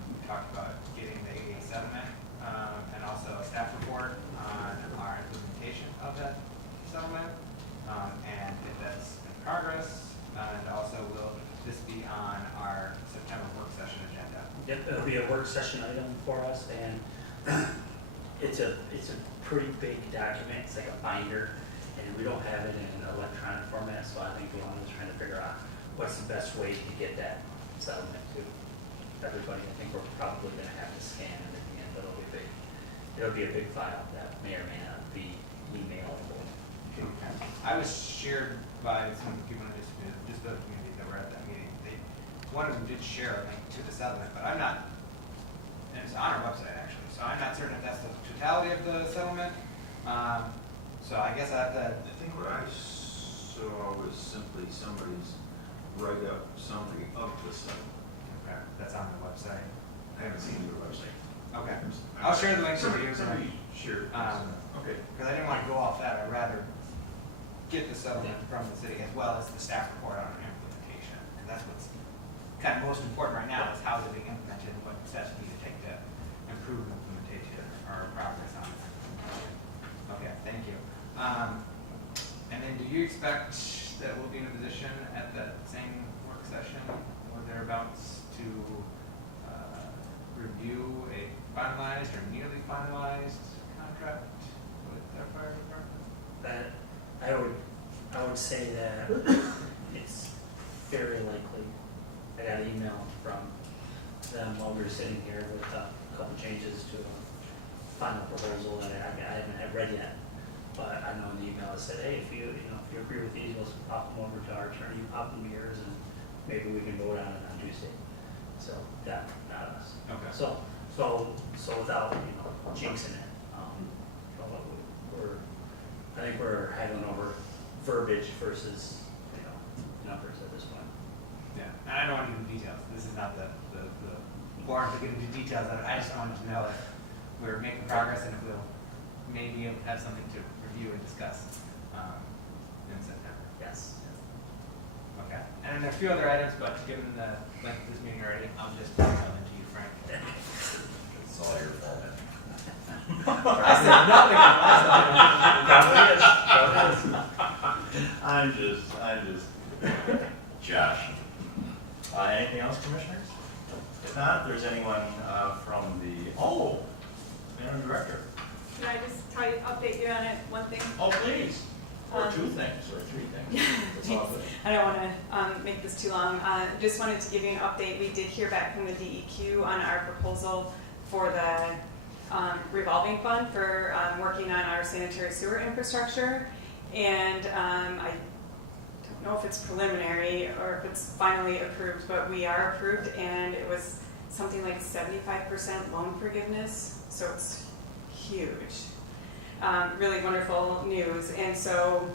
we talked about getting the AA settlement, and also a staff report on our implementation of that settlement, and if that's in progress, and also will this be on our September work session agenda? Yep, it'll be a work session item for us, and it's a pretty big document. It's like a binder, and we don't have it in an electronic format, so I think Luana is trying to figure out what's the best way to get that settlement to everybody. I think we're probably going to have to scan it at the end, but it'll be a big file that may or may not be emailable. I was shared by some of the people in the disability community that were at that meeting. One of them did share a link to the settlement, but I'm not, and it's on our website actually, so I'm not certain if that's the totality of the settlement So I guess I have to, I think what I saw was simply somebody's write-up summary of the site. okay, that's on the website. I haven't seen your website. Okay, I'll share the link with you. Somebody shared. Okay. Because I didn't want to go off that, I'd rather get the settlement from the city as well as the staff report on implementation. And that's what's kind of most important right now, is how is it being implemented, and what steps we need to take to improve implementation or progress on it. Okay, thank you. And then do you expect that we'll be in a position at that same work session or thereabouts to review a finalized or nearly finalized contract with our fire department? That, I would say that it's very likely. I got an email from them while we were sitting here with a couple changes to a final proposal that I haven't had read yet. But I know in the email it said, hey, if you agree with these, we'll pop them over to our attorney, you pop them yours, and maybe we can vote on it on Tuesday. So, yeah, not us. Okay. So without, jinxing it, I think we're haggling over verbiage versus, numbers at this point. Yeah, and I don't want to get into details. This is not the forum to get into details of it. I just wanted to know if we're making progress and if we'll maybe have something to review and discuss in September. Yes. Okay. And then a few other items, but given the length of this meeting already, I'll just pass them to you, Frank. It's all your fault. I said nothing. I'm just, Josh. Anything else, commissioners? If not, if there's anyone from the, Madam Director. Can I just try to update you on it, one thing? Oh, please. Or two things, or three things. It's all good. I don't want to make this too long. Just wanted to give you an update. We did hear back from the DEQ on our proposal for the revolving fund for working on our sanitary sewer infrastructure. And I don't know if it's preliminary or if it's finally approved, but we are approved, and it was something like 75% loan forgiveness, so it's huge. Really wonderful news. And so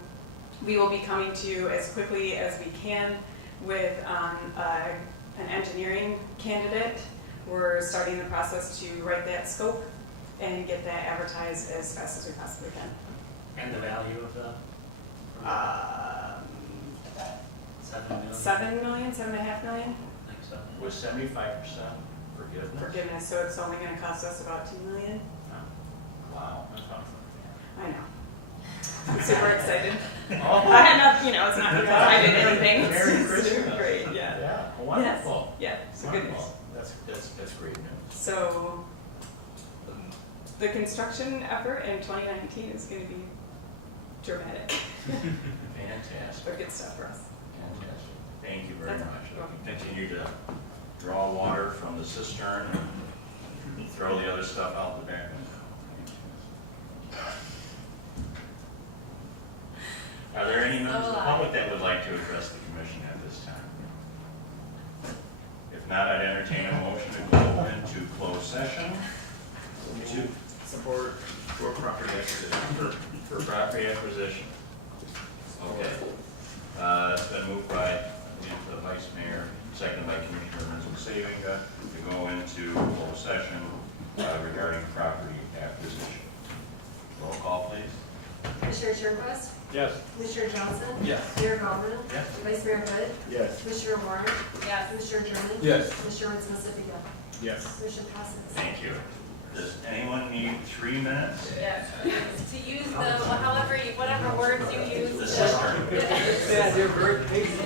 we will be coming to you as quickly as we can with an engineering candidate. We're starting the process to write that scope and get that advertised as fast as we possibly can. And the value of the? 7 million, 7.5 million I think so. Was 75% forgiveness? forgiveness, so it's only gonna cost us about 2 million. Wow, that's awesome. I know. I'm super excited. I had not, it's not because I did anything. It's Merry just Christmas. great, yeah. Yeah, wonderful. Yes. Yeah, so good news. Wonderful. That's great news. So the construction effort in 2019 is gonna be dramatic, Fantastic. but good stuff for us. Fantastic. Thank you very That's much. all. You're welcome. Continue to draw water from the cistern and throw the other stuff out the back. Are there any members of the public that would like to address the commission at this time? If not, I'd entertain a motion to go into closed session. To Support for property acquisition. for property acquisition. Okay. It's been moved by the Vice Mayor, seconded by Commissioner Muskegon, to go into closed session regarding property acquisition. Roll call, please. Commissioner Turnquist? Yes. Commissioner Johnson? Yes. Mayor Gallman? Yes. Vice Mayor Hood? Yes. Commissioner Warren? Yes. Commissioner German? Yes. Commissioner Muskegon? Yes. Motion passes. Thank you. Does anyone need 3 minutes? Yes. To use the, however, whatever words you use. The cistern. Yeah, they're very patient.